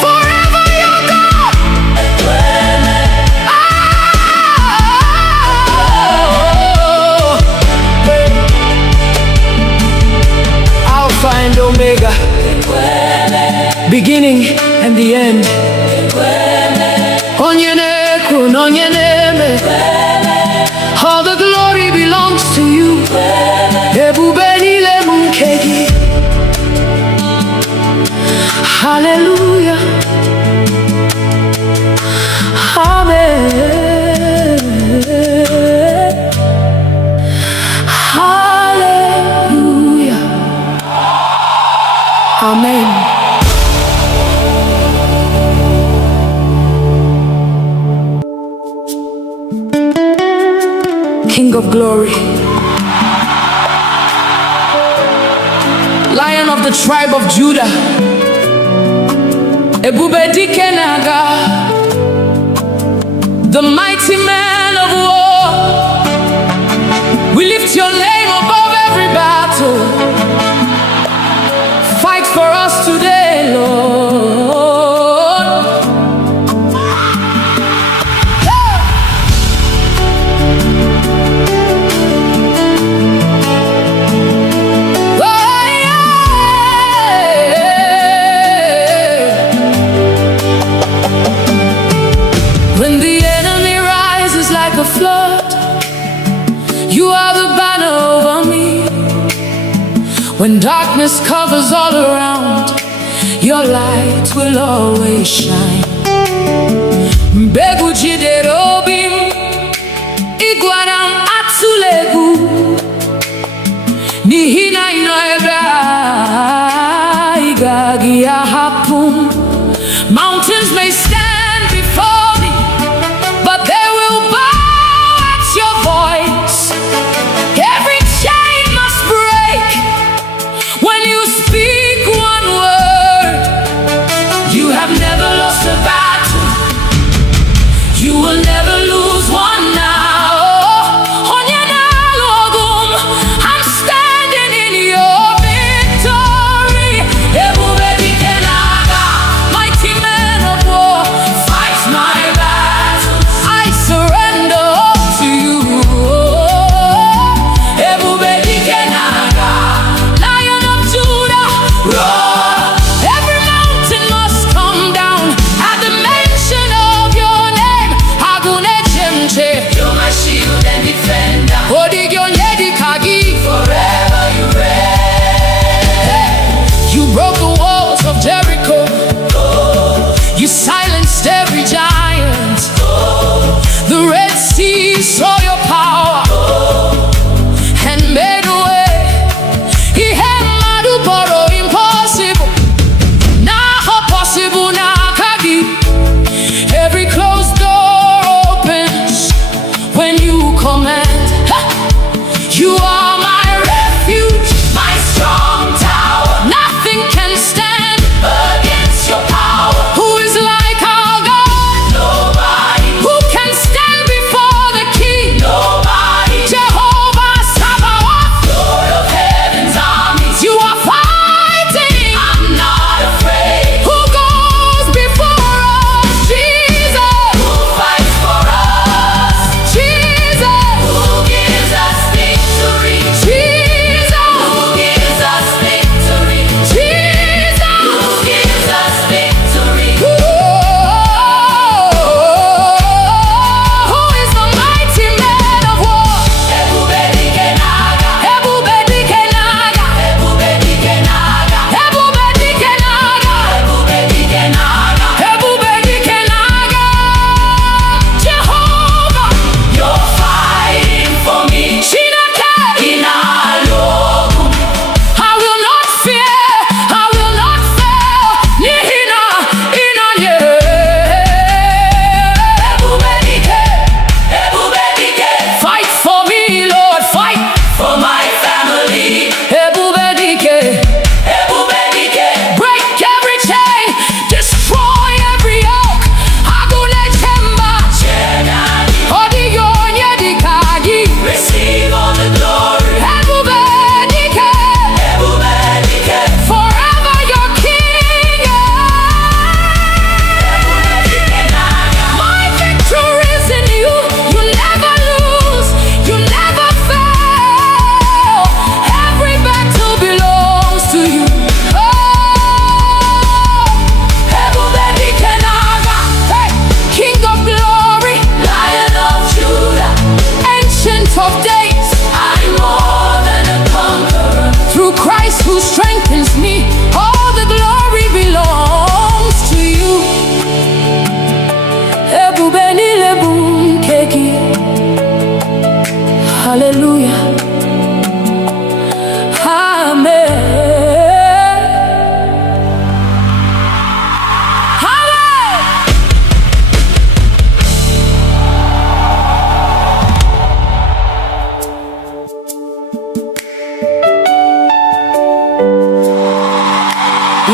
Forever you're God. Alpha and Omega, beginning and the end. All the glory belongs to you. Hallelujah. Amen. Hallelujah. Amen. King of glory, Lion of the tribe of Judah, Ebube dike naga, the mighty man of war. We lift your name above every battle. Fight for us today, Lord. When the enemy rises like a flood, you are the banner over me. When darkness covers all around, your light will always shine. Mbegu jiderobim, igwaram atulegu, nihina inoeba, igagi ahapum. Mountains may stand before me, but they will bow at your voice. Every chain must break when you speak one word. You have never lost a battle. You will never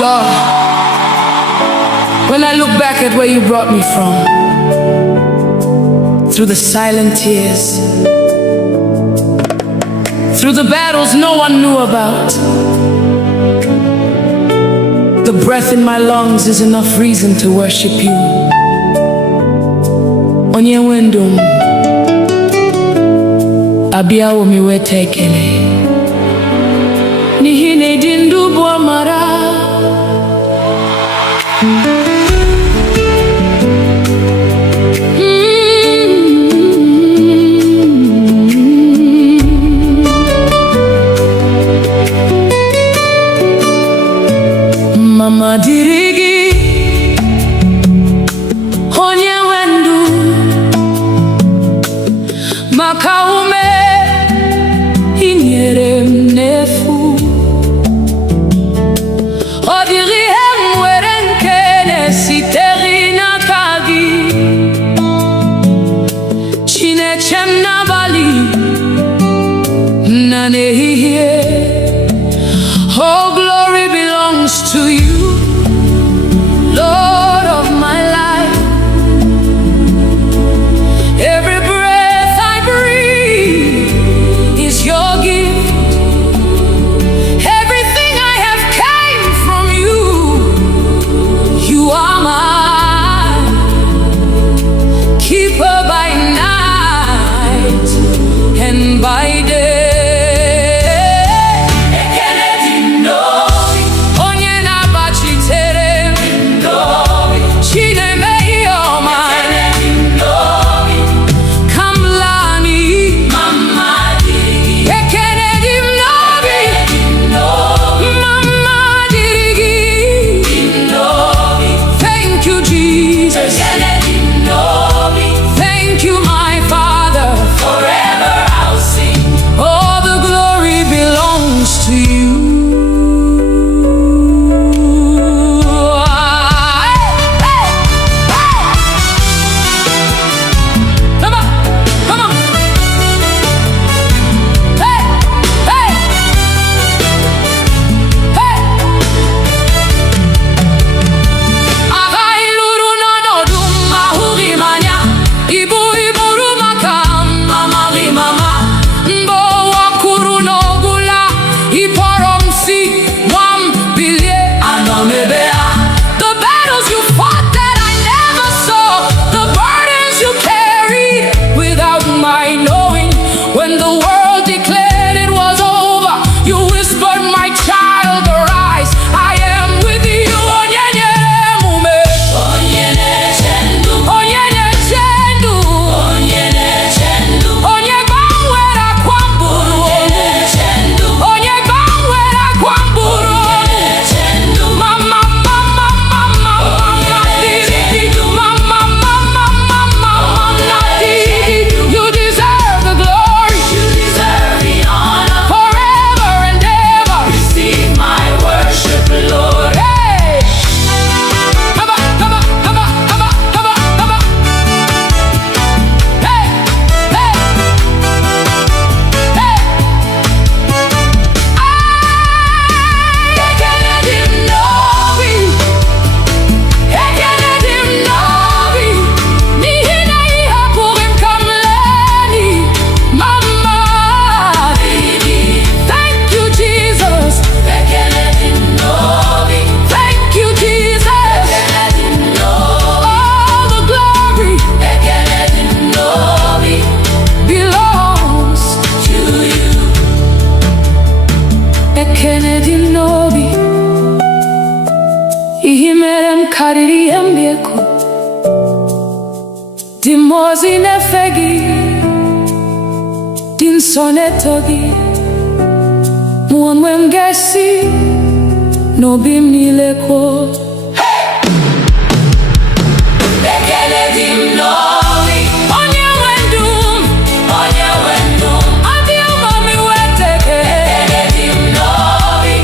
Lord, when I look back at where you brought me from, through the silent tears, through the battles no one knew about, the breath in my lungs is enough reason to worship you. Onye wendum abiawo mi wete ekele n'ihi na ịdị ndụ bụ amara. Mama dịrị gị onye nwe ndụ, maka ume i nyere m n'efu. Ọ dịghị ihe m nwere nke na-esitere n'aka gị. Chineke m n'abalị na n'ehihie, oh glory belongs to you, Lord of my life. Every breath I breathe is your gift. Everything I have came from you. You are my keeper by night and by day. Dimozi nefegi din sonetogi muamwengesi no bimnileko bekele dimnovi onye wendum adio mami weteke bekele dimnovi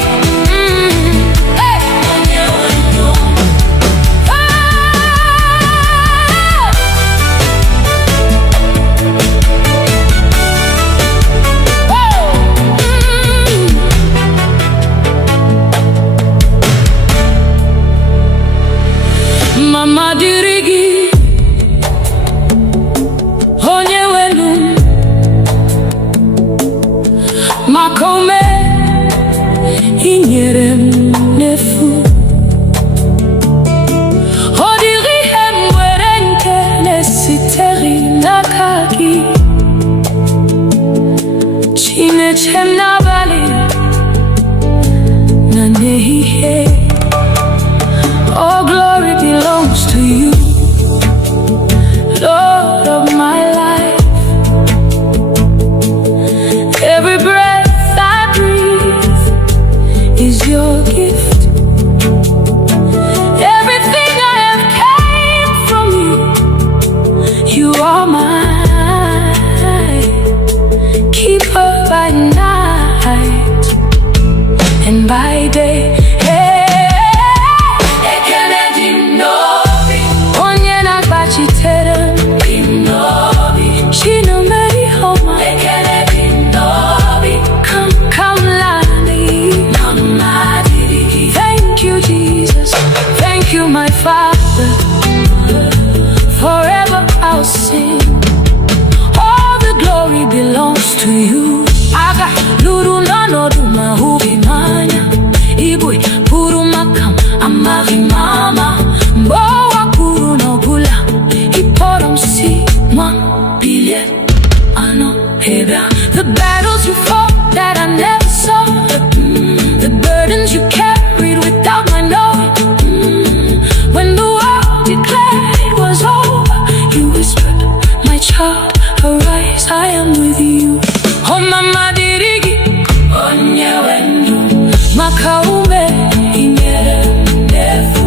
onye wendum Chinechem n'abalị na n'ehihie. All glory belongs to you, Lord of my life. Every breath I breathe is your gift. Everything I have came from you. You are mine, keeper by night and by day. My Father, forever I'll sing. All the glory belongs to you. Aga luru nano duma hubi manya. Igbo puru makam amari mama. Mbowa puru no bula. Iporom si mwa bilye ano heba. The battles you fought that I never saw. The burdens you carried without my knowing. When the world declared it was over, you whispered, my child, arise, I am with you. Oh mama dirigi, onye wendu, makaume ingere ndefu.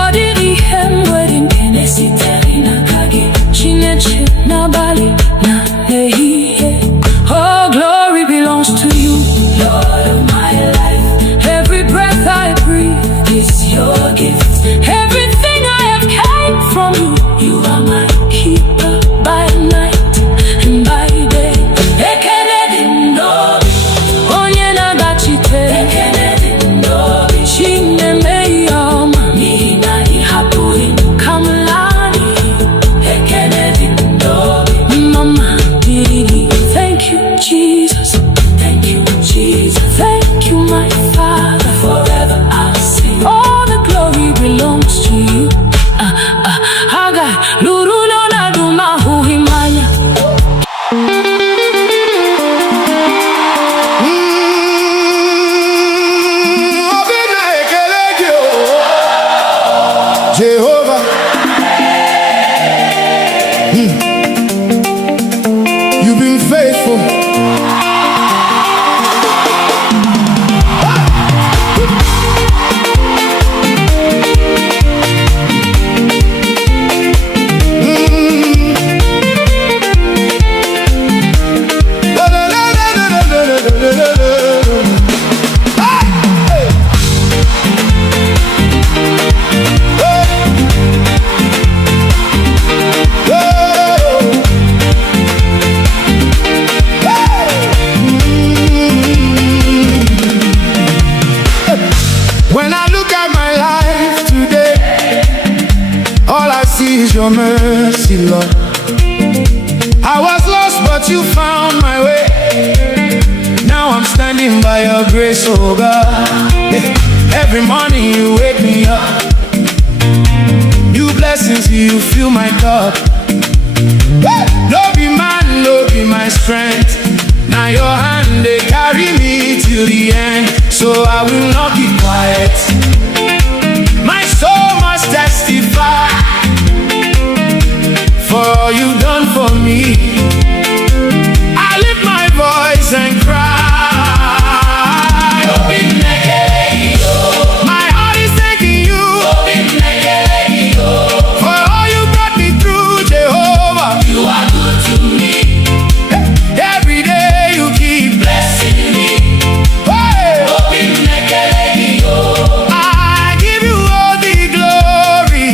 Odiri hemwedin kenesi terina kagi, chineche nabali na nehiye. Oh glory belongs to you, Lord of my life. Every breath I breathe is your gift. Everything I have came from you. You are my keeper by night and by day. Onye nagachite Chine meyama Nihina ihapuri Kamlani Mama dirigi. Thank you Jesus, thank you Jesus, thank you my Father. Forever I'll sing. All the glory belongs to you. Haga luru no na duma huhimanya. Jehovah, you've been faithful. When I look at my life today, all I see is your mercy, Lord. I was lost, but you found my way. Now I'm standing by your grace, oh God. Every morning you wake me up. New blessings, you fill my cup. No be man, no be my strength. Now your hand, they carry me till the end. So I will not keep quiet. My soul must testify for all you've done for me. I lift my voice and cry. My heart is thanking you for all you brought me through, Jehovah. You are good to me. Every day you keep blessing me. I give you all the glory.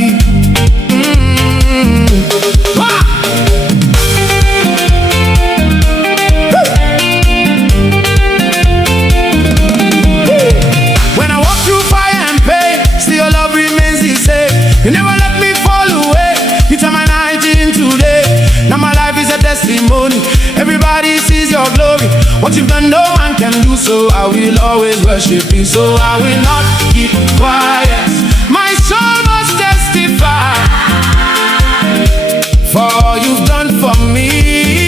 When I walk through fire and pain, still your love remains the same. You never let me fall away. You turn my night into day. Now my life is a testimony. Everybody sees your glory. What you've done, no man can do. So I will always worship you. So I will not keep quiet. My soul must testify for all you've done for me.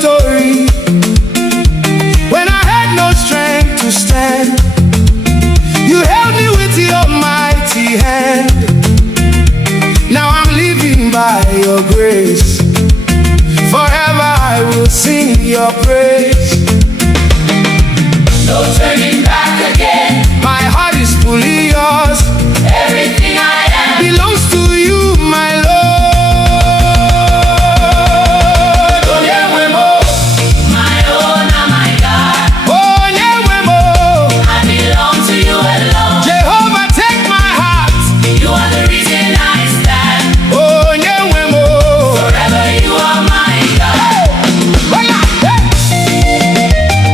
story. When I had no strength to stand, you held me with your mighty hand. Now I'm living by your grace. Forever I will sing your praise. No turning back again. My heart is fully yours. Everything I am belongs to you, my Lord. my own and my God. Oh, Nyewemo. I belong to you alone. Jehovah, take my heart. You are the reason I stand. Oh, Nyewemo. Forever you are my God. Hola, hey.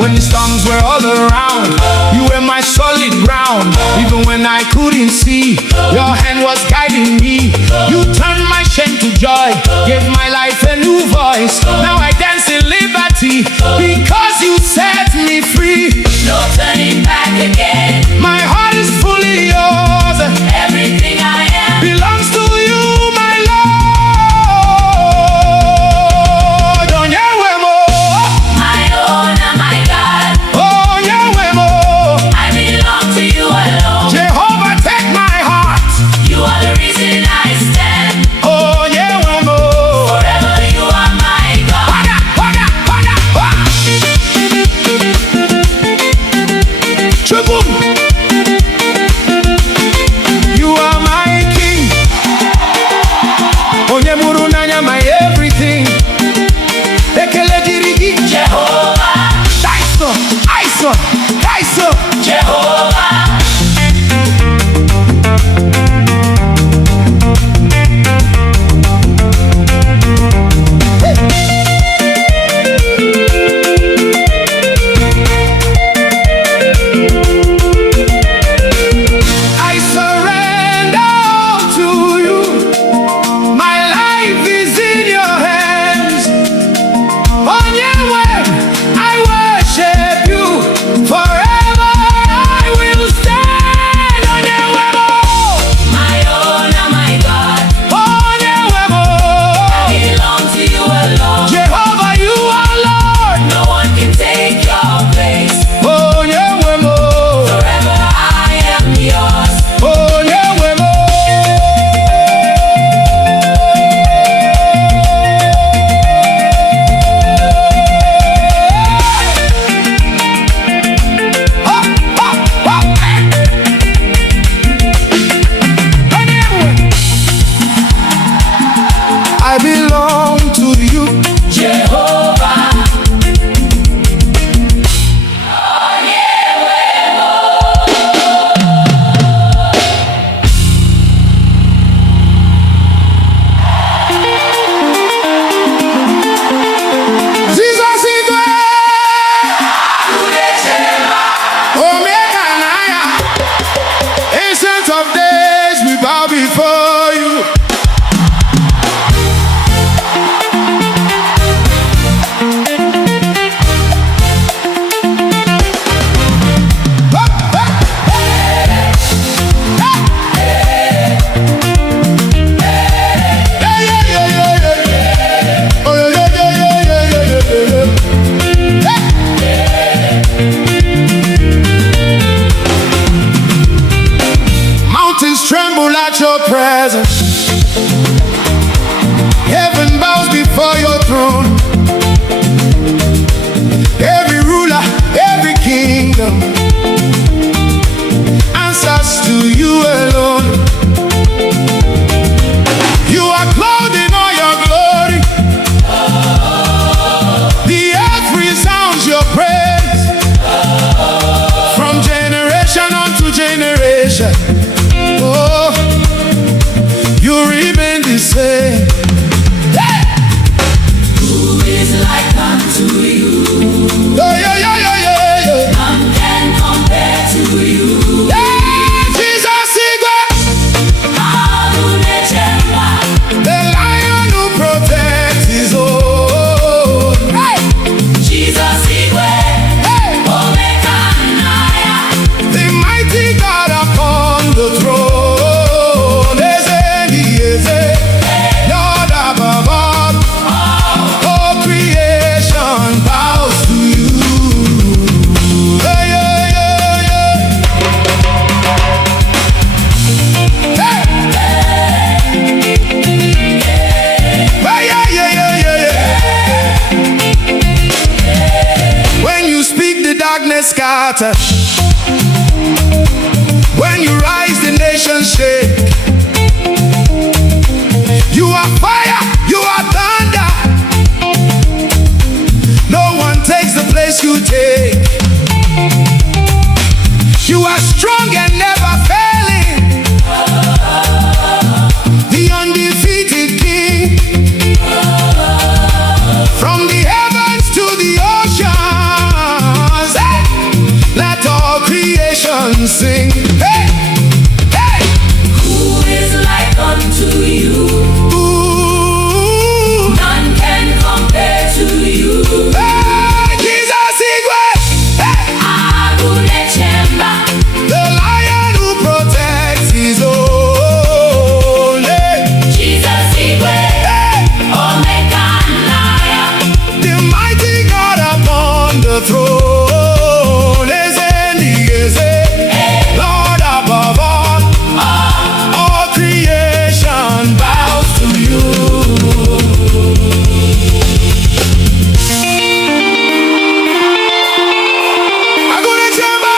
When the storms were all around, you were my solid ground. Even when I couldn't see, your hand was guiding me. You turned my shame to joy, gave my life a new voice. Now I dance in liberty because you set me free. No turning back again. My heart is fully yours. Everything I am Belongs to you, my Lord. Oh, Nyewemo. my own and my God. Oh, Nyewemo. I belong to you alone. Jehovah, take my heart. You are the reason I stand. Oh, Nyewemo. Forever you are my God. Hola, hola, hola, hola. Chukwu. You are my king. Onye mụrụ n'anya, my everything. Ekele dịrị gị. Jehovah, Daiso, Aiso, Daiso. Jehovah. I surrender all to you. My life is in your hands. On your way, I worship you. Forever I will stand. On your way, My own and my God. on your way. Belong to you alone. Jehovah, you are Lord. No one can take your place. On your way, Forever I am yours. on your way. I belong to you. Jehovah. Jesus is there. Omega and Aya. Ancient of days, we bow before you. Mountains tremble at your presence. Heaven bows before your throne. Every ruler, every kingdom answers to you alone. You are clothed in all your glory. The earth resounds your praise. From generation unto generation, oh, you remain the same. Hey! Who is like unto you? Yeah, yeah, yeah, yeah, yeah, yeah. None can compare to you. Yeah, Jesus is God, the lion who protects his own. Hey! Jesus is Hey! Omega and Aya. The mighty God upon anointed. When you rise, the nation shake. You are fire, you are thunder. No one takes the place you take. You are strong and never failing, the undefeated King. From the heavens to the oceans, hey, let all creation sing. Hey, hey. Who is like unto you? Ooh. None can compare to you. Hey, Jesus Igwe. Hey. Agunechemba. The lion who protects his own. Hey. Jesus Igwe. Hey. Omega and Lion. The mighty God upon the throne. Lord above all creation bows to you. Agunechemba.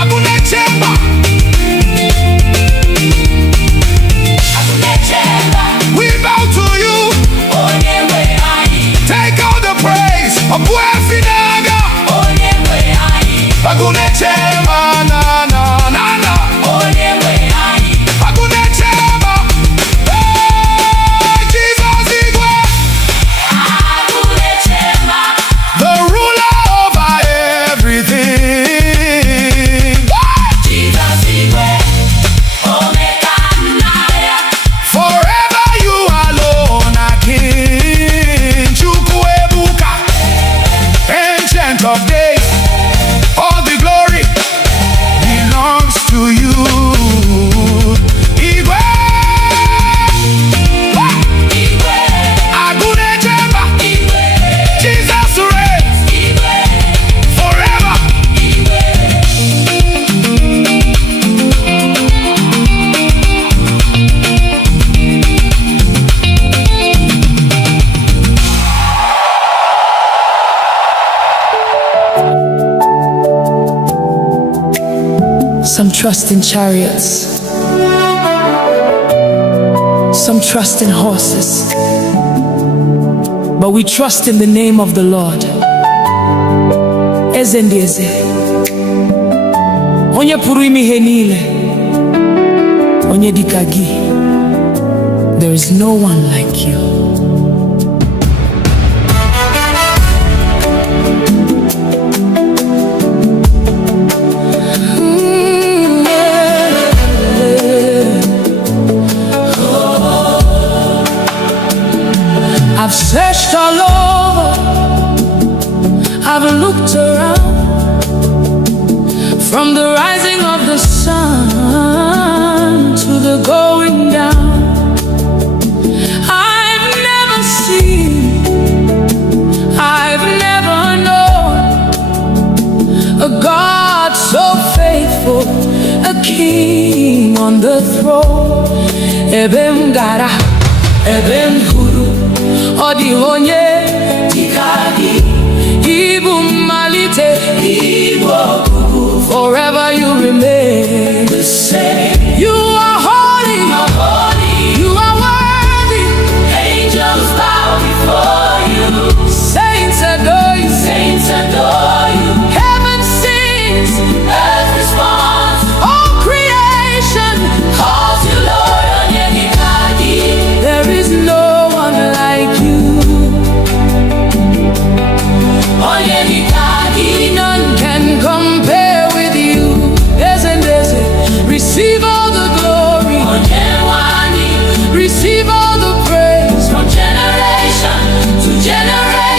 Agunechemba. Agunechemba. We bow to you. Onyewe anyị. Take all the praise of Buefinaga. Onyewe anyị. Agunechemba, na na na na. Onyewe anyị. Agunechemba. Hey, Jesus Igwe, Agunechemba. the ruler over everything. Jesus Igwe. Omega and Lion. Forever you alone are King. Chukwuebuka, Ancient of Days. All the glory belongs to you. Igwe. Igwe. Agunechemba. Igwe. Jesus reigns Igwe. forever. Igwe. Some trust in chariots, some trust in horses, but we trust in the name of the Lord. Eze ndị eze, onye pụrụ ime ihe niile, onye dịka gị. There is no one like you. I've searched all over, I've looked around, from the rising of the sun to the going down. I've never seen, I've never known a God so faithful, a king on the throne. Ebem gara, ebem huru, odi onye dikagi. Ibu malite, Ibu kuku. Forever you remain the same. You are holy, you are worthy. Angels bow before you. Saints adore you, Saints adore you. heaven sings, Earth responds. all creation Calls you Lord Onyedikagi. there is no one like you. Onyedikagi. None can compare with you. There's receive all the glory, Onyewani. receive all the praise. From generation to generation.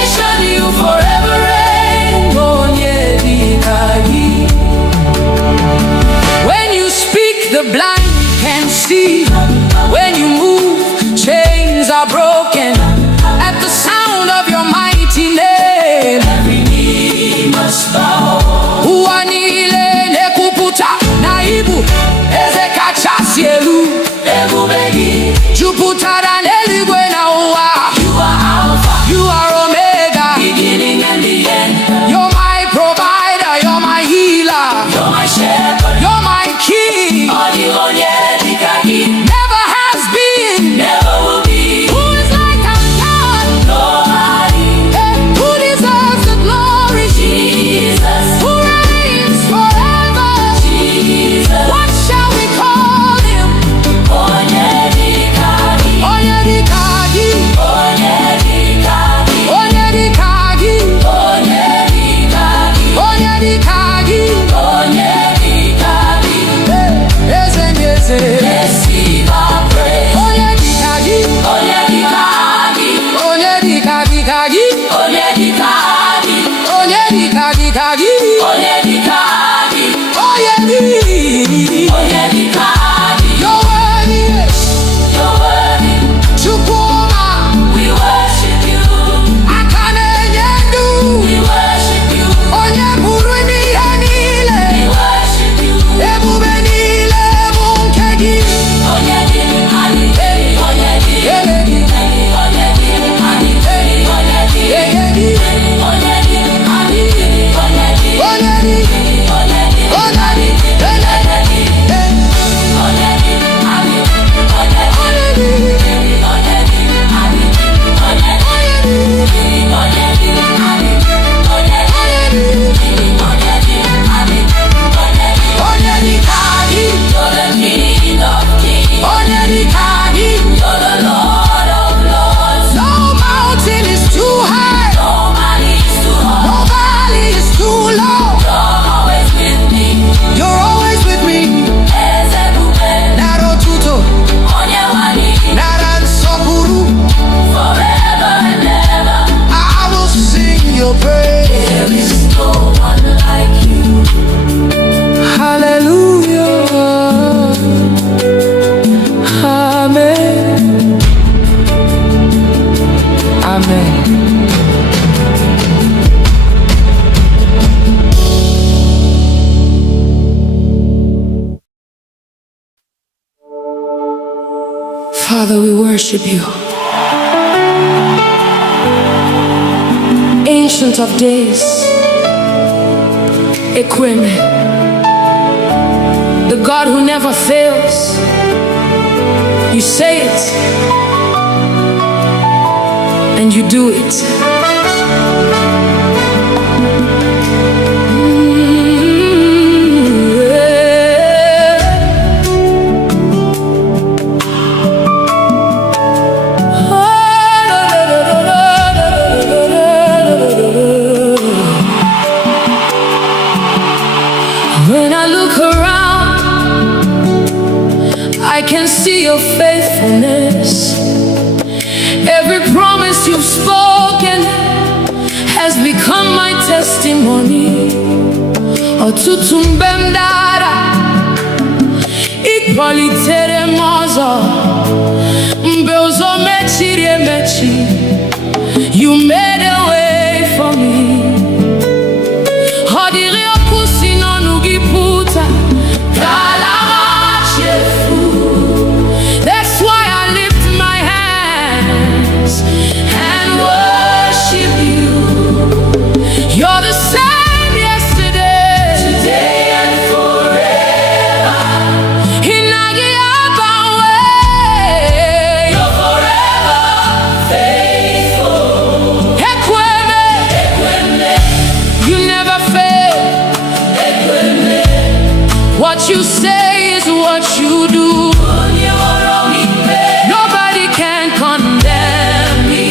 worship you. Ancient of days, Equime, the God who never fails. You say it, and you do it. When I look around, I can see your faithfulness. Every promise you've spoken has become my testimony. Ọtụtụ mgbe m dara, ị kpọlitere m ọzọ. Mgbe ụzọ mechiri emechi, you made a way for me. Ọ dịrị okwu si n'ọnụ gị pụta, ka ala machefu. That's why I lift my hands and worship you. You're the same yesterday, today and forever. You're forever faithful. Equime, you never fail. What you say is what you do. Nobody can condemn me.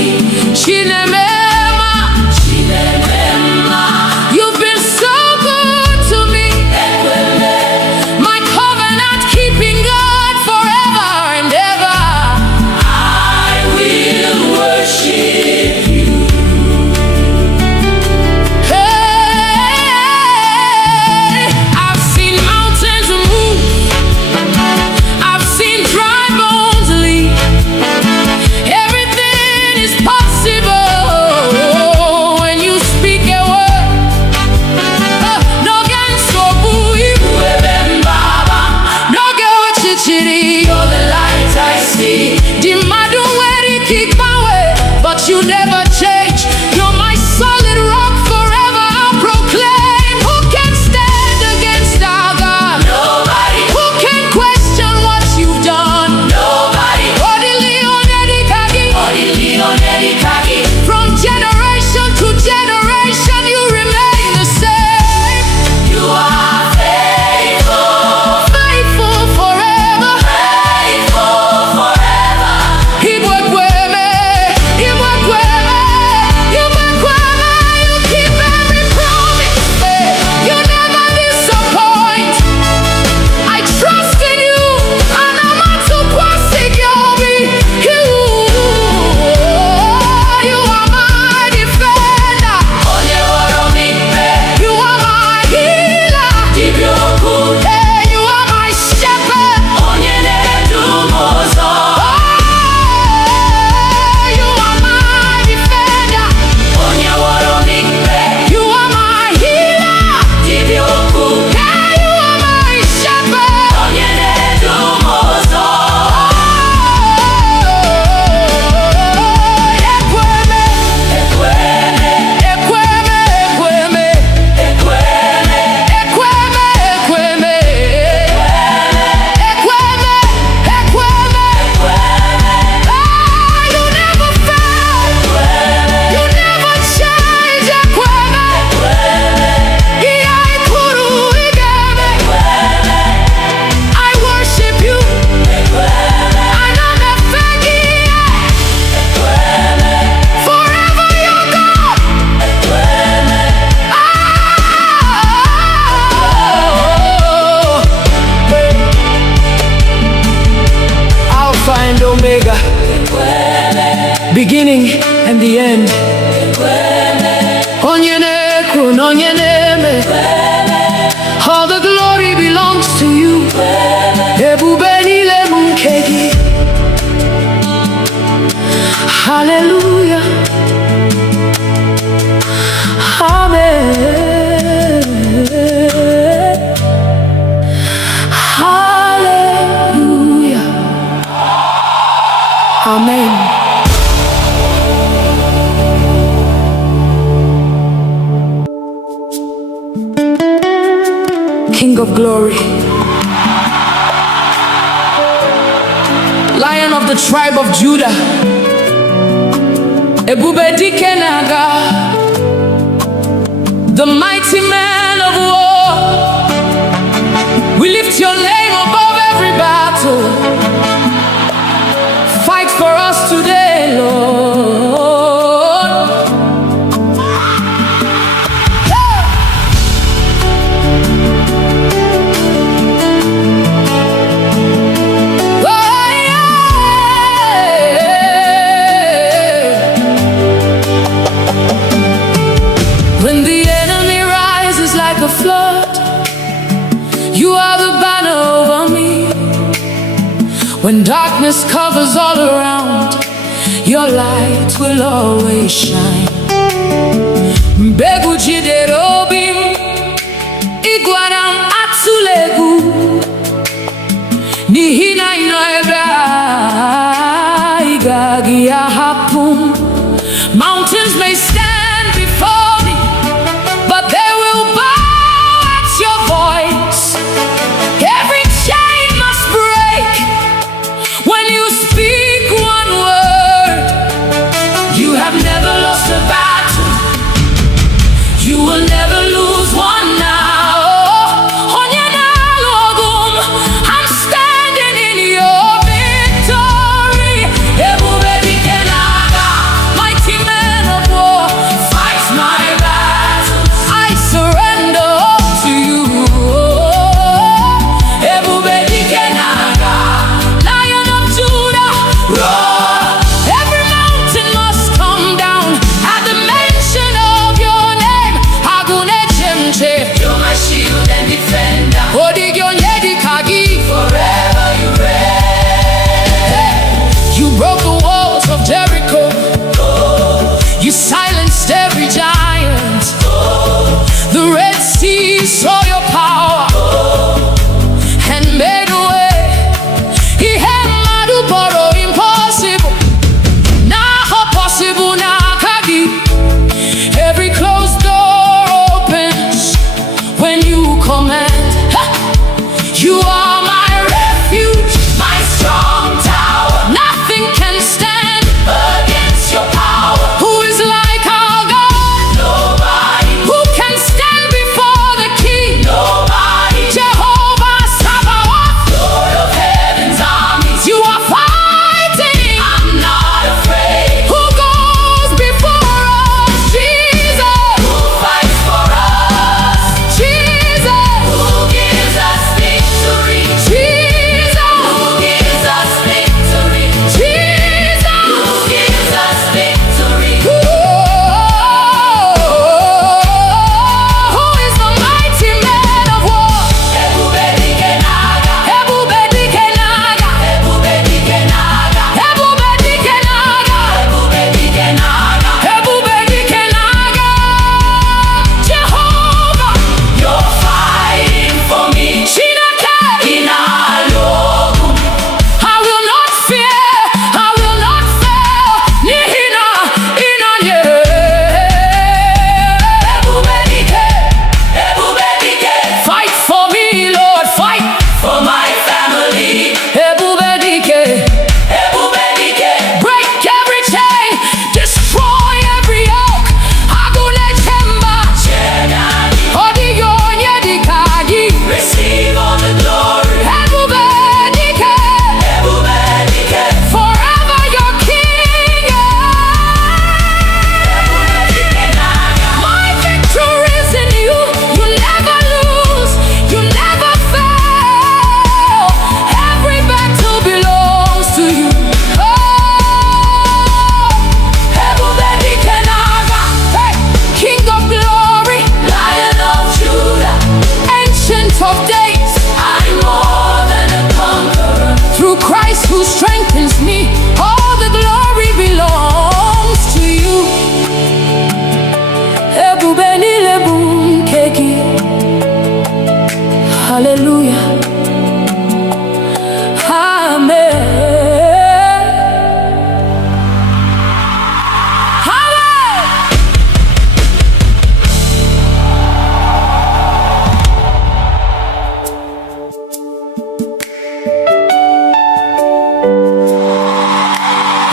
You've been so good to me. My covenant keeping God forever and ever. I will worship you. Hey, I've seen mountains move. I've seen dry bones leave. Everything is possible when you speak a word. No gan so bui, no get what you chiri. You're the light I see. The madu where it kick my way, but you never change. You're my solid rock forever. I'll proclaim. Who can stand against our God? Nobody. Who can question what you've done? Nobody. From generation to generation, you remain the same. You are faithful, faithful forever, faithful forever. Igbo, you keep every promise. You never disappoint. I trust in you, and I'm not too plastic. You are my defender. You are my healer. Hey, you are my shepherd. You are my defender. You are my healer. Hey, you are my shepherd. You never fail. You never change. I worship you. Forever you're God. Alpha and Omega, beginning and the end. Onye na-ekwu na onye na-eme. All the glory belongs to you. Ebube niile m nke gị. Hallelujah. Amen. Hallelujah. Amen. of glory, Lion of the tribe of Judah, Ebube dike naga, the mighty man of war. We lift your name above every battle. Fight for us today, Lord. When the enemy rises like a flood, you are the banner over me. When darkness covers all around, your light will always shine. Mbegu jiderobim, iguanam atsulegu, nihina inoeba, igagi ahapum. Mountains may stand before me, but they will bow at your voice. Every chain must break when you speak one word. You have never lost a battle. You will never lose one now. I'm standing in your victory. Ebube dike naga, mighty man of war, fight my battles. I surrender all to you. Ebube dike naga, Lion of Judah, roar. Every mountain must come down at the mention of your name. Agune chemche, you're my shield and defender. Odigyonyedi kagi, forever you reign. You broke the walls of Jericho. You silenced every giant. The Red Sea saw your power and made a way. He had madu poro impossible. Now possible na kagi. Every closed door opens when you command. Ha! You are my refuge, my strong tower. Nothing can stand against your power. Who is like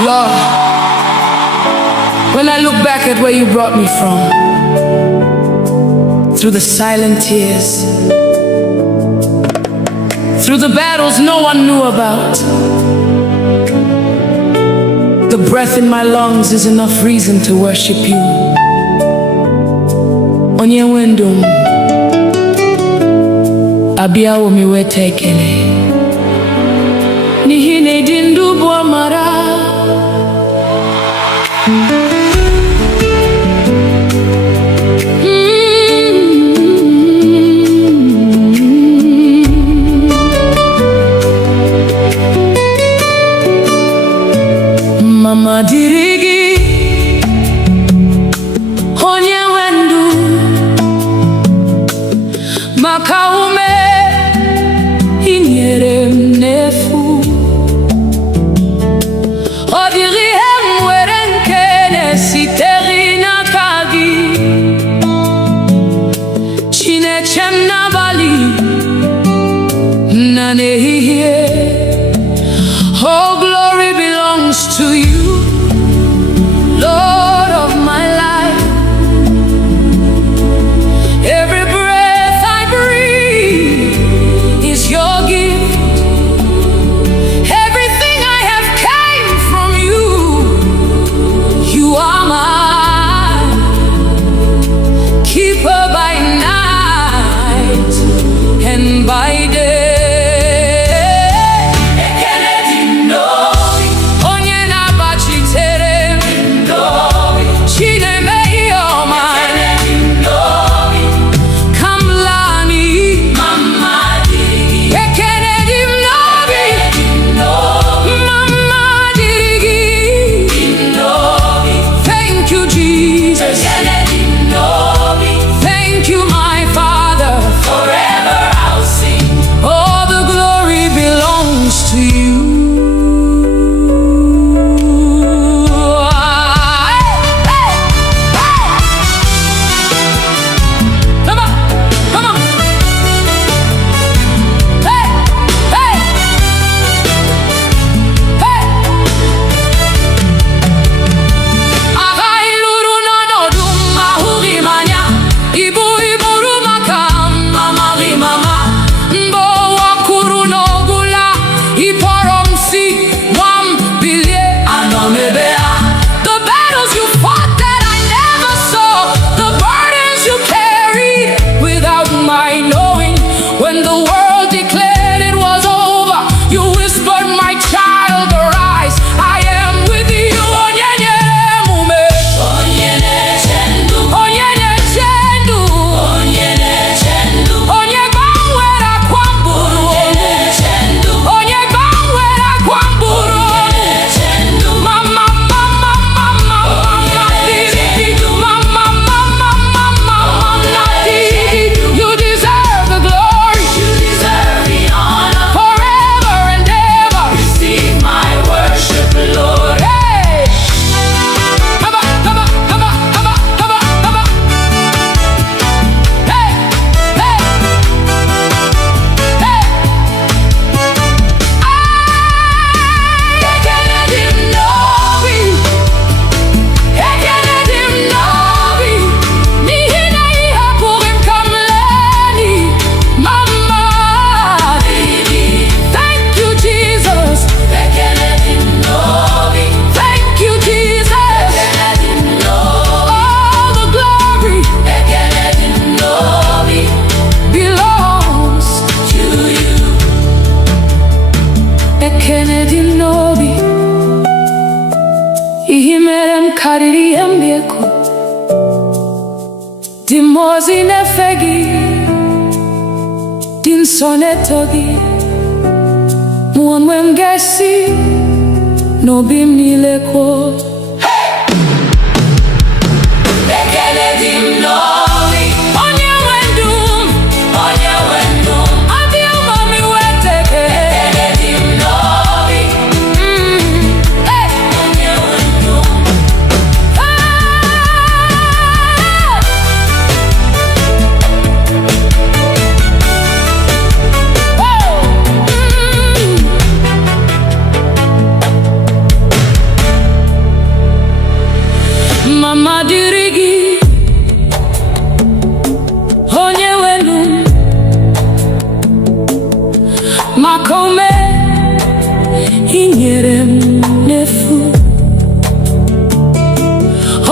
Lord, when I look back at where you brought me from, through the silent tears, through the battles no one knew about, the breath in my lungs is enough reason to worship you. Onye wendum abia wo mi wete ekele n'ihi na ịdị ndụ bụ amara. Mama dịrị gị onye nwe ndụ maka ume i nyere m n'efu. Ọ dịghị ihe m nwere nke na-esitere n'aka gị. Chineke m n'abalị na n'ehihie, oh glory belongs to you, Lord of my life. Every breath I breathe is your gift. Everything I have came from you. You are mine, keeper by night and by day. Dimozi nefegi din sonetogi muamwe mgesi no bimnile ko bekele dim novi onye wendum adi umami weteke bekele dim novi onye wendum mama dịrị gị, onye wenu maka ome i nyere m n'efu.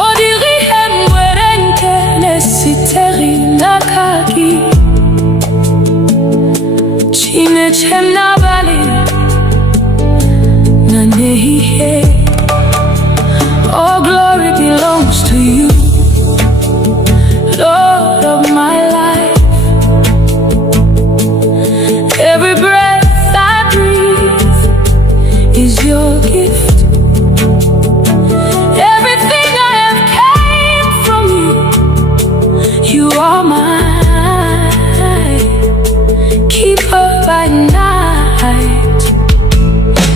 Ọ dịghị ihe m nwere nke na-esitere n'aka gị, Chineke m n'abalị na n'ehihie. All glory belongs to you, Lord of my life. Every breath I breathe is your gift. Everything I have came from you. You are mine, keeper by night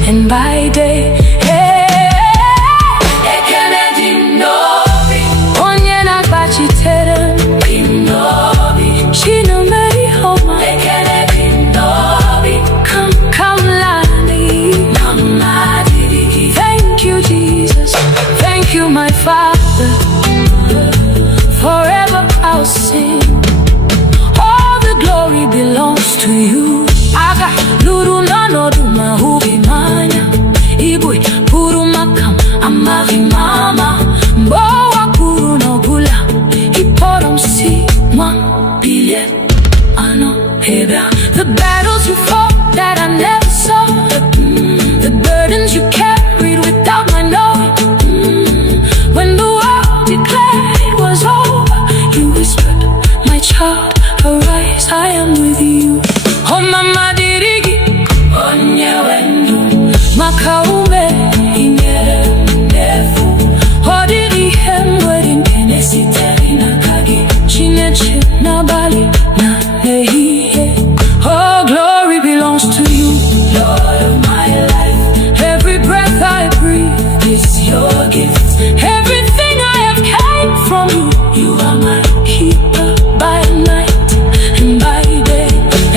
and by day. My Father, forever I'll sing. All the glory belongs to you. Aga luru nanodu mahubi manya, Igbo puru makam amari mama, mbowa puru no bula, iporom si mwa bile ano heba. The battles you fought that I never saw, the burdens you carried without my knowing. When the world declared it was over, you whispered, my child, arise, I am with you. Oh mama dirigi, onye wenu makaume inyere mnefu. Oh diri hem wedding kenesiteri na kagi, Chineke n'abalị na n'ehihie. Oh glory belongs to you, Lord of my life. Every breath I breathe is your gift. Everything I have came from you. You are my keeper by night and by day.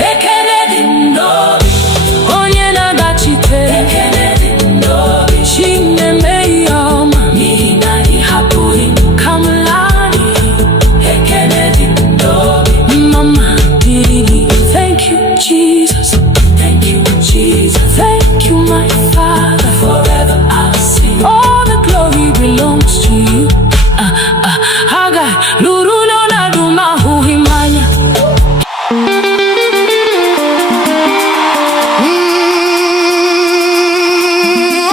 Ekele dị n'obi, onye na-agbachitere. Ekele dị n'obi, Chineke ihe ọma, n'ihi na ị hapụghị m ka m laa n'iyi. Ekele dị n'obi, mama dịrị gị. Thank you, Jesus. Thank you, Jesus. Thank you, my Father. Forever I'll sing. All the glory belongs to you. Haga luru no na duma huhimanya.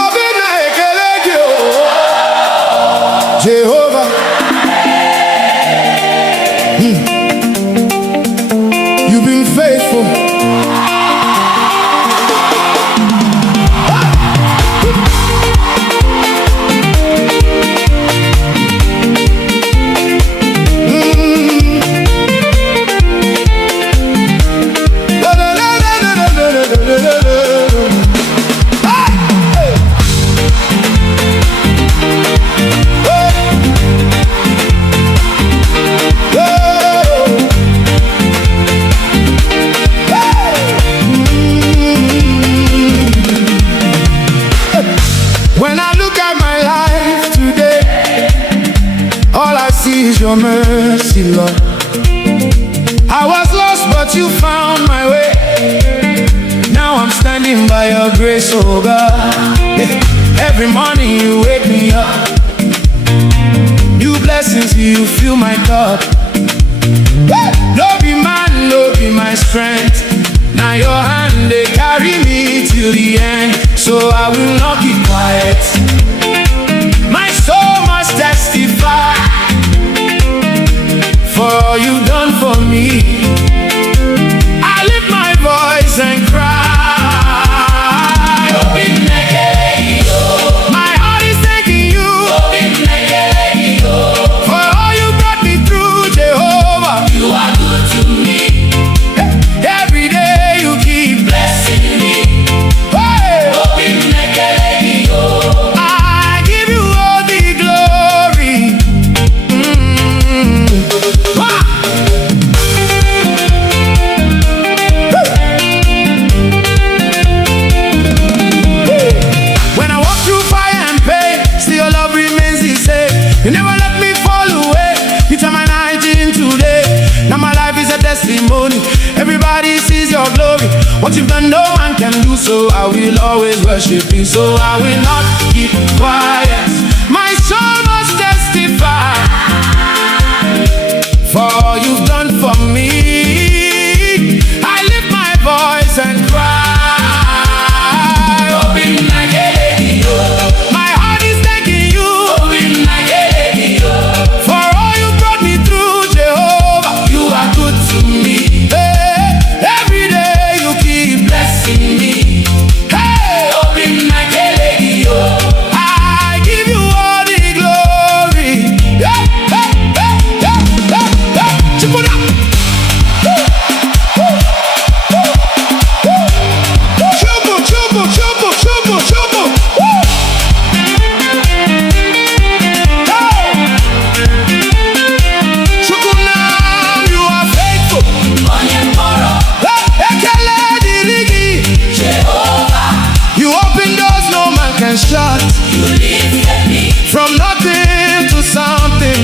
Obina ekeleji o, Jehovah. You've been faithful. When I look at my life today, all I see is your mercy, Lord. I was lost, but you found my way. Now I'm standing by your grace, oh God. Every morning you wake me up. New blessings, you fill my cup. No be man, no be my strength. Now your hand, they carry me till the end. So I will not keep quiet. My soul must testify for all you've done for me. I lift my voice and cry. My heart is thanking you for all you brought me through, Jehovah. You are good to me. Every day you keep blessing me. Hey. Open testimony. Everybody sees your glory. What you've done, no man can do. So I will always worship you. So I will not keep quiet. My soul must testify for all you've done for me. I lift my voice and cry. Open Nigerian. My heart is thanking you. Open Nigerian. For all you brought me through, Jehovah. You are good to me. Hey, every day you keep blessing me. Hey, open Nigerian. I give you all the glory. Yeah, hey, hey, yeah, yeah, yeah. Chip it up. Shot. You lifted me from nothing to something.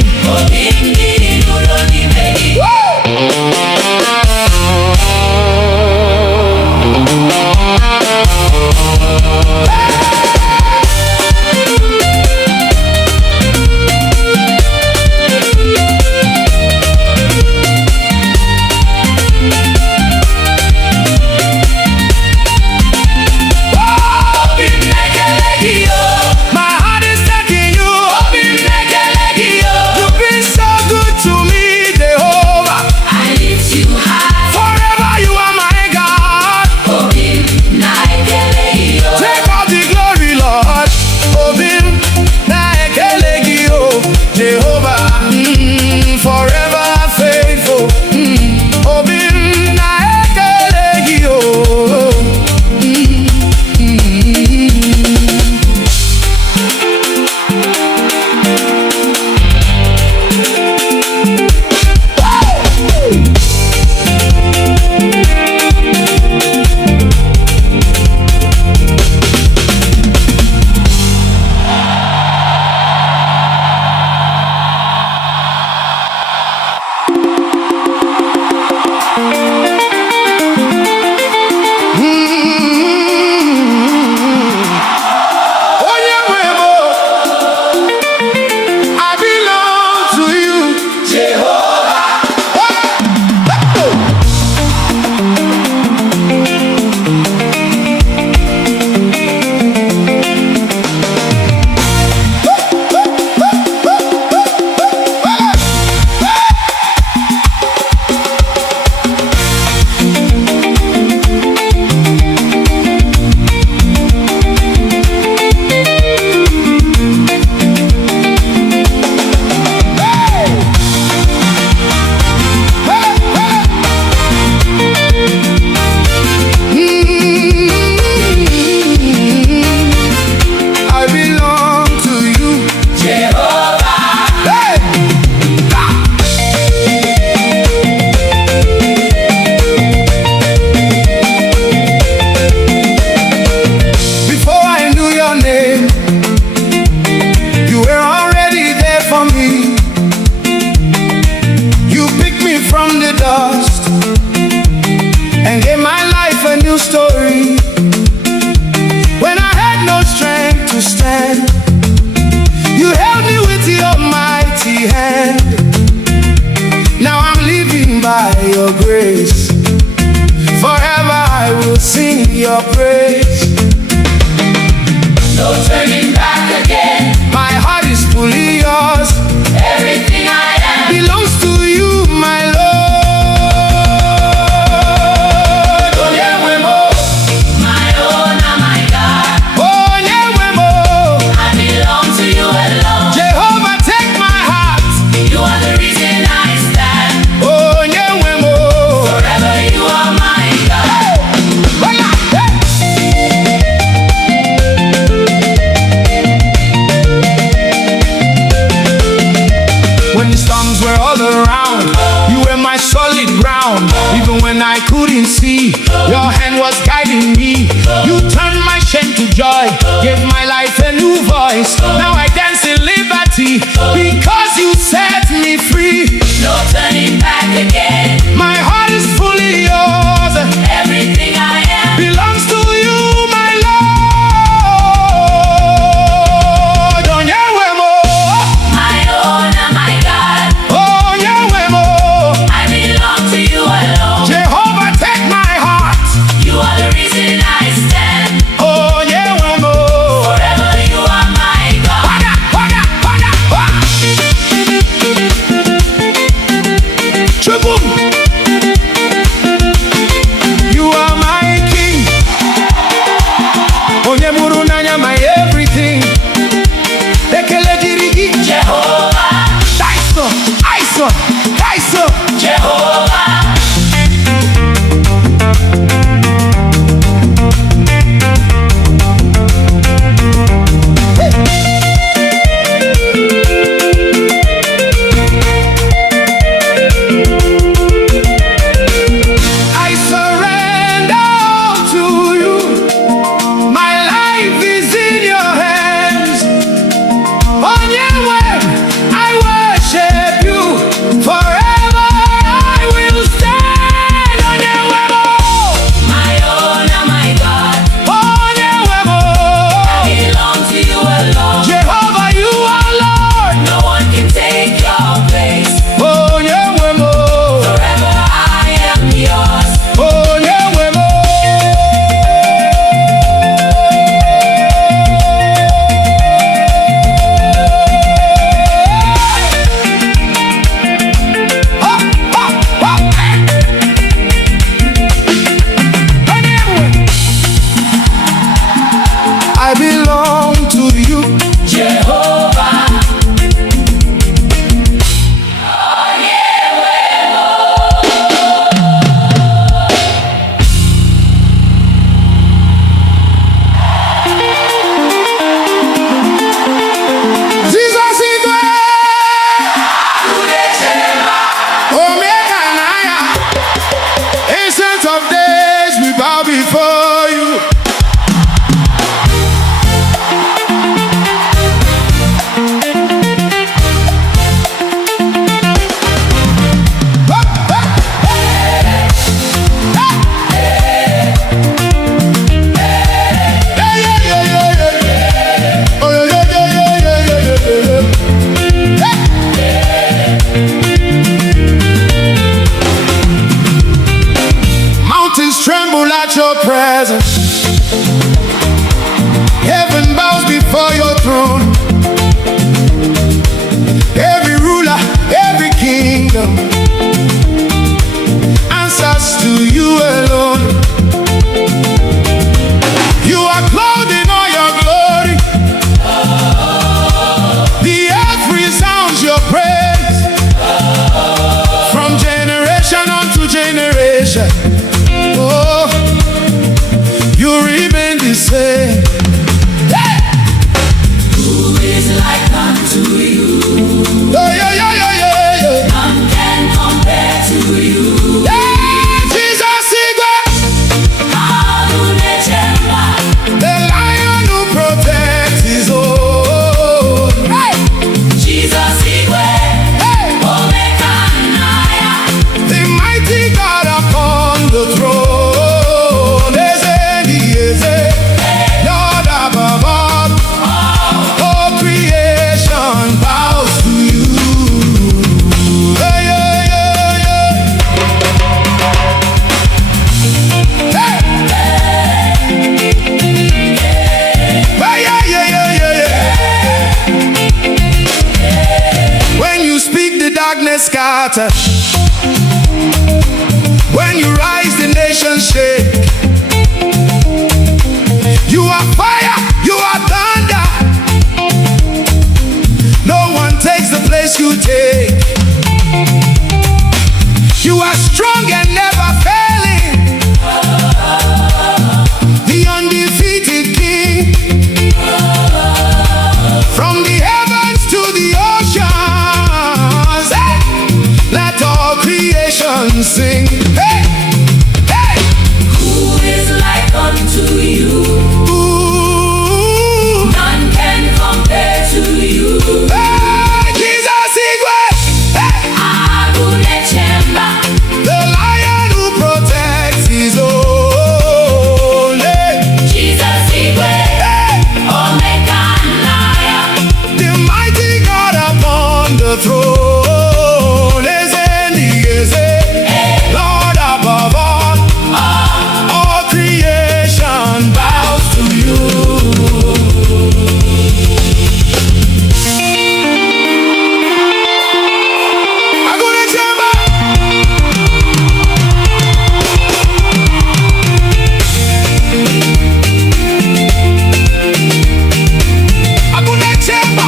Your praise. No turning back again. My heart is fully yours. Everything I am belongs to you, my Lord. Oh, yeah, my own, my God. Oh, yeah, I belong to you alone. Jehovah, take my heart. You are the reason I stand. Oh, yeah, forever you are my God. When the storms were all around, you were my solid ground. Even when I couldn't see, your hand was guiding me. You turned my shame to joy, gave my life a new voice. Now I dance in liberty because you set me free. No turning back again. My heart is full darkness scatter. When you rise, the nation shake. You are fire, you are thunder. No one takes the place you take. You are strong and never failing, the undefeated King. From the heavens to the oceans, hey, let all creation sing. Hey, hey. Who is like unto you? Ooh. None can compare to you. Hey, Jesus Igwe. Hey. Agunechemba. The lion who protects his own. Jesus Igwe. Hey. Omega and Lion. The mighty God upon the throne. Lord above all creation bows to you. Agunechemba. Agunechemba.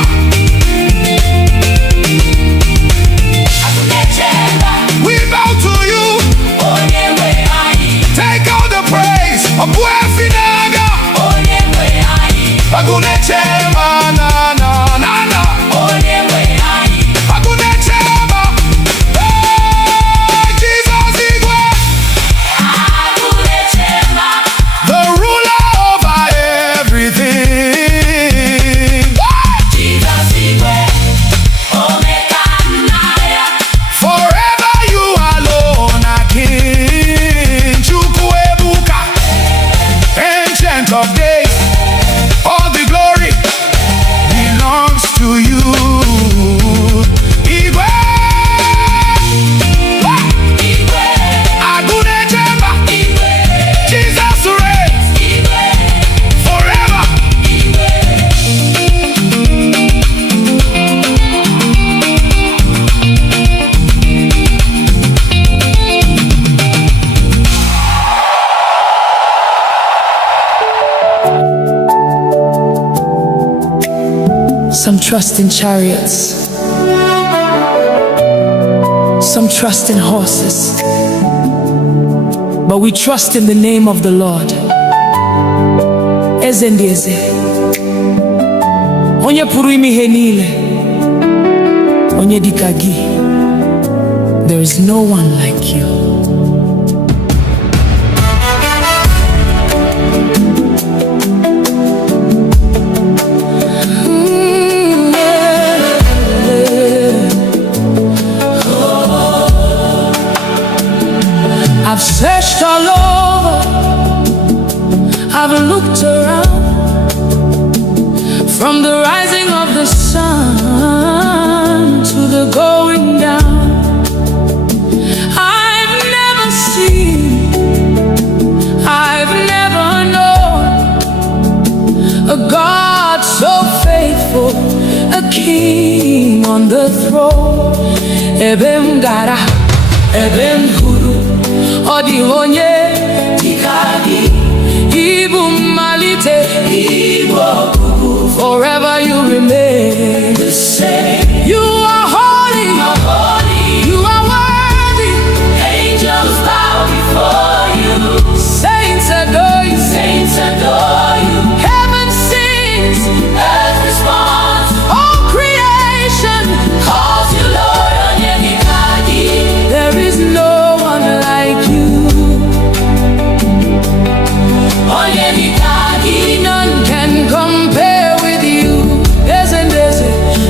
Agunechemba. We bow to you. Onyewe anyị. Take all the praise of Buefinaga. Onyewe anyị. Agunechemba, na na na na. Onyewe anyị. Agunechemba. Hey, Jesus Igwe. Agunechemba. The ruler over everything. Jesus Igwe. Omega and Lion. Forever you alone are King. Chukwuebuka, Ancient of Days. All the glory belongs to you. Igwe. Igwe. Agunechemba. Igwe. Jesus reigns Igwe. forever. Some trust in chariots, some trust in horses, but we trust in the name of the Lord. Eze ndị eze, onye pụrụ ime ihe niile, onye dịka gị. There is no one like you. I've searched all over, I've looked around, from the rising of the sun to the going down. I've never seen, I've never known a God so faithful, a king on the throne. Ebem gara, ebem huru, odi onye dikagi. Ibu malite, Ibu kuku. Forever you remain the same. You are holy, you are worthy. Angels bow before you. Saints adore you, heaven sings, Earth responds, all creation calls you Lord. Onyedikagi. there is no one like you. Onyedikagi. None can compare with you.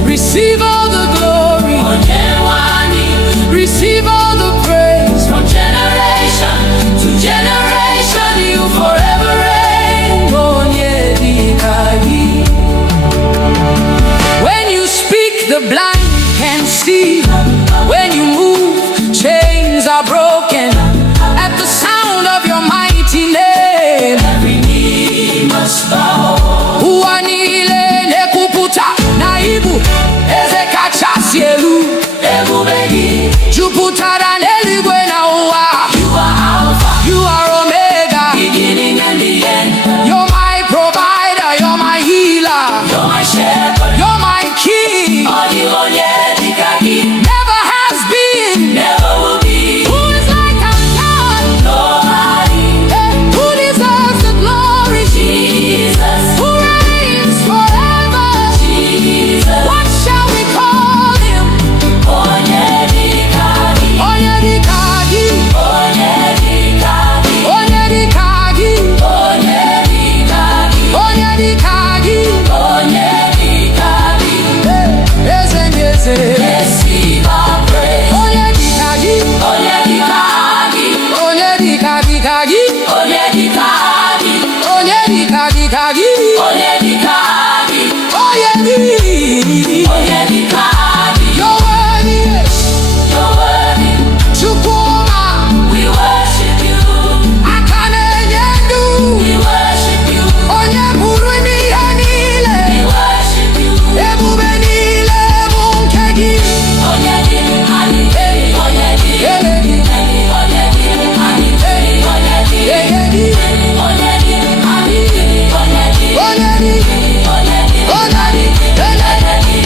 Receive all the glory, Onyenwani. receive all the praise. From generation to generation, you forever reign. Onyedikagi. When you speak, the blind can see. When you move, chains are broken. At the sound of your mighty name, Every knee must bow. Uwanile nekuputa naibu ezekachasielu. Ebube jupụtara n'eluigwe na ụwa. You are Alpha, You are Omega. beginning and the end. You're my provider, you're my healer, You're my shepherd, you're my king. Never has been. never will be. Who is like our God? Nobody, Who deserves the glory? Jesus, Who reigns forever? Jesus. What shall we call him? Onyedikagi, Onyedikagi, Onyedikagi, Onyedikagi, Onyedikagi, Onyedikagi. Onyedikagi. Eze ndị eze. Receive our praise. Onyedikagi, Onyedikagi, Onyedikagikagi, Onyedikagi, Onyedikagikagi, Onyedikagi, Onyedi. Onyedikagi. You're worthy, You're worthy. Chukwuma. We worship you. Aka na-enye ndụ. We worship you. Onye pụrụ ime ihe niile. We worship you. Ebube niile bụ nke gị. Onyedikagi, Onyedikagi, Eledi, Onyedikagi, Onyedikagi, Egedi, Onyedikagi, Onyedi, Onyedi, Eledi,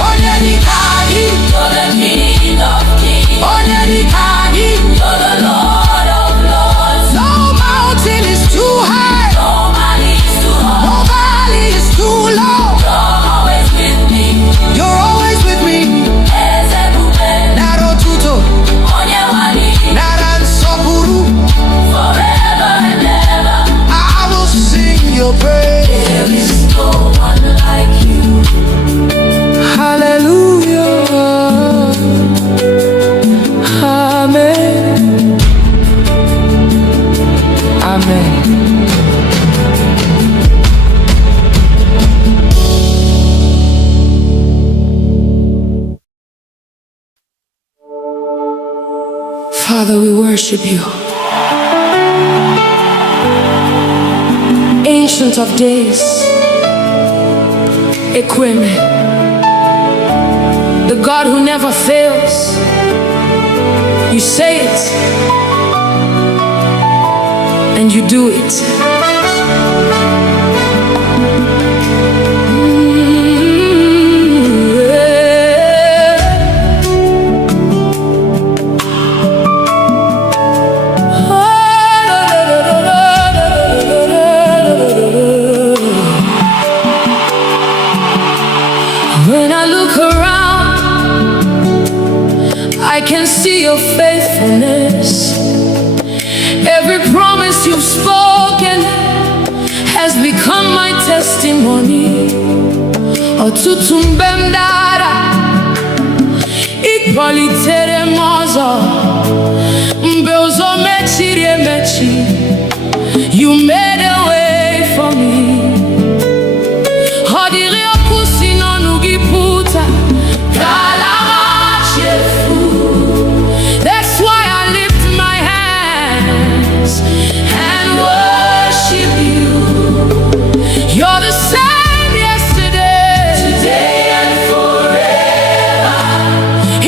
Onyedikagi, You're the King of Kings. Onyedikagi. You're the Lord of Lords. No mountain is too high, No man is too hard. no valley is too low. You're always with me. You're always with me. Ezebube, Nara otuto, Onyewani, nara nsọpụrụ. forever and ever. I will sing your praise. There is no one like you. Hallelujah. Amen. Amen. Father, we worship you. Ancient of days, Equime, the God who never fails. You say it, and you do it. When I look around, I can see your faithfulness. Every promise you've spoken has become my testimony. Ọtụtụ mgbe m dara, ị kpọlitere m ọzọ. Mgbe ụzọ mechiri emechi, you made a way for me. Ọ dịrị okwu si n'ọnụ gị pụta, ka ala machefu. That's why I lift my hands and worship you. You're the same yesterday, Today and forever.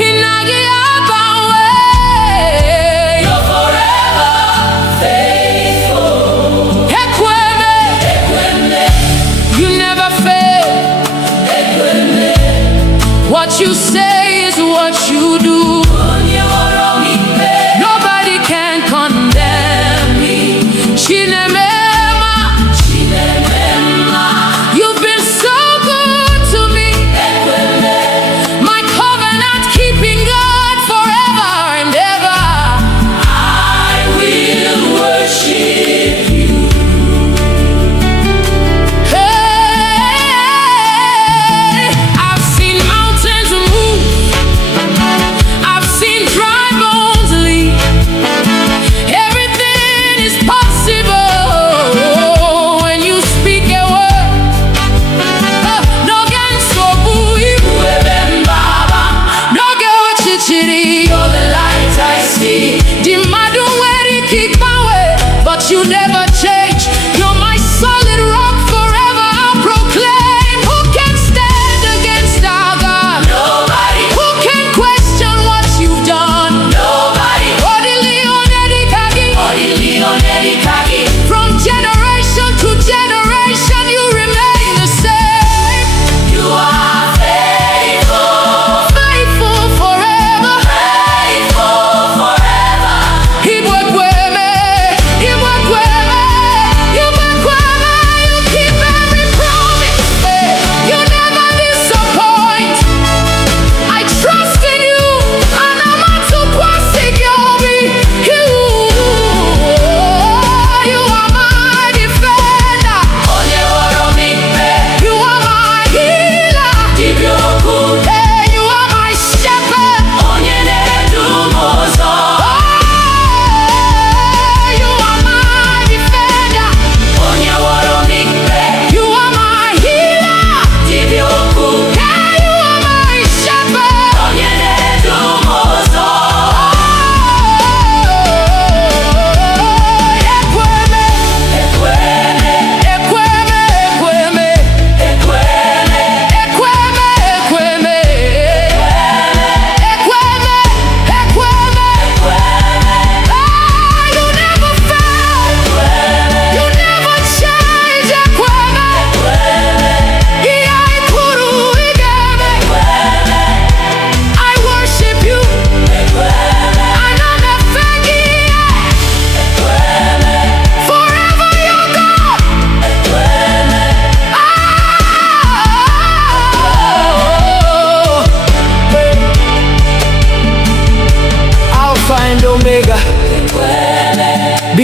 Inagi abawe.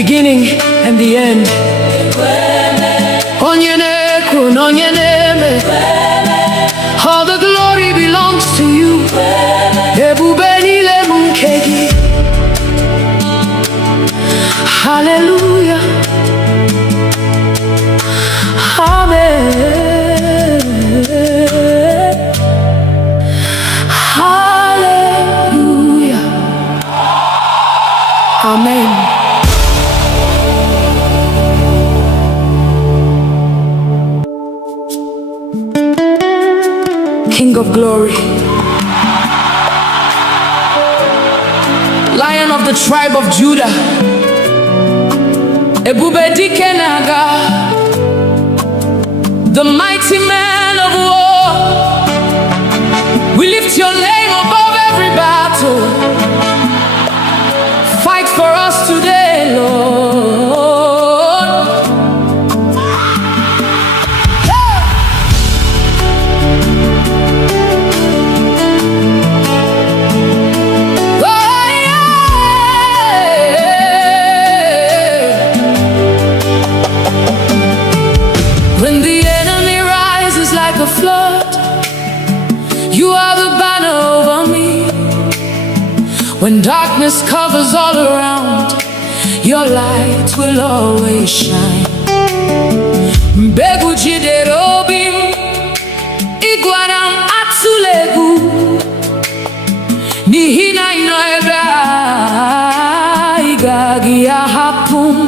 beginning and the end. Onye na-ekwu na onye na-eme, all the glory belongs to you. Ebube niile bụ nke gị. Hallelujah. Amen. Hallelujah. Amen. King of glory, Lion of the tribe of Judah, Ebube dike na-aga, the mighty man of war. We lift your name above every battle. Fight for us today, Lord. When the enemy rises like a flood, you are the banner over me. When darkness covers all around, your light will always shine. Mbegu jidere obi m, ịgwara m atụla egwu, n'ihi na ị nọ ebe a, ị gaghị ahapụ m.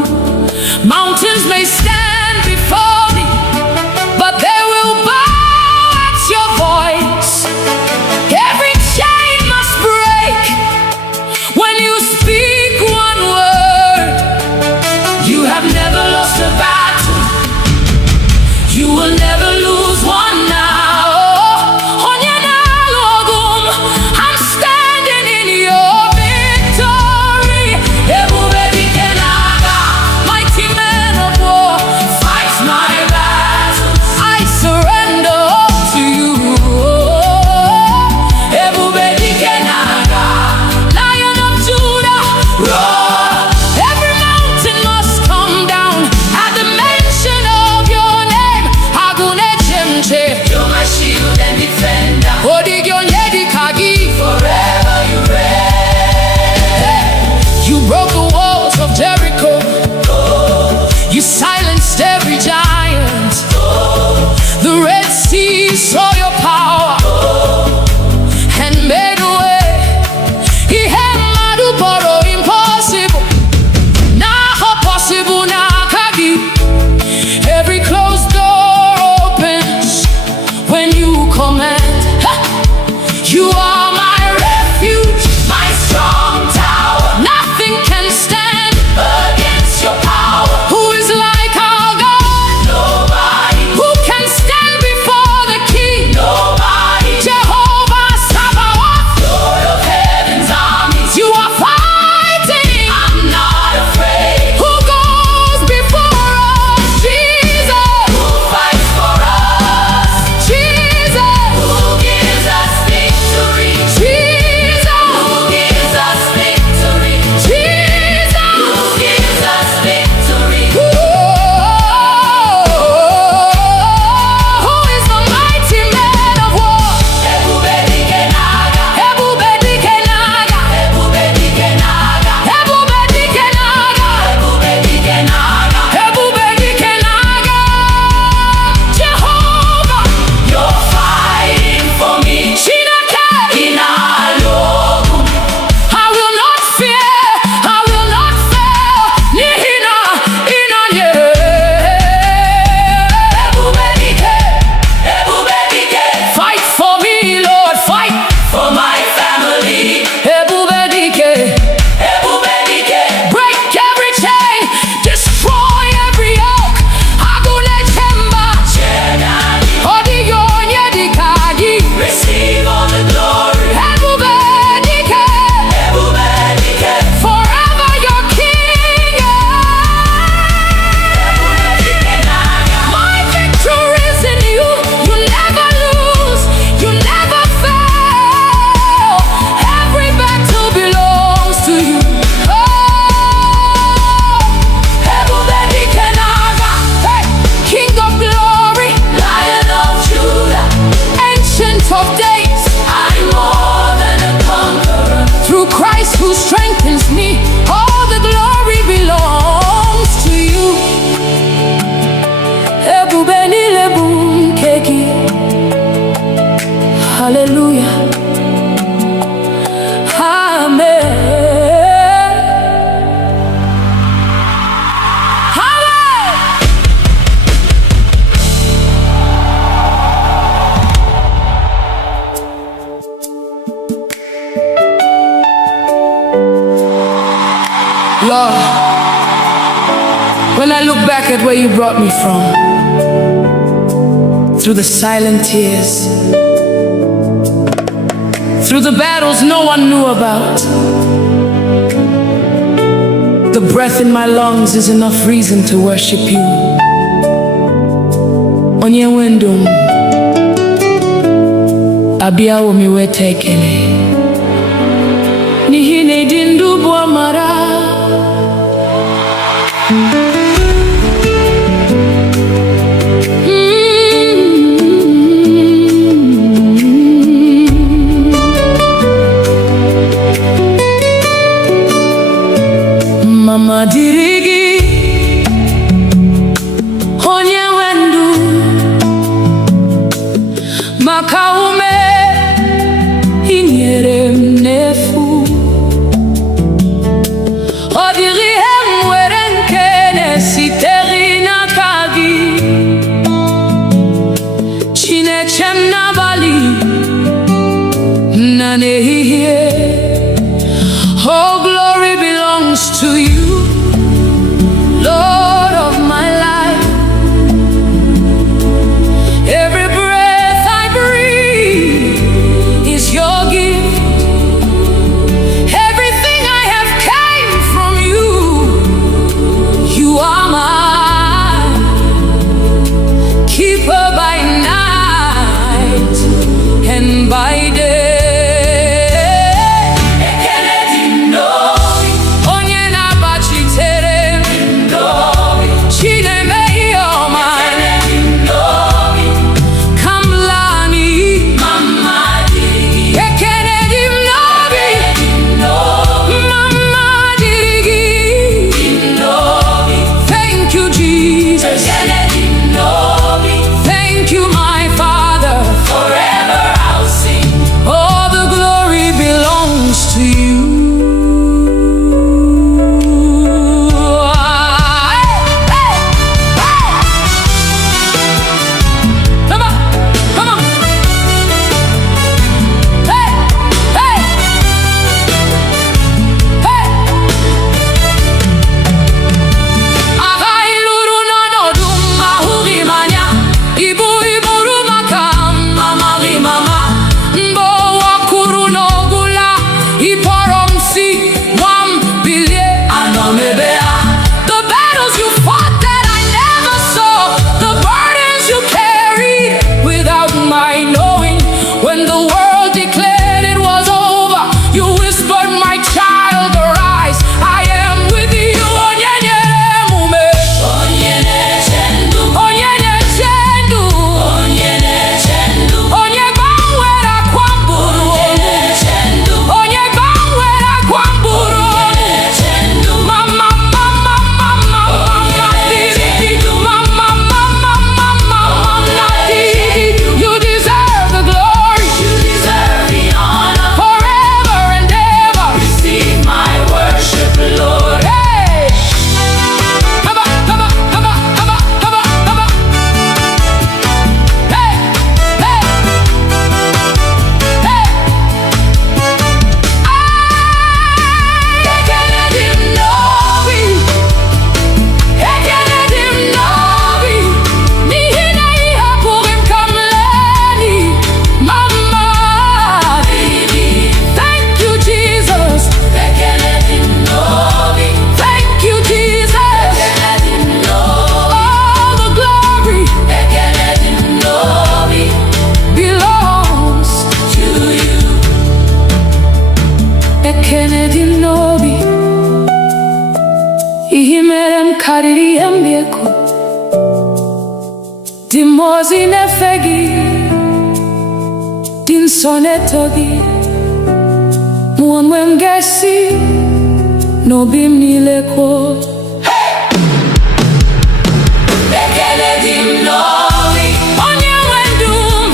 Mountains may stand before me, but they will bow at your voice. Every chain must break when you speak one word. You have never lost a battle. You will never lose one now. Onye na-alụ ọgụ m, I'm standing in your victory. Ebube dike na-aga, mighty man of war, fight my battles. I surrender all to you. Ebube dike na-aga, Lion of Judah, Christ who strengthens me. All the glory belongs to you. Ebubeni lebu keki. Hallelujah. Amen. Lord, when I look back at where you brought me from, through the silent tears, through the battles no one knew about, the breath in my lungs is enough reason to worship you. Onye wendum, abiawo miwete ekele, nihine dindu bu amara. Mama dirigi onye wendu maka ume inyere m n'efu. Ọ dịghị ihe m nwere nke na-esitere n'aka gị. Chineke m n'abalị na n'ehihie. Oh, glory belongs to you, Lord of my life. Every breath I breathe is your gift. Everything I have came from you. You are mine, keeper by night and by day. karịrị ihe m ga-ekwu. Dị mmụọ ozi na-efe gị, dị nsọ na-eto gị, mụ one when gesi no bim nileko. Bekele dim novi. Onye wendum,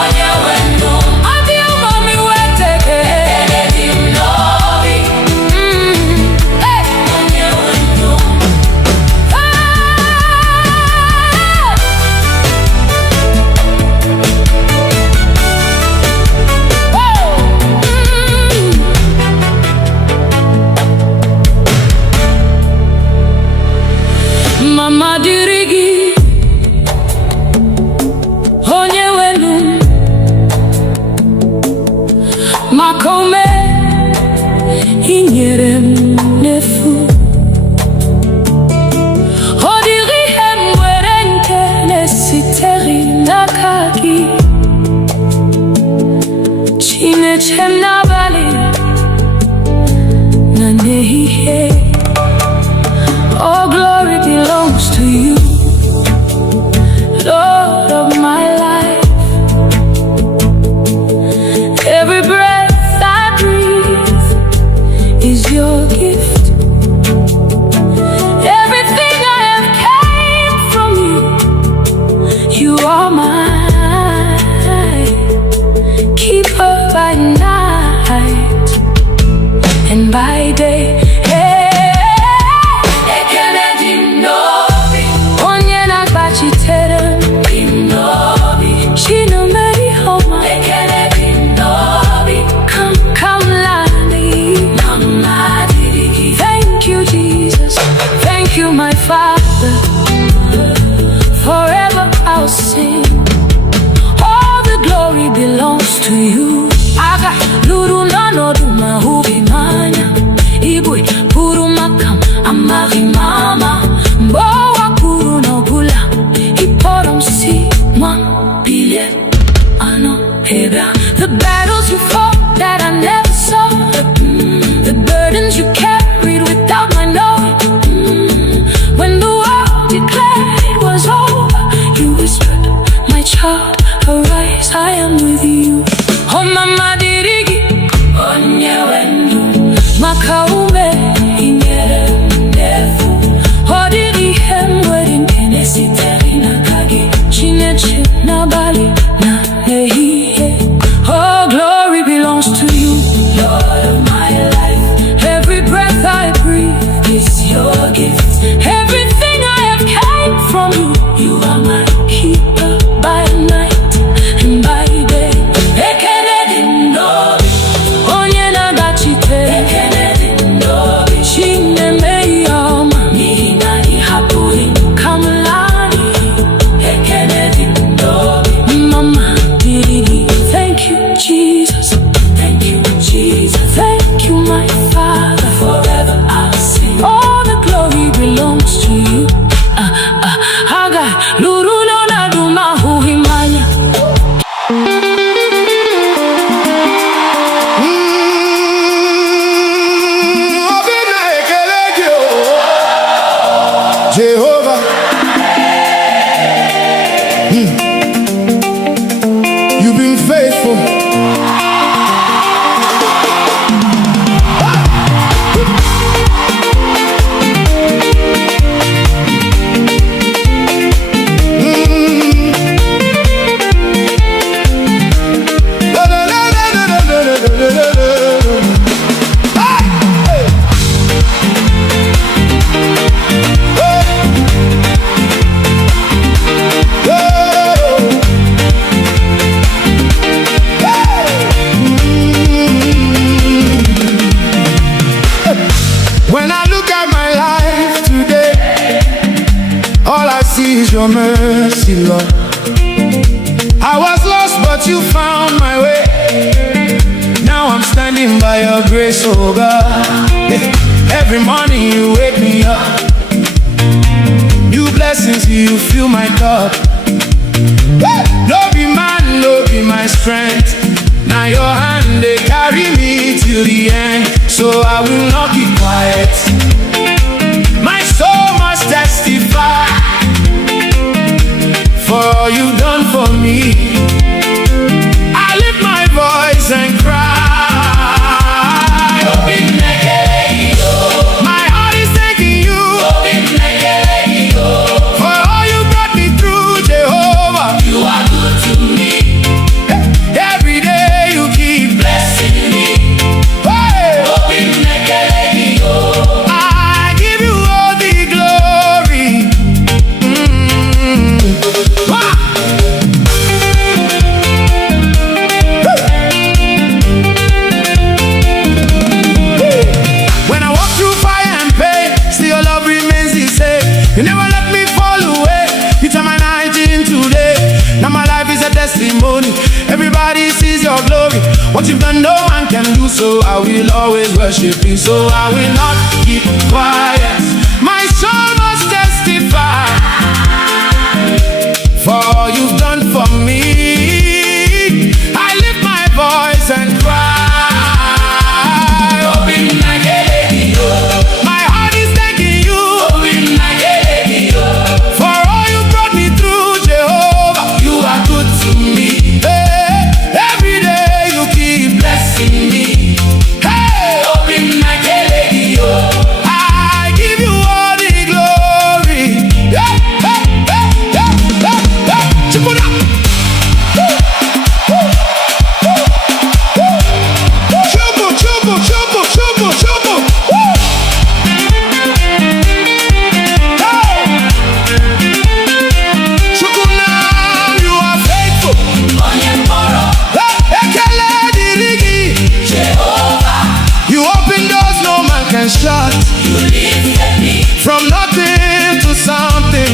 onye wendum. Adi umami weteke. Bekele dim novi. Hey, onye wendum. Mama dirigi onye wenu makome inyere m n'efu o diri ihe nwere nke na-esitere n'aka gị Chineke m n'abalị na n'ehihie. All glory belongs to you, Lord of my life. Every breath I breathe is your gift. Everything I have came from you. You are mine. Keeper by night and by day. Thank you, my Father. Forever I'll sing. All the glory belongs to you. Aga luru nano duma hubi manya. Igbo puru makam amari mama. Mbowa puru no bula. Iporom si mwa bile ano heba. The battles you fought that I never saw. The burdens you carried without my knowing. When the world declared it was over, you whispered, my child, arise, I am with you. Oh mama dirigi, onye wendu, makaume inyere ndefu. Oh diri hemwedin kenesi terina kagi, Chineke n'abalị na n'ehihie. Oh glory belongs to you, Lord of my life. Every breath I breathe is your gift. Everything I have came from you. You are my keeper by night and by day. Ekele dim nobi, onye nagachite. Ekele dim nobi, chine meyama. N'ihi na ị hapụghị kamlani. Ekele dim nobi, mama dirigi. Thank you, Jesus. Thank you, Jesus. Thank you, my Father. Forever I'll sing. All the glory belongs to you. Haga luru no na duma huhimanya. Obina ekeleji o, Jehovah. You've been faithful. When I look at my life today, all I see is your mercy, Lord. I was lost, but you found my way. Now I'm standing by your grace, oh God. Every morning you wake me up. New blessings, you fill my cup. No be man, no be my strength. Now your hand, they carry me till the end. So I will not keep quiet. My soul must testify for all you've done for me. I lift my voice and cry. You never let me fall away. You turn my night in today. Now my life is a testimony. Everybody sees your glory. What you've done, no one can do. So I will always worship you. So I will not keep quiet. My soul must testify for all you've done for me. I lift my voice and cry. My heart is thanking you for all you brought me through, Jehovah. You are good to me. Hey, every day you keep blessing me. Hey, I give you all the glory. Hey, hey, hey, hey, hey, hey. Chip it up. Chubu, chubu, chubu, chubu, chubu. Shot. You lifted me from nothing to something.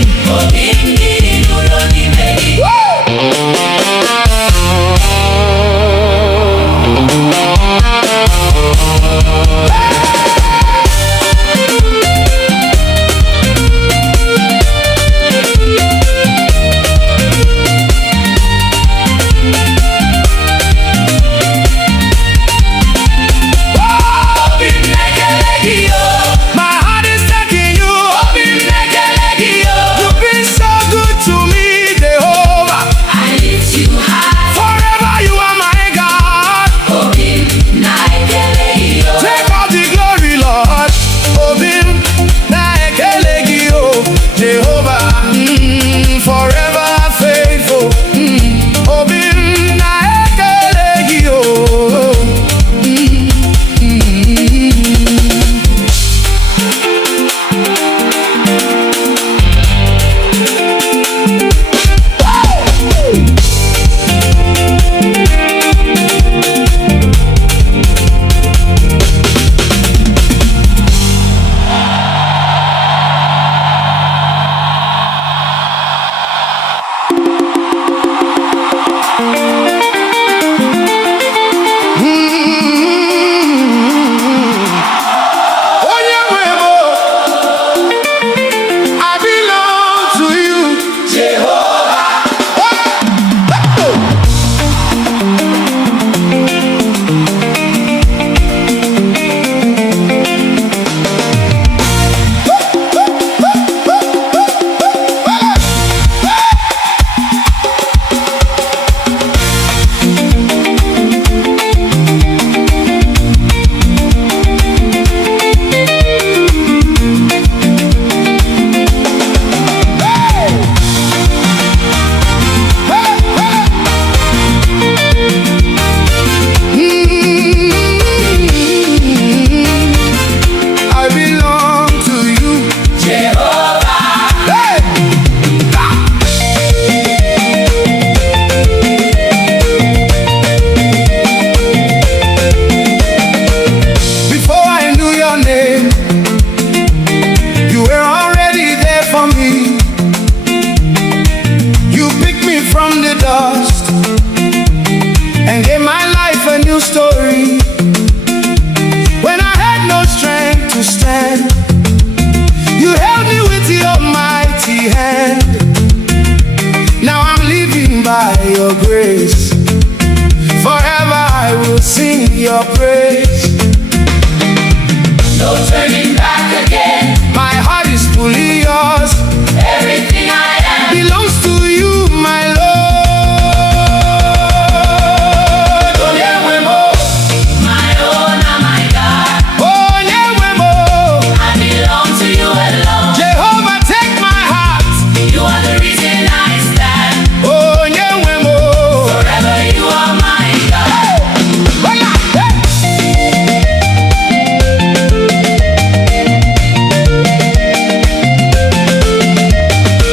Your praise. No turning back again. My heart is fully yours. Everything I am belongs to you, my Lord. My own, my God. I belong to you alone. Jehovah, take my heart. You are the reason I stand. Forever you are my God.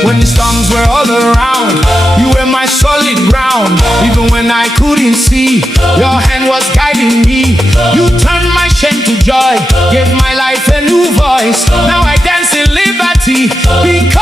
When the storms were all around, you were my solid ground. Even when I couldn't see, your hand was guiding me. You turned my shame to joy, gave my life a new voice. Now I dance in liberty because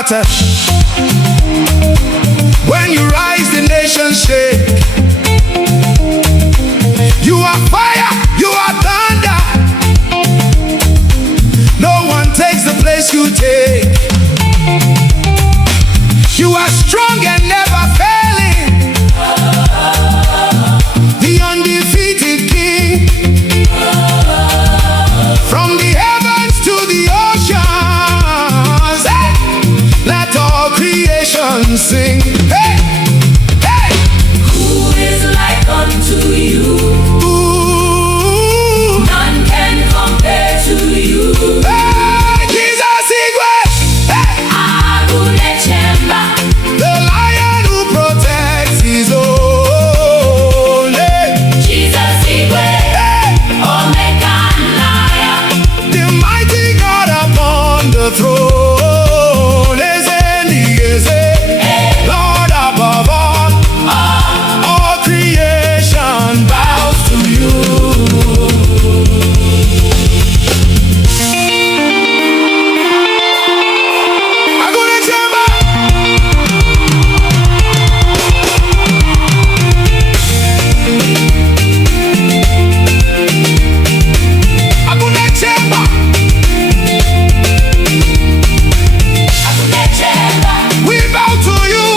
water. When you rise, the nations shake. You are fire, you are thunder. No one takes the place you take. You are strong and never failing, the undefeated King. From the heavens to the oceans, hey, let all creation sing. Hey, hey. Who is like unto you? Ooh. None can compare to you. Hey, Jesus Igwe. Hey. Agunechemba. The lion who protects his own. Hey. Jesus Igwe. Hey. Omega and Lion. The mighty God upon the throne. Lord above all creation bows to you. Agunechemba. Agunechemba. Agunechemba. We bow to you.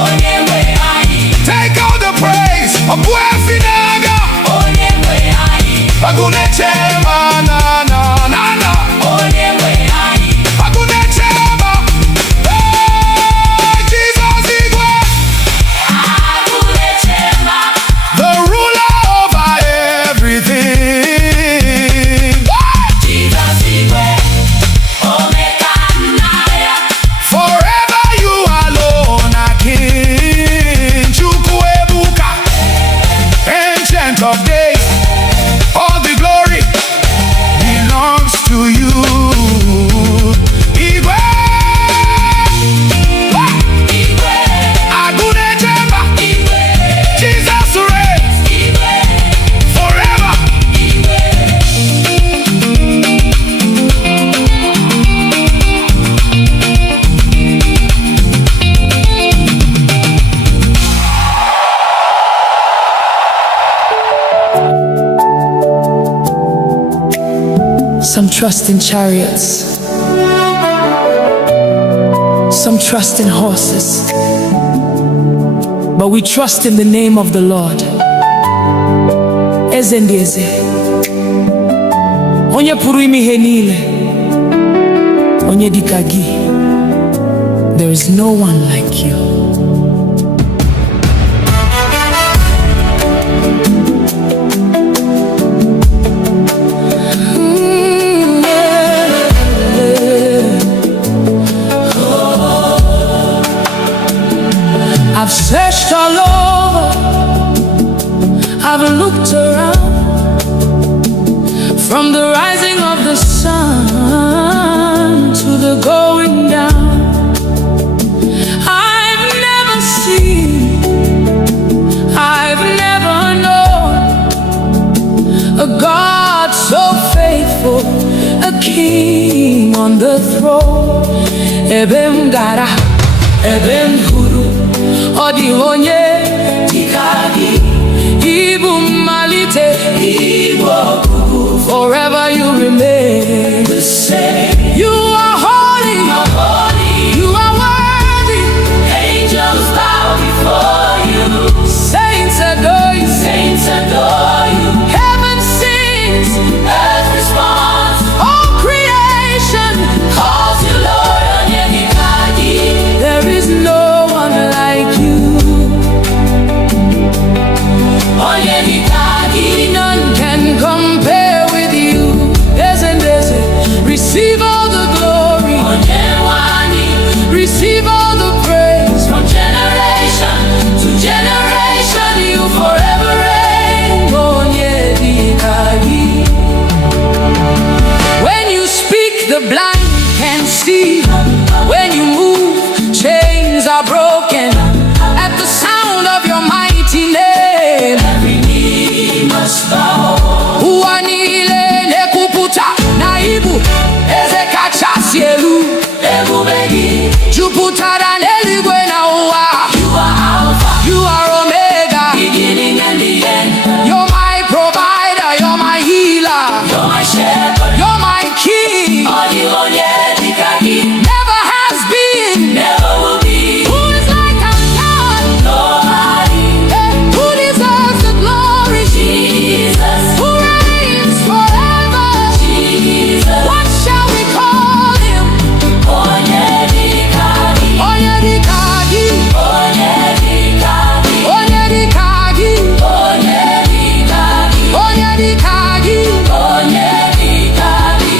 Onyewe anyị. Take all the praise. Obuefinaga. Onyewe anyị. Agunechemba na na na na. Onyewe anyị. Agunechemba. Hey, Jesus Igwe. Agunechemba. The ruler over everything. Jesus Igwe. Omega and Lion. Forever you alone are King. Chukwuebuka, Ancient of Days. All the glory belongs to you. Igwe. Igwe. Agunechemba. Igwe. Jesus reigns Igwe. forever. Some trust in chariots, some trust in horses, but we trust in the name of the Lord. Eze ndị eze, onye pụrụ ime ihe niile, onye dịka gị. There is no one like you. I've searched all over, I've looked around, from the rising of the sun to the going down. I've never seen, I've never known a God so faithful, a king on the throne. Ebem gara, ebem huru, odi onye dikagi. Ibu malite, Ibu kubu. Forever you remain the same. You are holy, you are worthy. Angels bow before you. Saints adore you, Saints adore you. heaven sings, Earth responds. all creation Calls you Lord Onyenikagi. there is no one like you. Onyenikagi. None can compare with you. Receive all the glory, Onyewani. receive all the praise. From generation to generation, you forever reign. Onyedikagi. jupụtara n'eluigwe na ụwa. You are Alpha, You are Omega. beginning and the end. You're my provider, you're my healer, You're my shepherd, you're my king. Never has been, never will be. who is like our God? Nobody, Who deserves the glory? Jesus, Who reigns forever? Jesus. What shall we call him? Onyedikagi, Onyedikagi, Onyedikagi, Onyedikagi, Onyedikagi, Onyedikagi. Onyedikagi.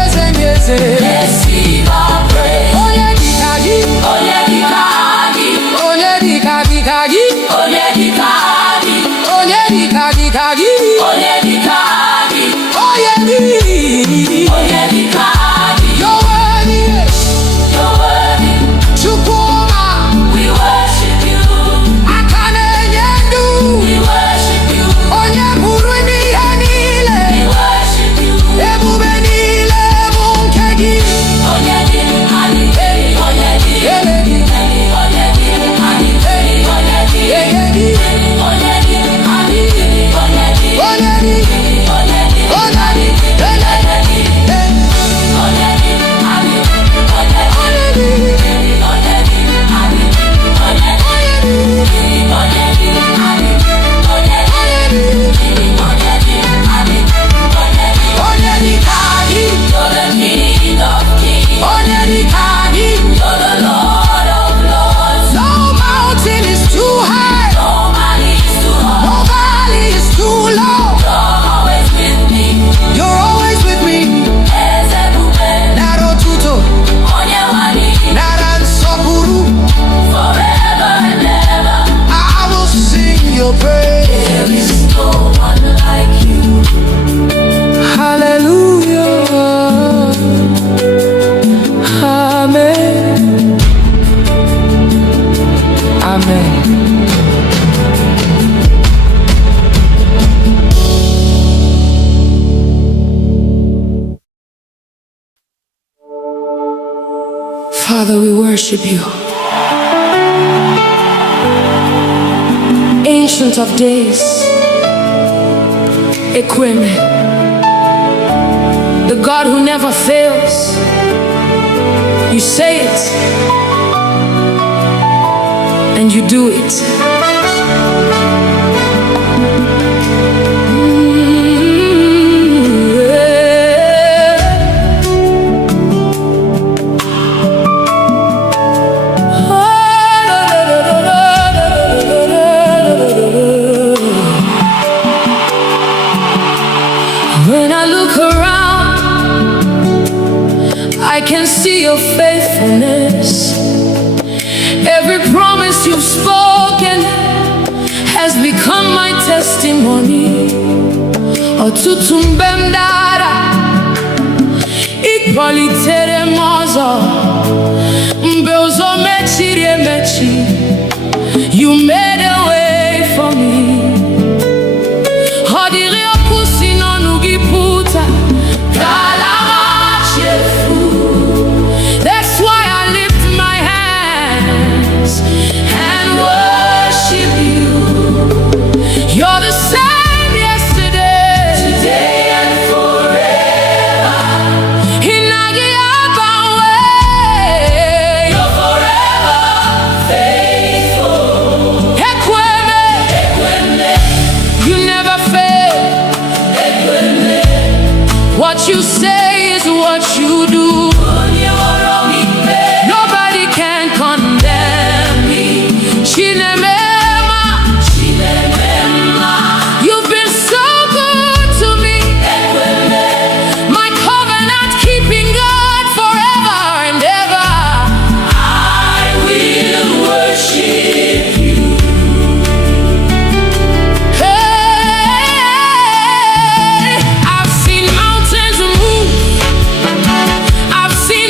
Eze ndị eze. Receive our praise. Onyedikagi, Onyedikagi, Onyedikagikagi, Onyedikagi, Onyedikagikagi, Onyedikagi, Onyedi. Onyedikagi. You're worthy, You're worthy, Chukwuma. we worship you. Aka na-enye ndụ. We worship you. Onye pụrụ ime ihe niile. We worship you. Ebube niile bụ nke gị. Onyedikagi, Onyedikagi, Eledi, Onyedikagi, Onyedikagi, eyedi, Onyedikagi, onyedi, onyedi, eledi, Onyedikagi, You're the King of Kings. Onyedikagi. You're the Lord of Lords. No mountain is too high, No man is too hard. no valley is too low. You're always with me. You're always with me. Ezebube, Nara otuto, Onyewani, nara nsọpụrụ. forever and ever. I will sing your praise. There is no one like you. Hallelujah. Amen. Amen. Father, we worship you. Ancient of days, Equime, the God who never fails. You say it, and you do it. When I look around, I can see your faithfulness. Every promise you've spoken has become my testimony. Ọtụtụ mgbe m dara, ị kpọlitere m ọzọ. Mgbe ụzọ mechiri emechi, you made a way for me. Ọ dịrị okwu si n'ọnụ gị pụta, ka ala machefu. That's why I lift my hands and worship you. You're the same yesterday, Today and forever. Inagi Abawe. You're forever faithful. Ekweme, Ekweme, you never fail. Ekweme. What you say is what you do. Onyeworomipe, Nobody can condemn me. Chinemema, Chinemema, you've been so good to me. Ekweme. My covenant keeping God forever and ever. I will worship you. Hey, I've seen mountains move. I've seen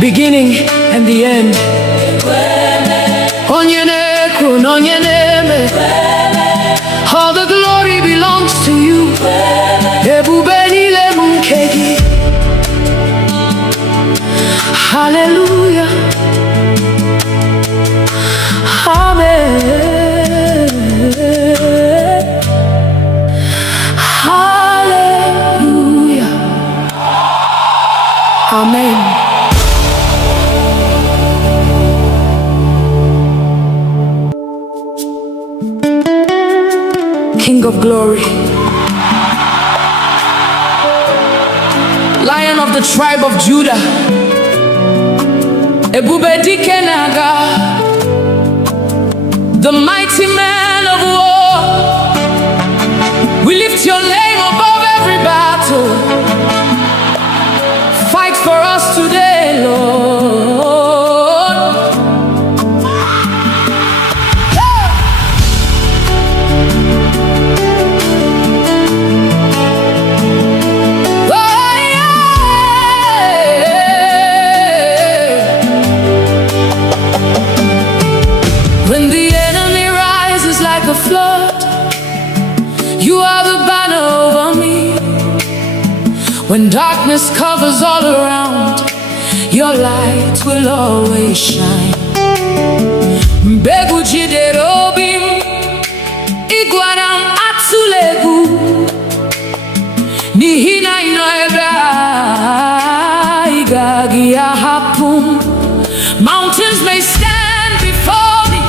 beginning and the end. Onye na-ekwu na onye na-eme, all the glory belongs to you. Ebube niile m nke gị. Hallelujah. Amen. Hallelujah. Amen. King of glory, Lion of the tribe of Judah, Ebube dike na-aga, the mighty man of war. We lift your name above every battle. Fight for us today, Lord. When the enemy rises like a flood, you are the banner over me. When darkness covers all around, your light will always shine. Mbegu jidere obi m, ịgwara m atụla egwu, n'ihi na ị nọ ebe a, ị gaghị ahapụ m. Mountains may stand before me,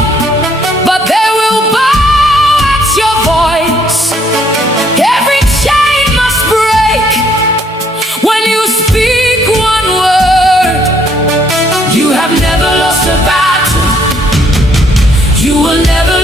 but they will bow at your voice. Every chain must break when you speak one word. You have never lost a battle. You will never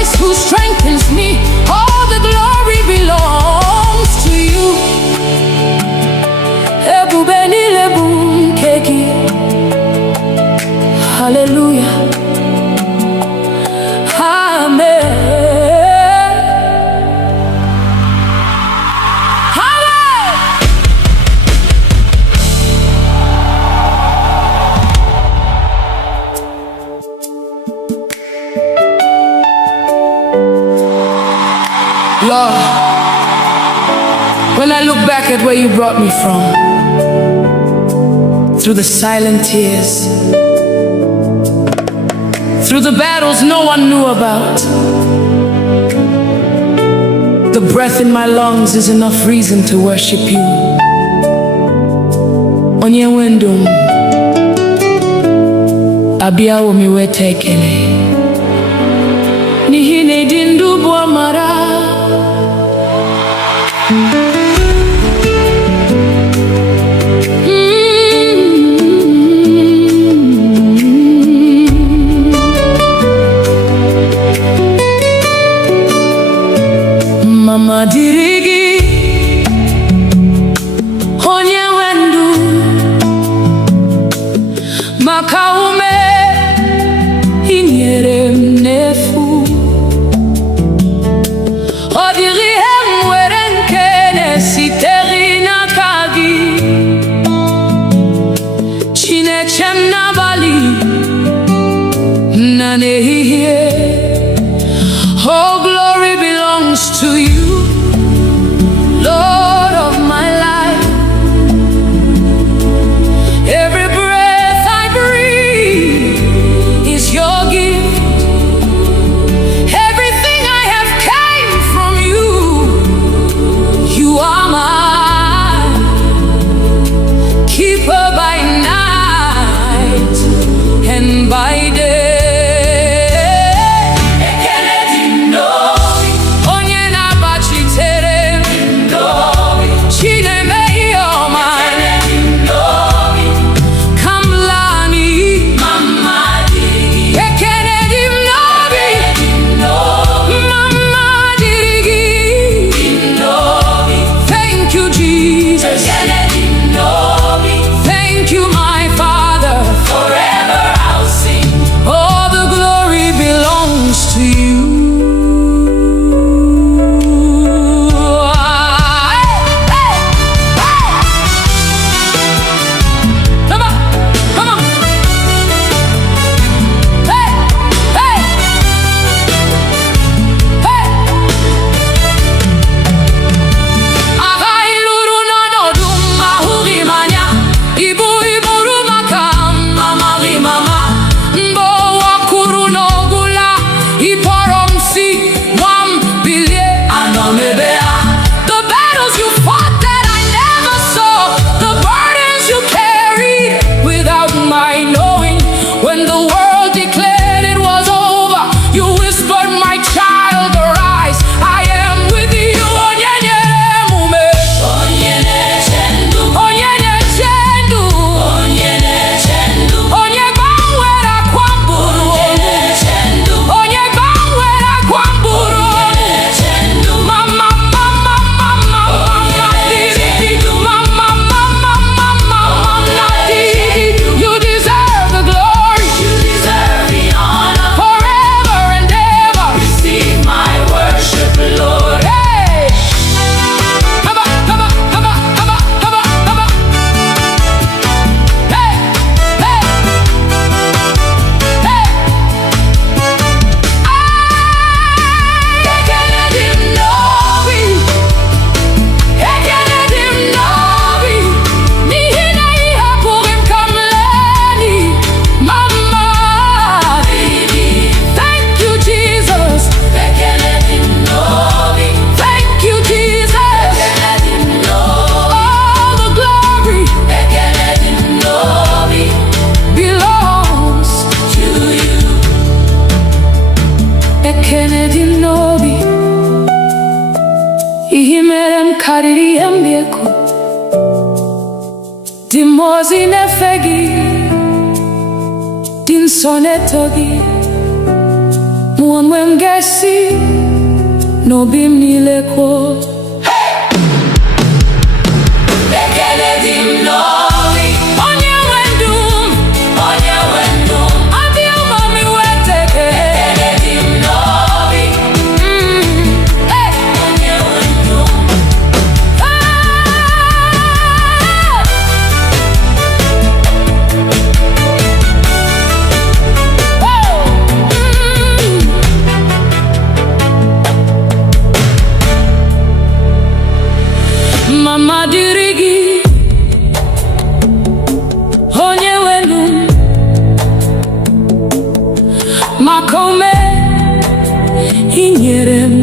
Christ who strengthens me. All the glory belongs to you. Hallelujah. Amen. Lord, when I look back at where you brought me from, through the silent tears, through the battles no one knew about, the breath in my lungs is enough reason to worship you. Onye wendum abiawo mi wete ekele n'ihi na ịdị ndụ bụ amara. Mama dịrị gị onye nwe ndụ, maka ume i nyere m n'efu. Ọ dịghị ihe m nwere nke na-esiteghị n'aka gị. Chineke m n'abalị na n'ehihie. Oh, glory belongs to you, Lord of my life. Every breath I breathe is your gift. Everything I have came from you. You are mine, keeper by night and by day. Dimozi nefegi din soneto gi mu one when gesi no bim nile ko. Ekele dim nobi onye wendum adi umami weteke. Ekele dim nobi hey onye wendum Mama dirigi onye wenu makome inyere m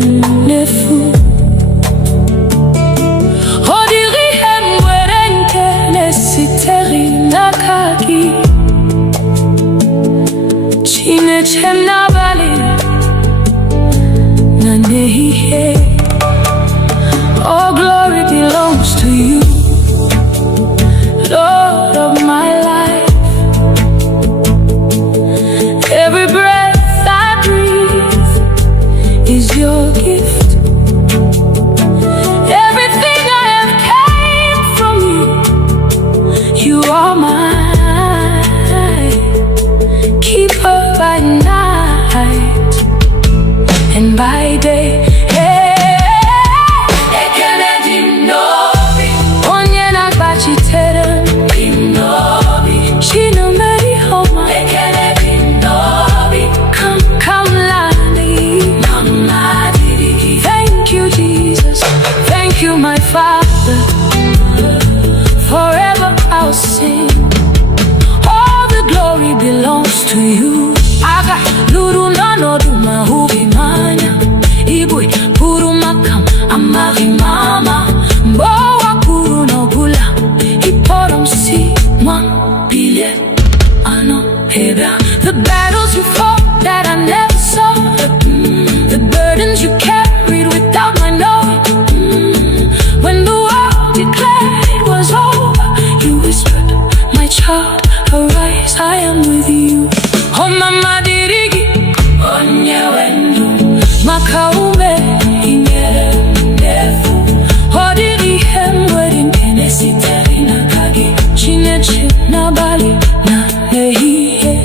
n'efu ọ dịghị ihe m nwere nke na-esitere n'aka gị Chineke m n'abalị na n'ehihie. All glory belongs to you, Lord of my life. Every breath I breathe is your gift. Everything I have came from you. You are mine. Keeper by night and by day. Thank you, my Father. Forever I'll sing. All the glory belongs to you. Aga luru nano duma hubi manya. Igbo puru makam amari mama. Mbowa puru no bula. Iporom si mwa bile ano heba. The battles you fought that I never saw. The burdens you carried without my knowing. When the world declared it was over, you whispered, my child, arise, I am with you. Oh mama dirigi onye wenu makaume inyere ndefu. Oh diri hem wedin kenesi terina kagi Chineke n'abalị na n'ehihie.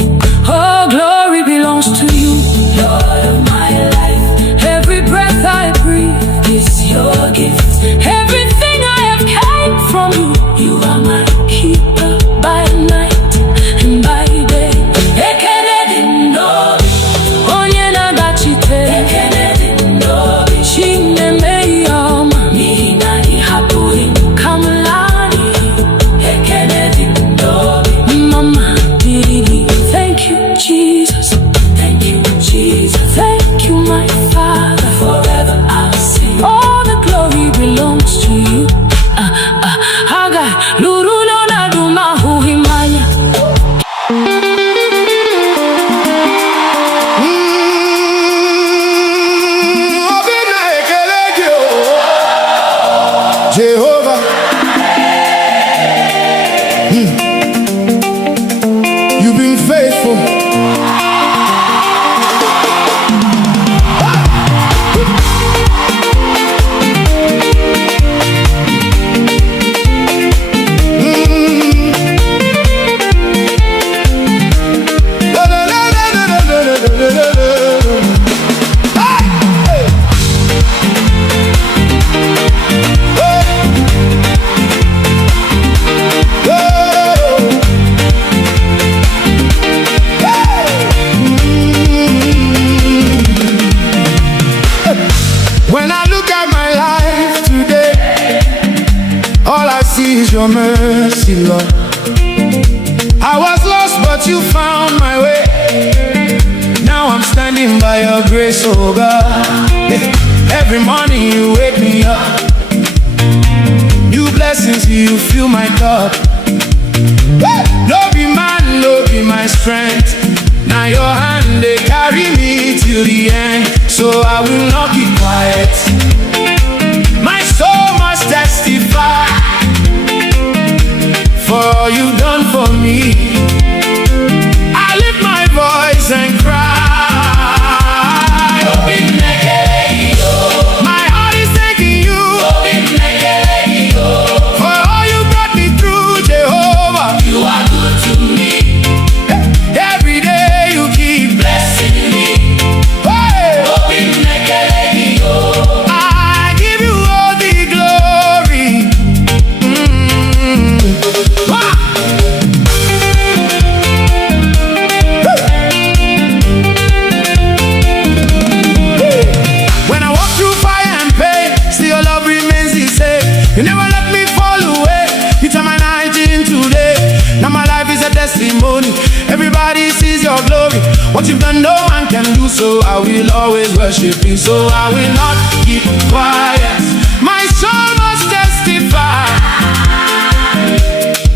Oh glory belongs to you, Lord of my life. Every breath I breathe is your gift. Everything I have came from you. You are my keeper by night and by day. Ekele dim nobi onye na-agachite. Ekele dim nobi Chineme yoma n'ihi na ị hapụghị m ka m laa n'iyi. Ekele dim nobi Mama dirigi. Thank you Jesus, thank you Jesus, thank you my Father. Forever I'll sing. All the glory belongs to you. Haga luru no na duma huhimanya. Obina ekele gị o, Jehovah. You've been faithful. When I look at my life today, all I see is your mercy, Lord. I was lost, but you found my way. Now I'm standing by your grace, oh God. Every morning you wake me up. New blessings, you fill my cup. No be man, no be my strength. Now your hand, they carry me till the end. So I will not keep quiet. My soul must testify for all you've done for me. I lift my voice and cry. you've done, no man can do so. I will always worship you, so I will not keep quiet. My soul must testify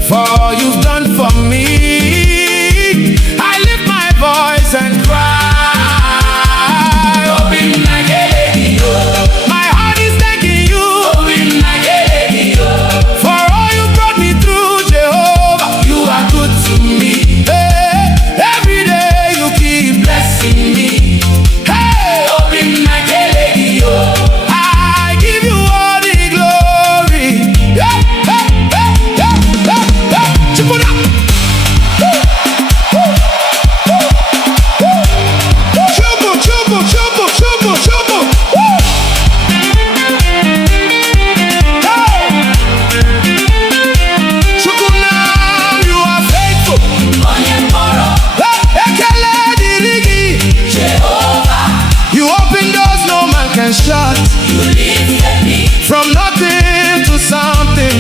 for all you've done for me. I lift my voice and cry. My heart is thanking you for all you brought me through, Jehovah. You are good to me. Hey, every day you keep blessing me. Hey, I give you all the glory. Yeah, hey, hey, yeah, yeah, yeah. Chip it up. Chubu, chubu, chubu, chubu, chubu. Shot. You lifted me from nothing to something.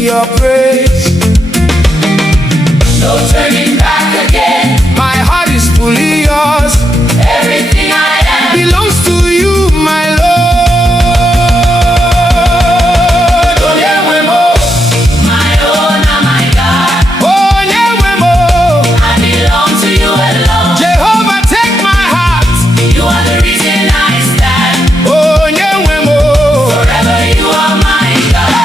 Your praise. No turning back again. My heart is fully yours. Everything I am belongs to you, my Lord. Oh, yeah, my own, my God. Oh, yeah, I belong to you alone. Jehovah, take my heart. You are the reason I stand. Oh, yeah, forever you are my God.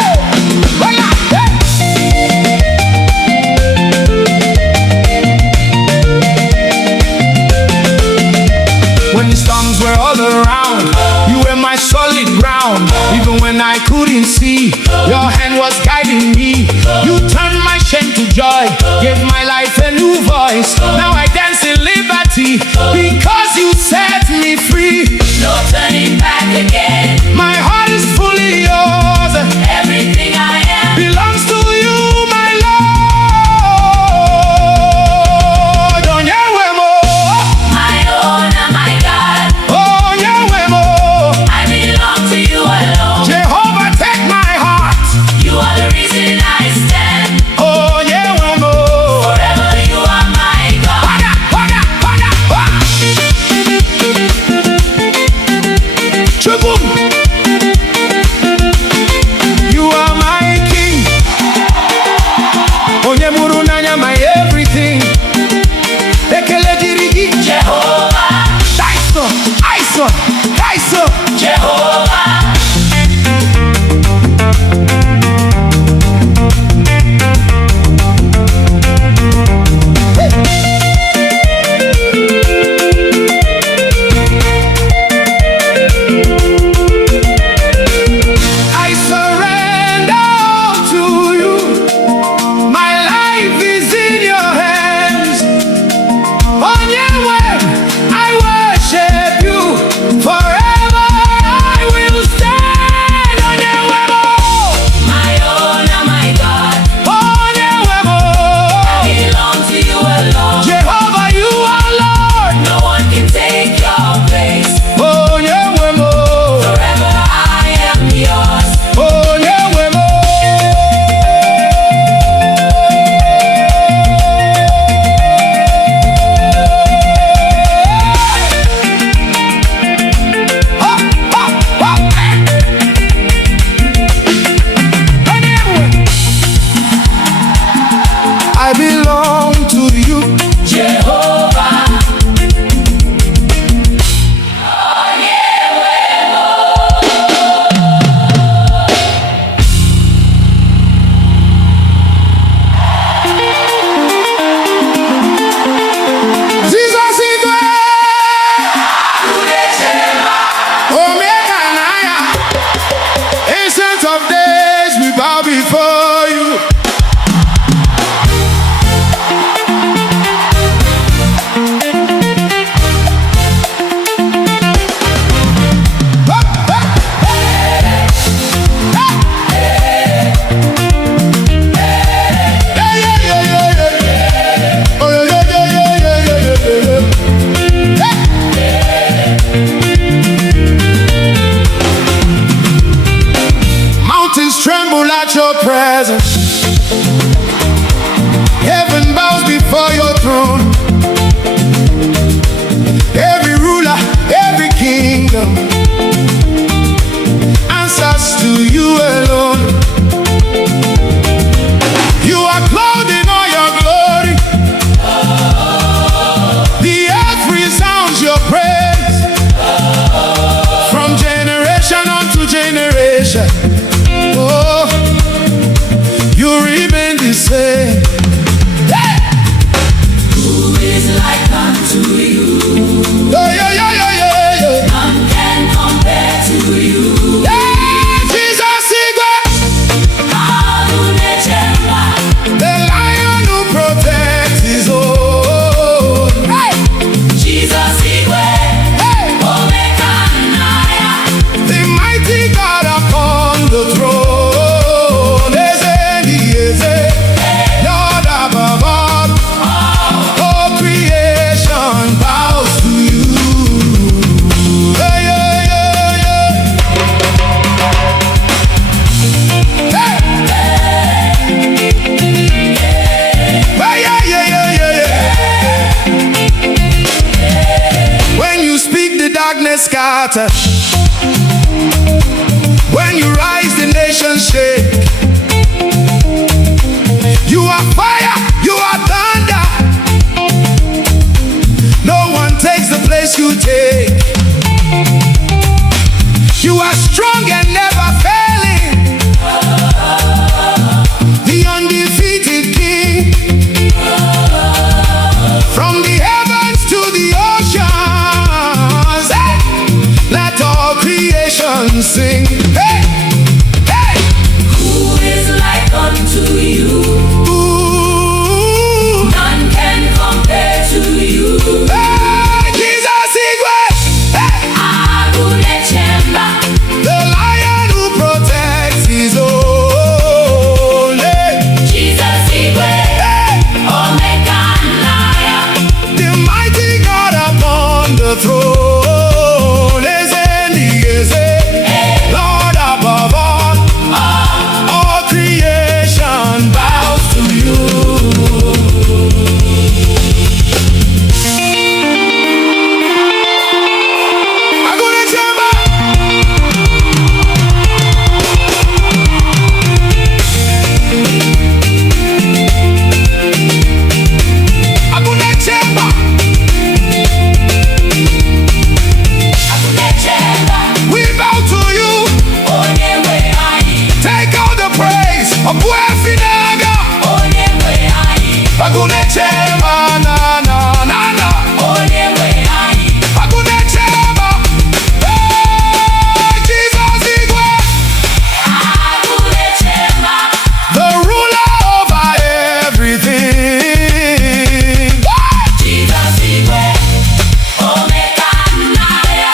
When the storms were all around, you were my solid ground. Even when I couldn't see, your hand was guiding me. You turned my shame to joy, gave my life a new voice. Now I dance in liberty because you set me free. No turning back again. My heart is fully yours. Everything I am presence. Heaven bows before your throne. Every ruler, every kingdom answers to you alone. You are clothed in all your glory. The earth resounds your praise. From generation unto generation, oh, you remain the same. Hey! Who is like unto you? Yeah, yeah, yeah, yeah, yeah, yeah. None can compare to you. Yeah, Jesus Igwe, the lion who protects his own. Hey! Jesus Igwe, Hey! Omekanaya. The mighty God upon the throne. Eze, Eze, Lord above all. All creation bows to you. Hey, yeah, yeah, yeah. Hey! Hey, yeah, yeah, yeah, yeah, yeah. When you speak, the darkness scatters. When you rise, the nations shake. You are fire, you are thunder. No one takes the place you take. You are strong and never failing. The undefeated King. From the heavens to the oceans, hey! Let all creation sing. Hey! Hey! Who is like unto you? Ooh! None can compare to you. Hey! Jesus Igwe! Hey! Agunechemba, The lion who protects his own. Hey! Jesus Igwe, Hey! Omekanaya. The mighty God upon the throne. Eze, Eze, Lord above all. All creation bows to you. Agunechemba. Agunechemba. Agunechemba, We bow to you. Onyewe anyị. Take all the praise of Buefinaga. Onyewe anyị. Agunechemba, na na na na. Onyewe anyị. Agunechemba. Hey, Jesus Igwe, Agunechemba, the ruler over everything. Jesus Igwe, Omekanaya.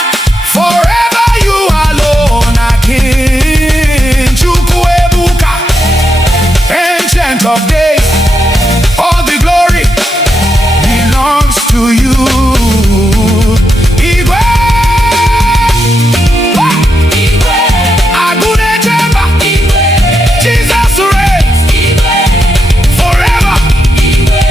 Forever you alone are King. Chukwuebuka, Ancient of Days. All the glory belongs to you. Igwe, Igwe, Agunechemba, Igwe, Jesus reigns Igwe, forever. Igwe.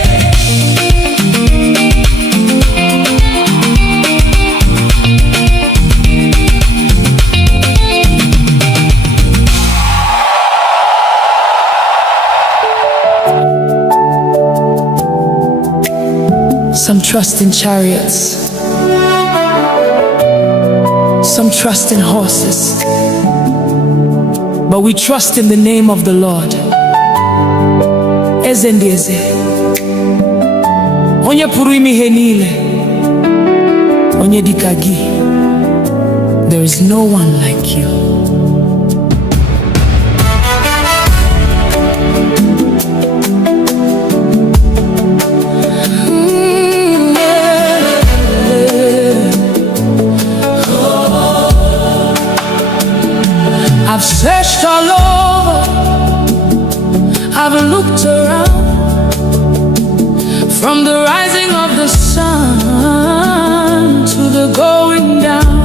Some trust in chariots, some trust in horses, but we trust in the name of the Lord. Eze ndị eze, onye pụrụ ime ihe niile, onye dịka gị. There is no one like you. I've searched all over, I've looked around, from the rising of the sun to the going down.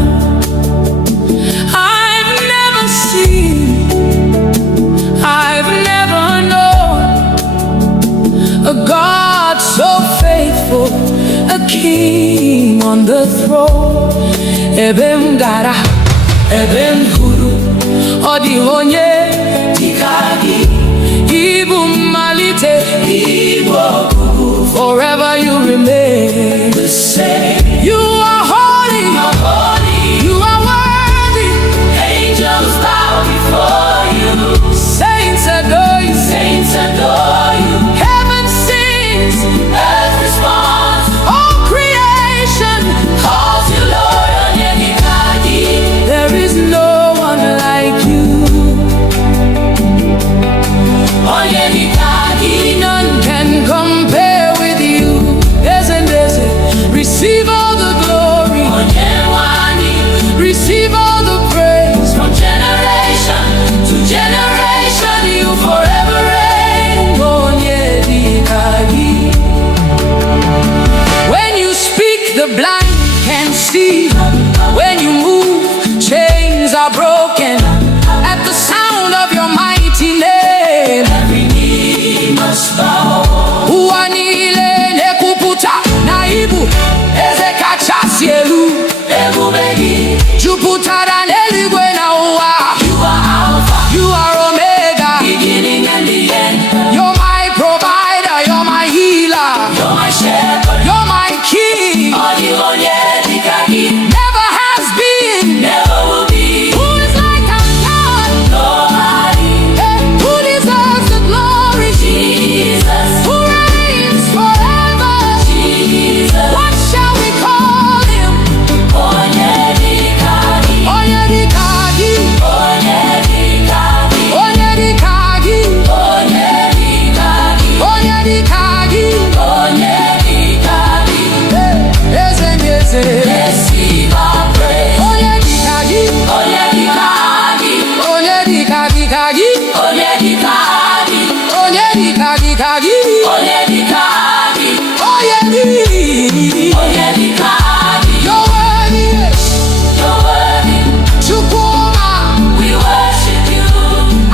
I've never seen, I've never him on the throne. Ebem gara, ebem huru, odi onye dikagi. Ibu malite, Igbo kuku. Forever you remain the same. You are holy, you are worthy. Angels bow before you. Saints adore you, Heaven sings, earth responds. All creation calls you Lord. There is no one like you. None can compare with you. Receive all the glory, receive all the praise. From generation to generation, you forever reign. When you speak, the blind can see. When you move, chains are broken. At the sound of your mighty name, every knee must bow. Uanile nekuputa naibu ezekachasielu ebubegi juputara neligwe na uwa. You are Alpha, you are Omega, beginning and the end. You're my provider, you're my healer, you're my shepherd, you're my king. Never has been, never will be. Who is like our God? Nobody. Who deserves the glory? Jesus. Who reigns forever? Jesus. What shall we call him? Onyedikagi. Onyedikagi. Onyedikagi. Onyedikagi. Onyedikagi. Onyedikagi. Onyedikagi. Receive our praise. Onyedikagi. Onyedikagi. Onyedikagi. Onyedikagi. Onyedikagi. Onyedikagi. Onyedikagi. You're worthy. You're worthy. Chukuma. We worship you.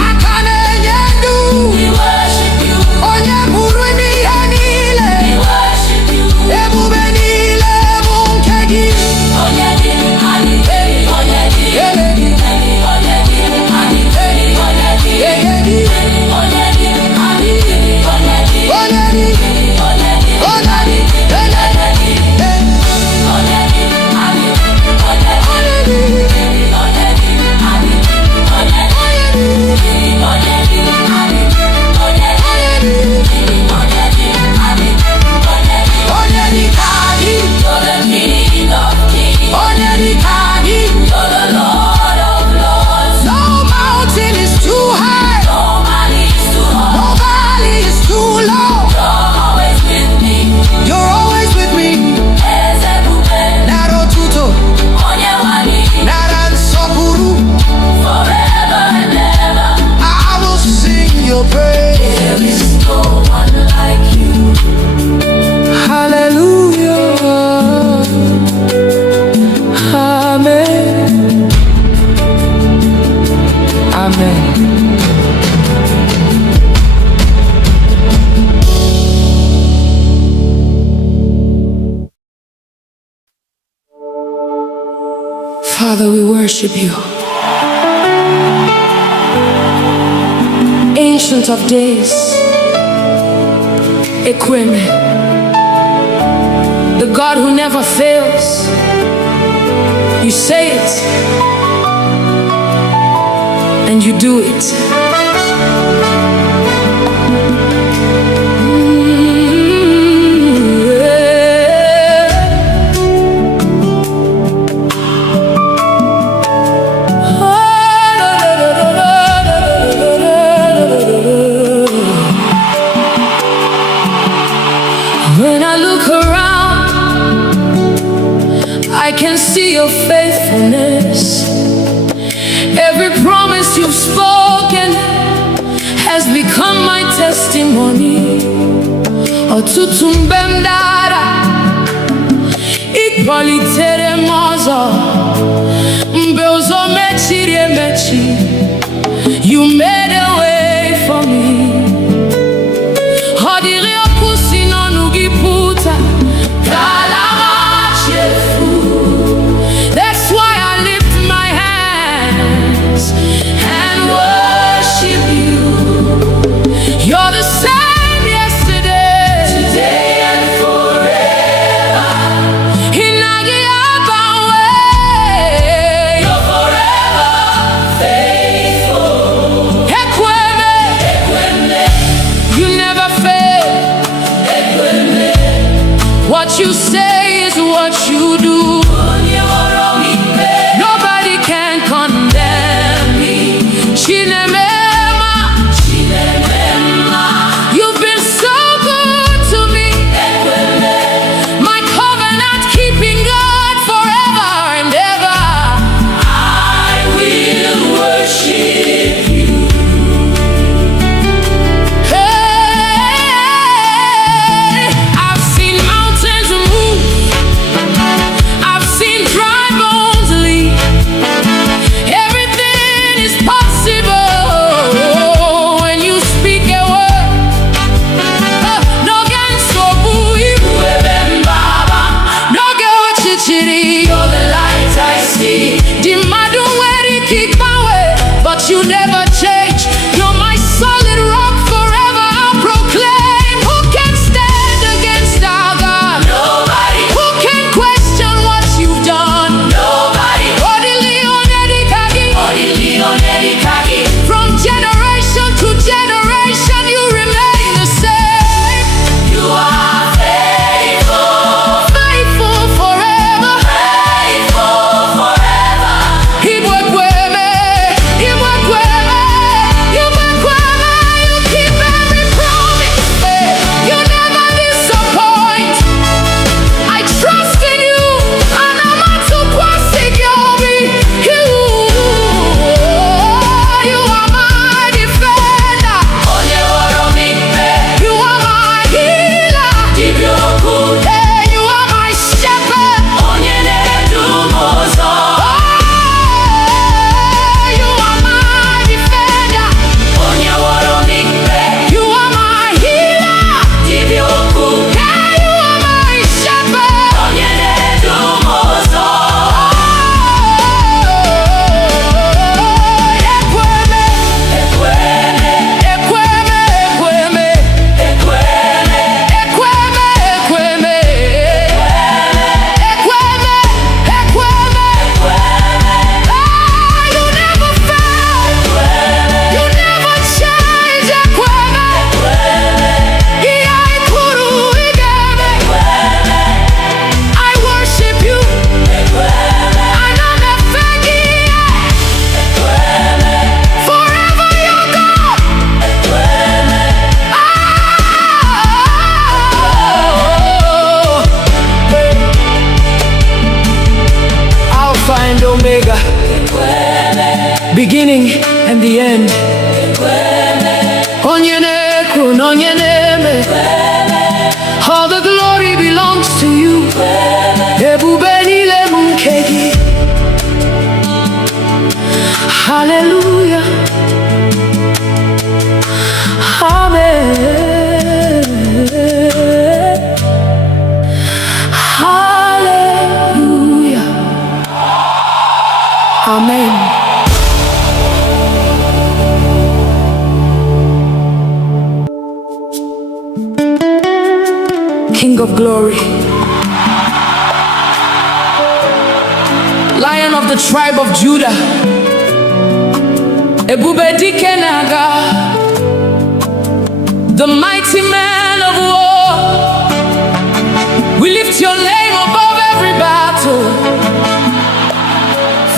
Akane nyendu. We worship you. Onyeburu ni yanile. We worship you. Ebube nile munkegi. Onyedikagi. Onyedikagi. Father, we worship you. Ancient of days, Equime, the God who never fails. You say it, and you do it. When I look around, I can see your faithfulness. Every promise you've spoken has become my testimony. Otutumbe mdara, ikpolitere mozo, mbe uzo mechiri emechi. You made a way for me. Hodiri okusi no nugiputa, kalama you say is what you do. Nobody can condemn me. You've been so good to me. My covenant keeping God forever and ever. I will worship you. Hey, I've seen mountains move. I've seen dry bones leave. Everything is possible when you speak a word. No gan so bui, no go chichiri. You're the light I see. The madu where kick my way, but you never change. You're my solid rock forever. I'll proclaim. Who can stand against our God? Nobody. Who can question what you've done? Nobody. From generation to generation, you remain the same. You are faithful, faithful forever, faithful forever. You keep every promise. You never disappoint. I trust in you, and I'm not too plastic. You are my defender. You are my healer. Hey, you are my shepherd. You are my defender. You are my healer. Hey, you are my shepherd. You never fail. You never change. I worship you. Forever you're God. Alpha and Omega, beginning and the end. All the glory belongs to you. Hallelujah. Amen. Hallelujah. Amen. King of glory, Lion of the tribe of Judah, Ebube Dike Naga, the mighty man of war. We lift your name above every battle.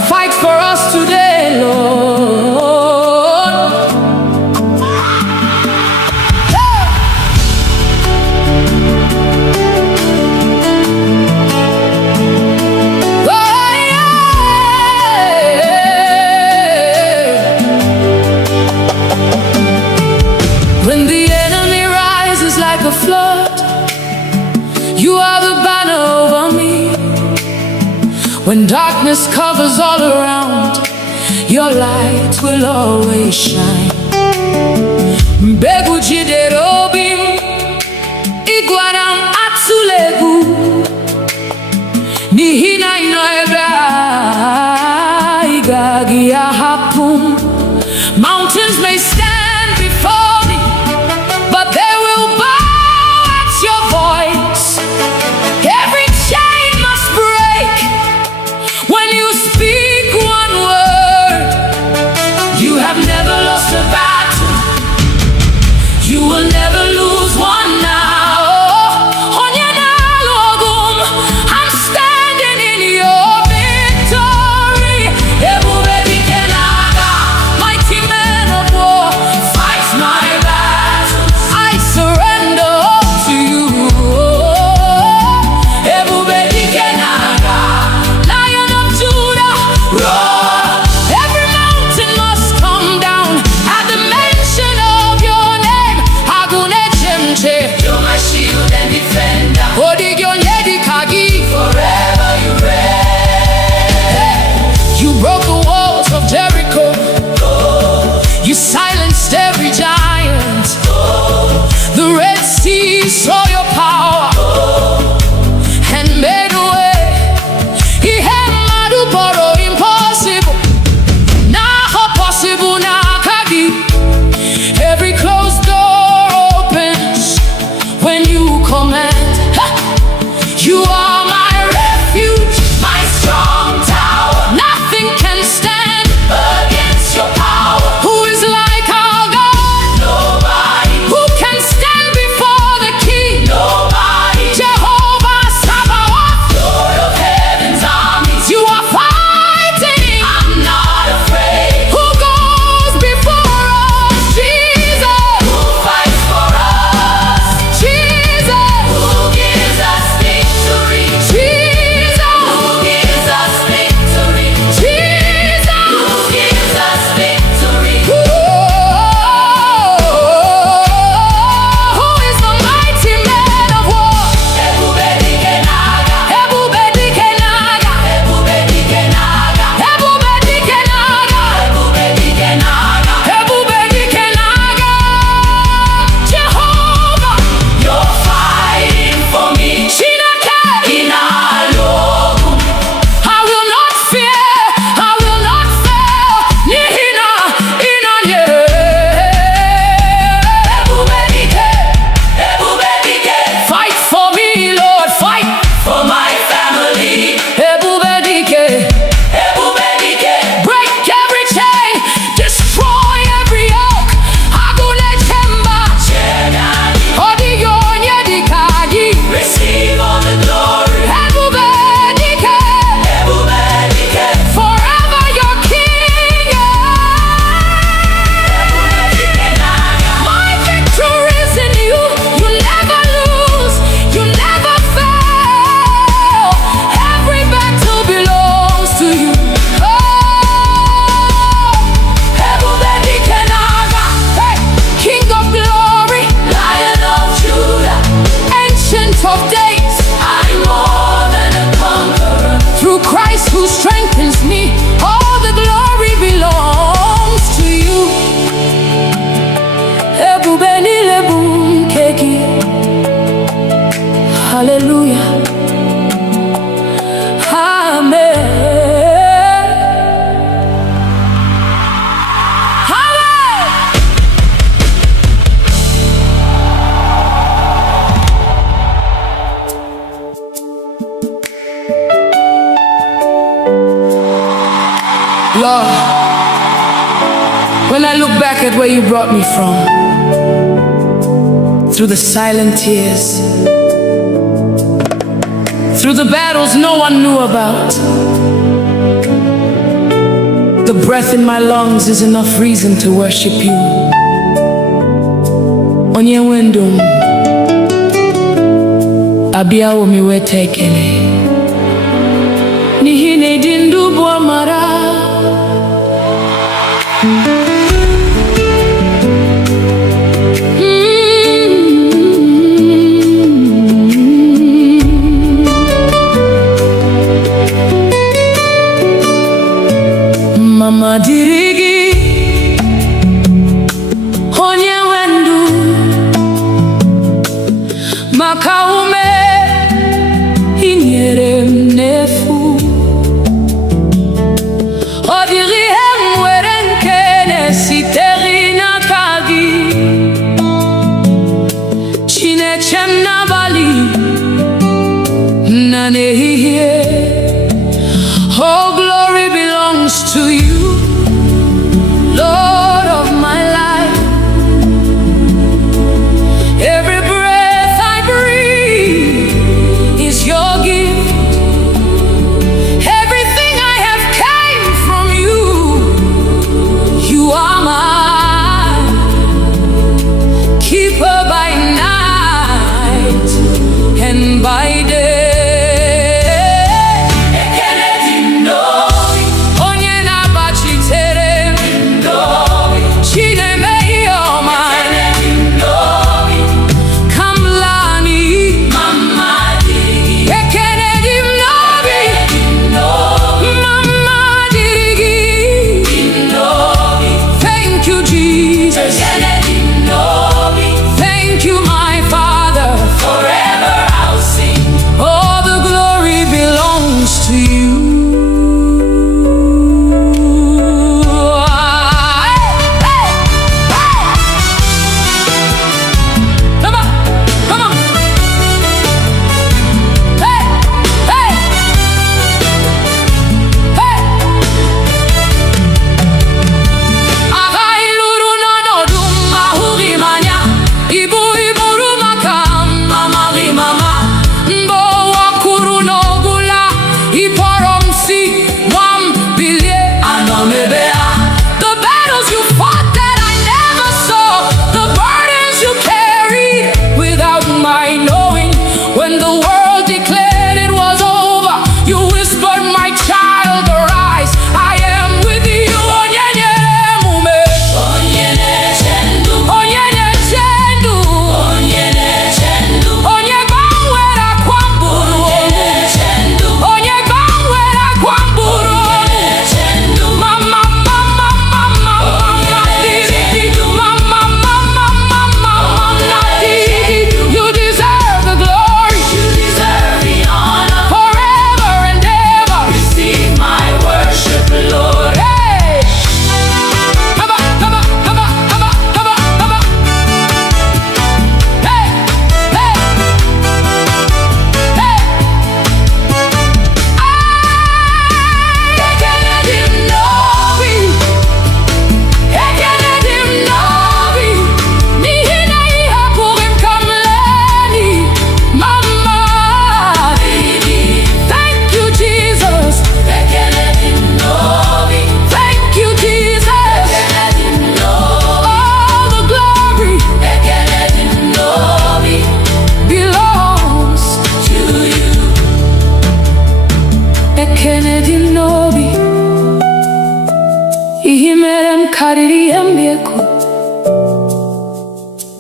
Fight for us today, Lord. When the enemy rises like a flood, you are the banner over me. When darkness covers all around, your light will always shine. Mbegu jiderobim, igwaram atulegu, nihina inoeba, igagi ahapum. Mountains may stand before me, but they will bow at your voice. Every chain must break when you speak one word. You have never lost a battle. gị. Hallelujah. Amen. Lord, when I look back at where you brought me from, through the silent tears, through the battles no one knew about, the breath in my lungs is enough reason to worship you. Onye wendum, abia omi wetekele, nihine dindu buamara. Mama dirigi, onye wendu, makaume inyere mnefu. Odiri emwere nkene siteri na kagi, chinechem na bali na nehihie. Oh, glory belongs to you, Lord of my life. Every breath I breathe is your gift. Everything I have came from you. You are mine, keeper by night and by day. karịrị ihe m ga-ekwu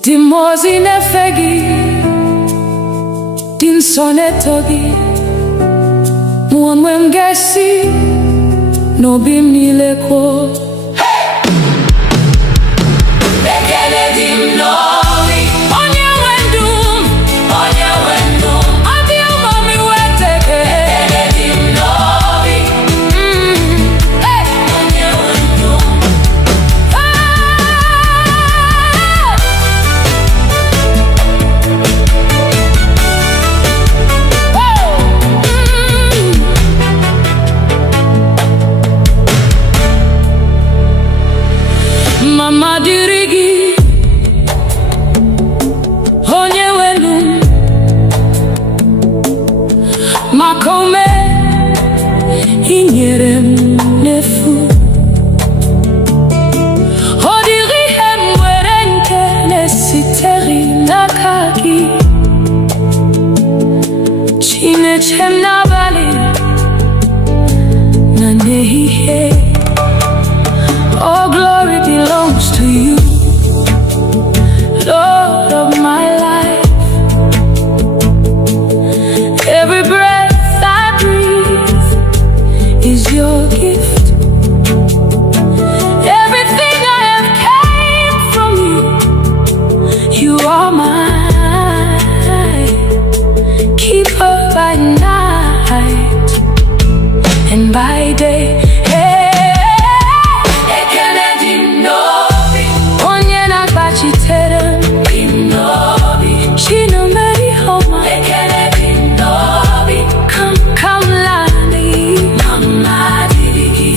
dị mmụọ ozi na-efe gị dị nsọ na-eto gị mụ onwe m ga-esi n'obi m niile kwuo ekele dị m n'obi onye nwe are mine. Keeper by night and by day.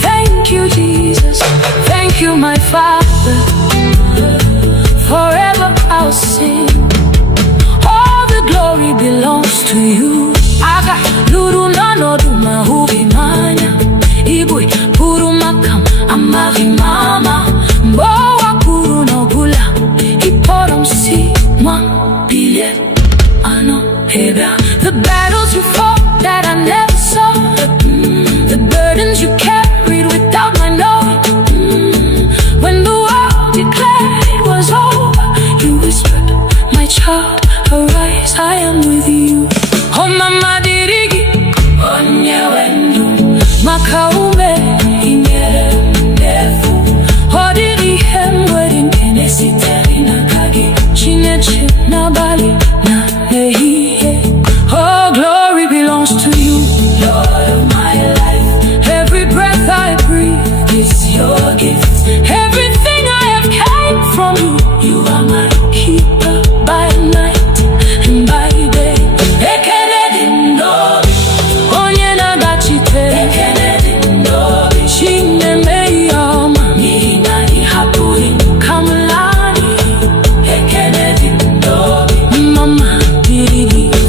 Thank you, Jesus. Thank you, my Father. Forever I'll sing. All the glory belongs to you. Aga luru nano duma hubi manya. Igbo puru makam amari mama. Mbowa puru no bula. Iporom si mwa bilye ano heba. The battles you fought that I never saw. The burdens you carried without my knowing. When the world declared it was over, you whispered, my child, arise, I am with you. Oh mama dirigi, onye wendu, makaume inyere ndefu. Odiri hemwedin enesiteri na kagi, chinechi na bali na nehiye. Oh, glory belongs to you, Lord of my life. Every breath I breathe is your gift. Everything I have came from you. You are my keeper by night and by day.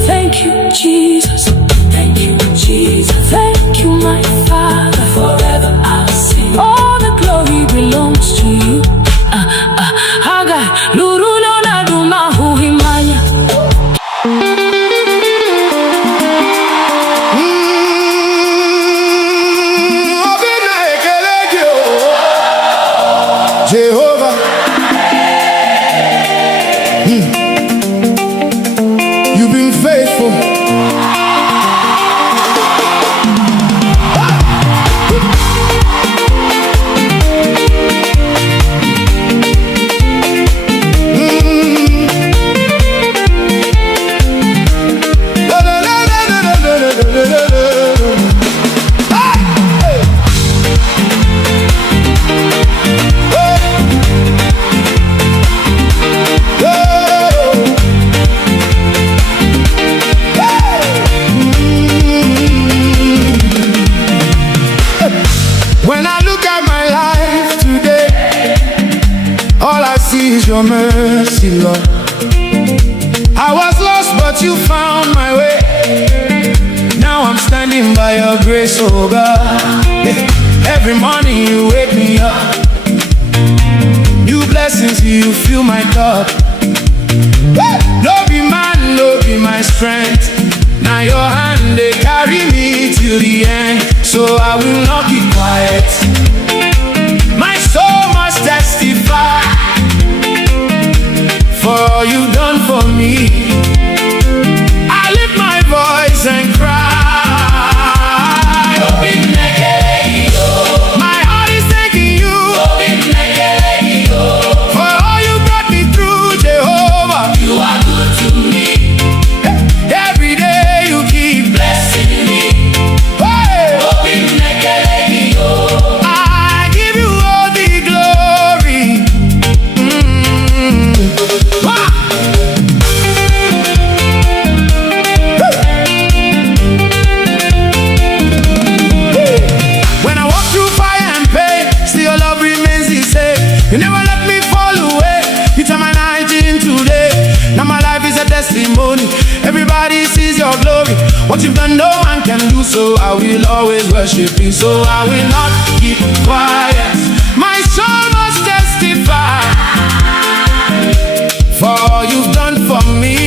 Thank you, Jesus. Thank you, Jesus. Thank you, my Father. Forever I'll sing. All the glory belongs to you. Haga luru no na duma huhimanya. Jehovah, you've been faithful. When I look at my life today, all I see is your mercy, Lord. I was lost, but you found my way. Now I'm standing by your grace, oh God. Every morning you wake me up. New blessings, you fill my cup. No be man, no be my strength. Now your hand, they carry me till the end. So I will not keep quiet. My soul must testify for all you've done for me. I lift my voice and cry. My heart is thanking you for all you brought me through, Jehovah. You are good to me. Every day you keep blessing me. I give you all the glory. When I walk through fire and pain, still your love remains the same. You never let me fall away. You turn my night into day. Now my life is a testimony. Everybody sees your glory. What you've done, no one can do. So I will always worship you. So I will not keep quiet. My soul must testify for all you've done for me.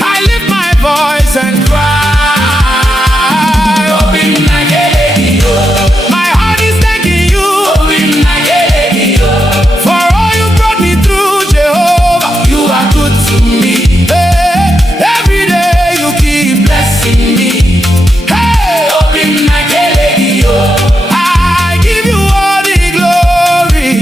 I lift my voice and cry. My heart is thanking you for all you brought me through, Jehovah. You are good to me. Every day you keep blessing me. I give you all the glory.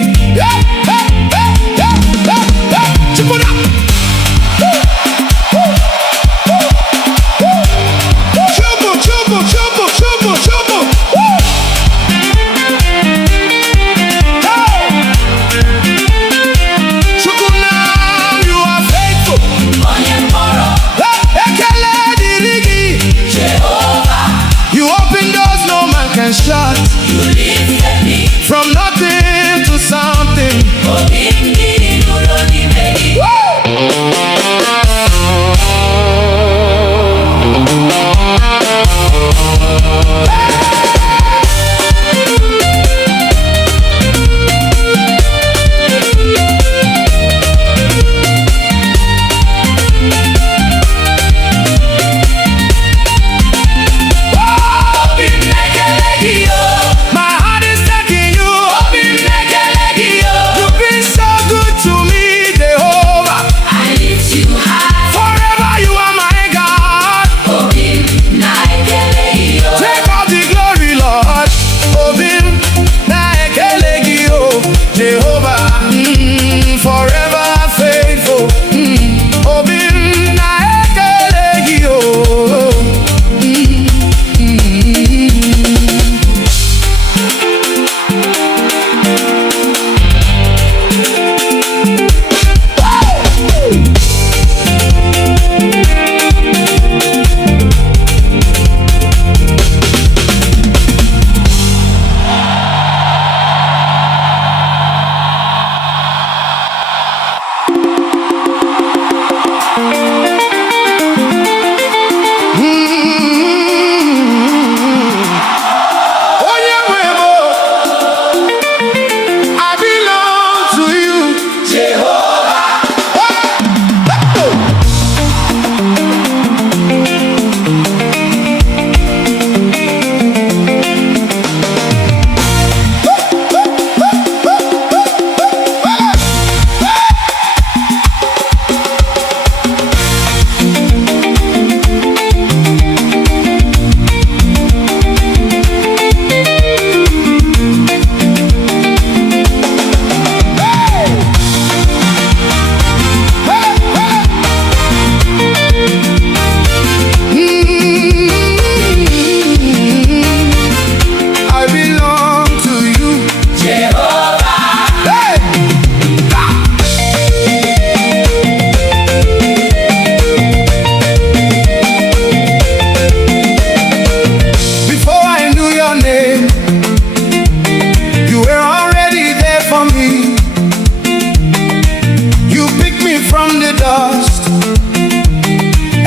from the dust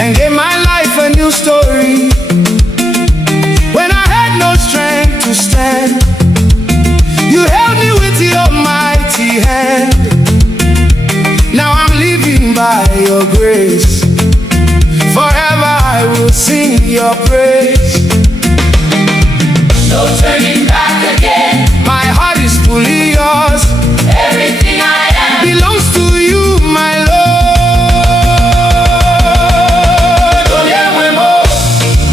and gave my life a new story. When I had no strength to stand, you held me with your mighty hand. Now I'm living by your grace. Forever I will sing your praise. No turning back again. My heart is fully yours. Everything I am belongs to you, my Lord.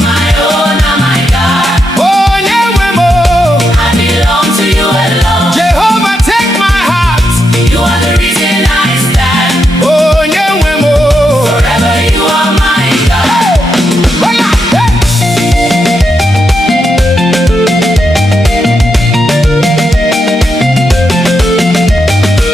my own and my God. Oh, Nyewemo. I belong to you alone. Jehovah, take my heart. You are the reason I stand. Oh, Nyewemo. Forever you are my God. Hola, hey.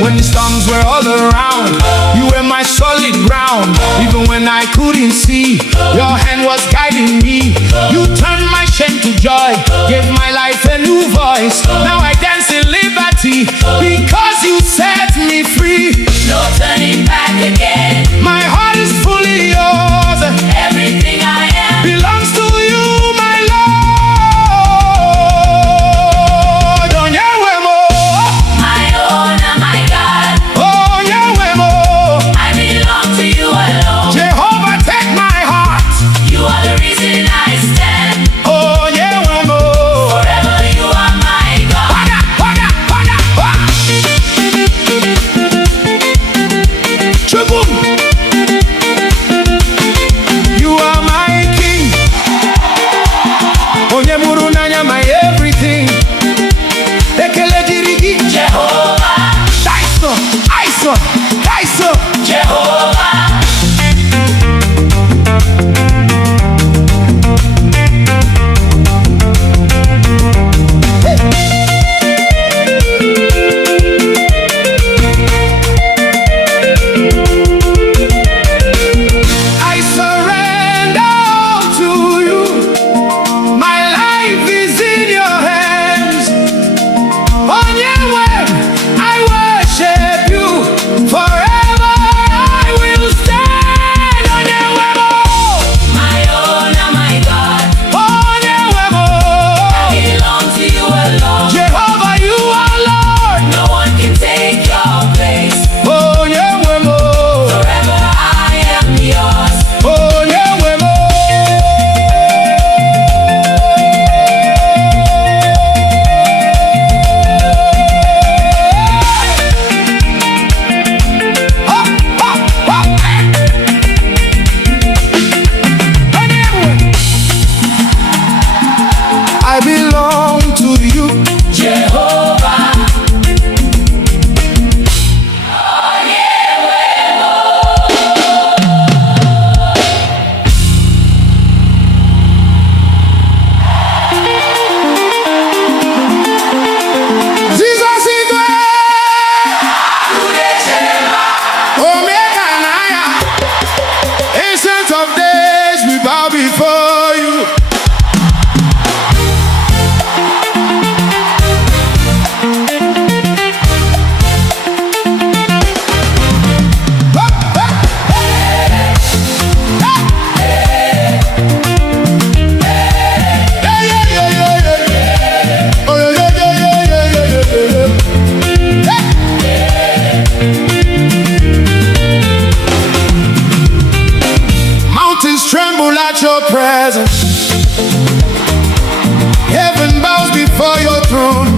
When the storms were all around, you were my solid ground. Even when I couldn't see, your hand was guiding me. You turned my shame to joy, gave my life a new voice. Now I dance in liberty because you set me free. No turning back again. My heart is fully yours. Everything I am Belongs to you, my Lord. Oh, Nyewemo. my own and my God. Oh, Nyewemo. I belong to you alone. Jehovah, take my heart. You are the reason I stand. Oh, Nyewemo. Forever you are my God. Hola, hola, hola, hola. Chukwu. You are my king. Onye mụrụ n'anya, my everything. Ekele dịrị gị. Jehovah, Daiso, Aiso, Daiso. Jehovah. I surrender all to you. My life is in your hands. On your way, I worship you. Forever I will stand. On your way, My own and my God. on your way, Belong to you alone. Jehovah, you are Lord. No one can take your place. On your way, Forever I am yours. on your way, I belong to you. Jehovah. Jesus is Omega and I, ancient of days, we bow before you. Mountains tremble at your presence. Heaven bows before your throne.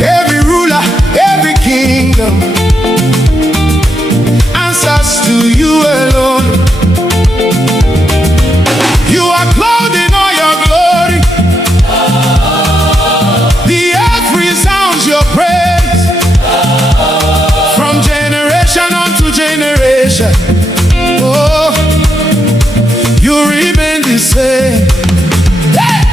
Every ruler, every kingdom answers to you alone. You are clothed in all your glory. The earth resounds your praise. From generation unto generation, oh, you remain the same. Hey!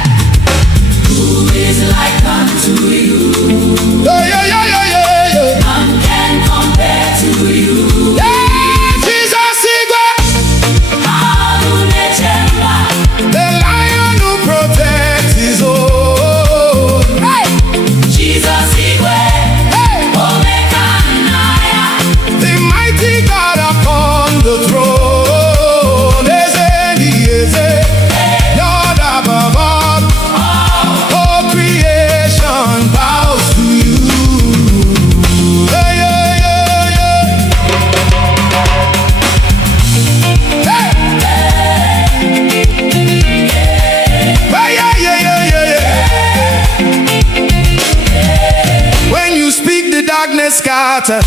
started.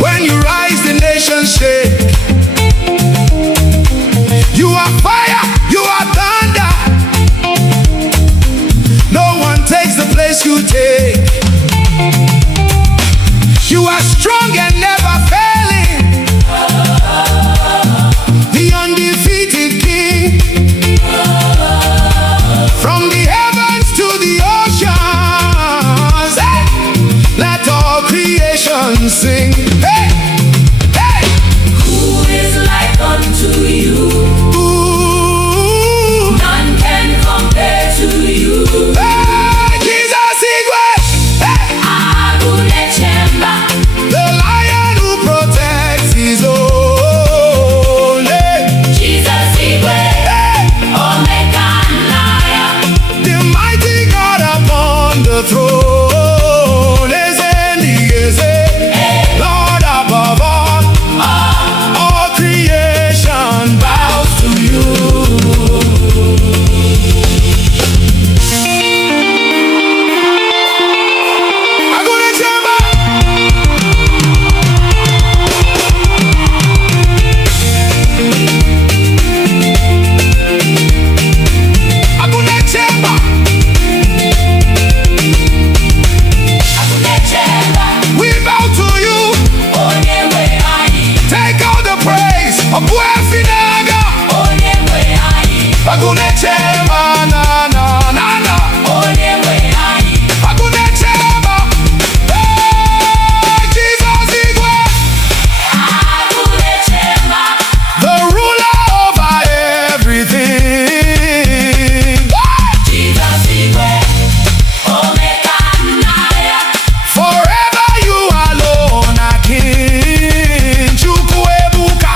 When you rise, the nation shake. You are fire, you are thunder. No one takes the place you take. You are strong and never failing, the undefeated King. From the heavens to the oceans, hey, let all creation sing. Hey, hey. Who is like unto you? Ooh. None can compare to you. Hey, Jesus Igwe. Hey. Agunechemba. The lion who protects his own. Hey. Jesus Igwe. Hey. Omega and Lion. The mighty God upon the throne. Lord above all creation bows to you. Agunechemba. Agunechemba. Agunechemba. We bow to you. Onyewe anyị. Take all the praise. Obuefinaga. Onyewe anyị. Agunechemba na na na na. Onyewe anyị. Agunechemba. Hey, Jesus Igwe. Agunechemba. The ruler over everything. Jesus Igwe. Omega and Lion. Forever you alone are King. Chukwuebuka,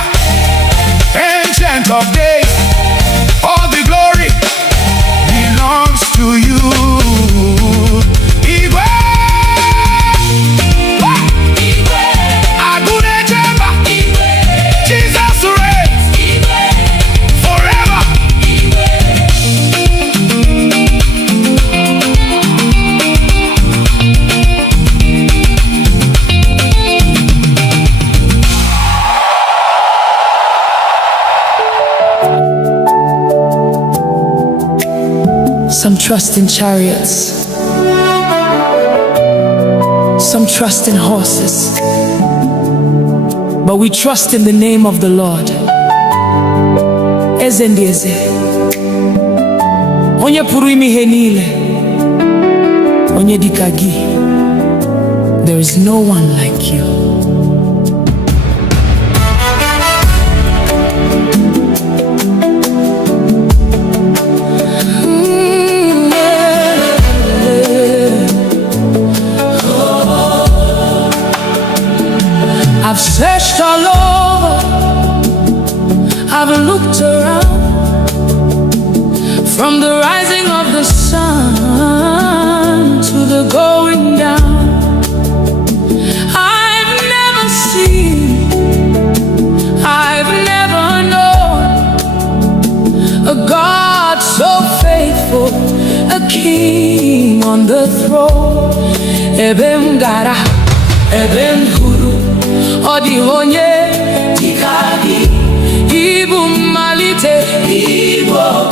Ancient of Days. All the glory belongs to you. Igwe. Igwe. Agunechemba. Igwe. Jesus reigns Igwe. forever. Igwe. Some trust in chariots, some trust in horses, but we trust in the name of the Lord. Eze ndị eze, onye pụrụ ime ihe niile, onye dịka gị. There is no one like you. I've searched all over, I've looked around, from the rising of the sun to the going down. I've never seen, I've never known a God so faithful, a king on the throne. Ebem gara, ebem huru, odi onye dịka gị. Ibu mmalite, Igbo.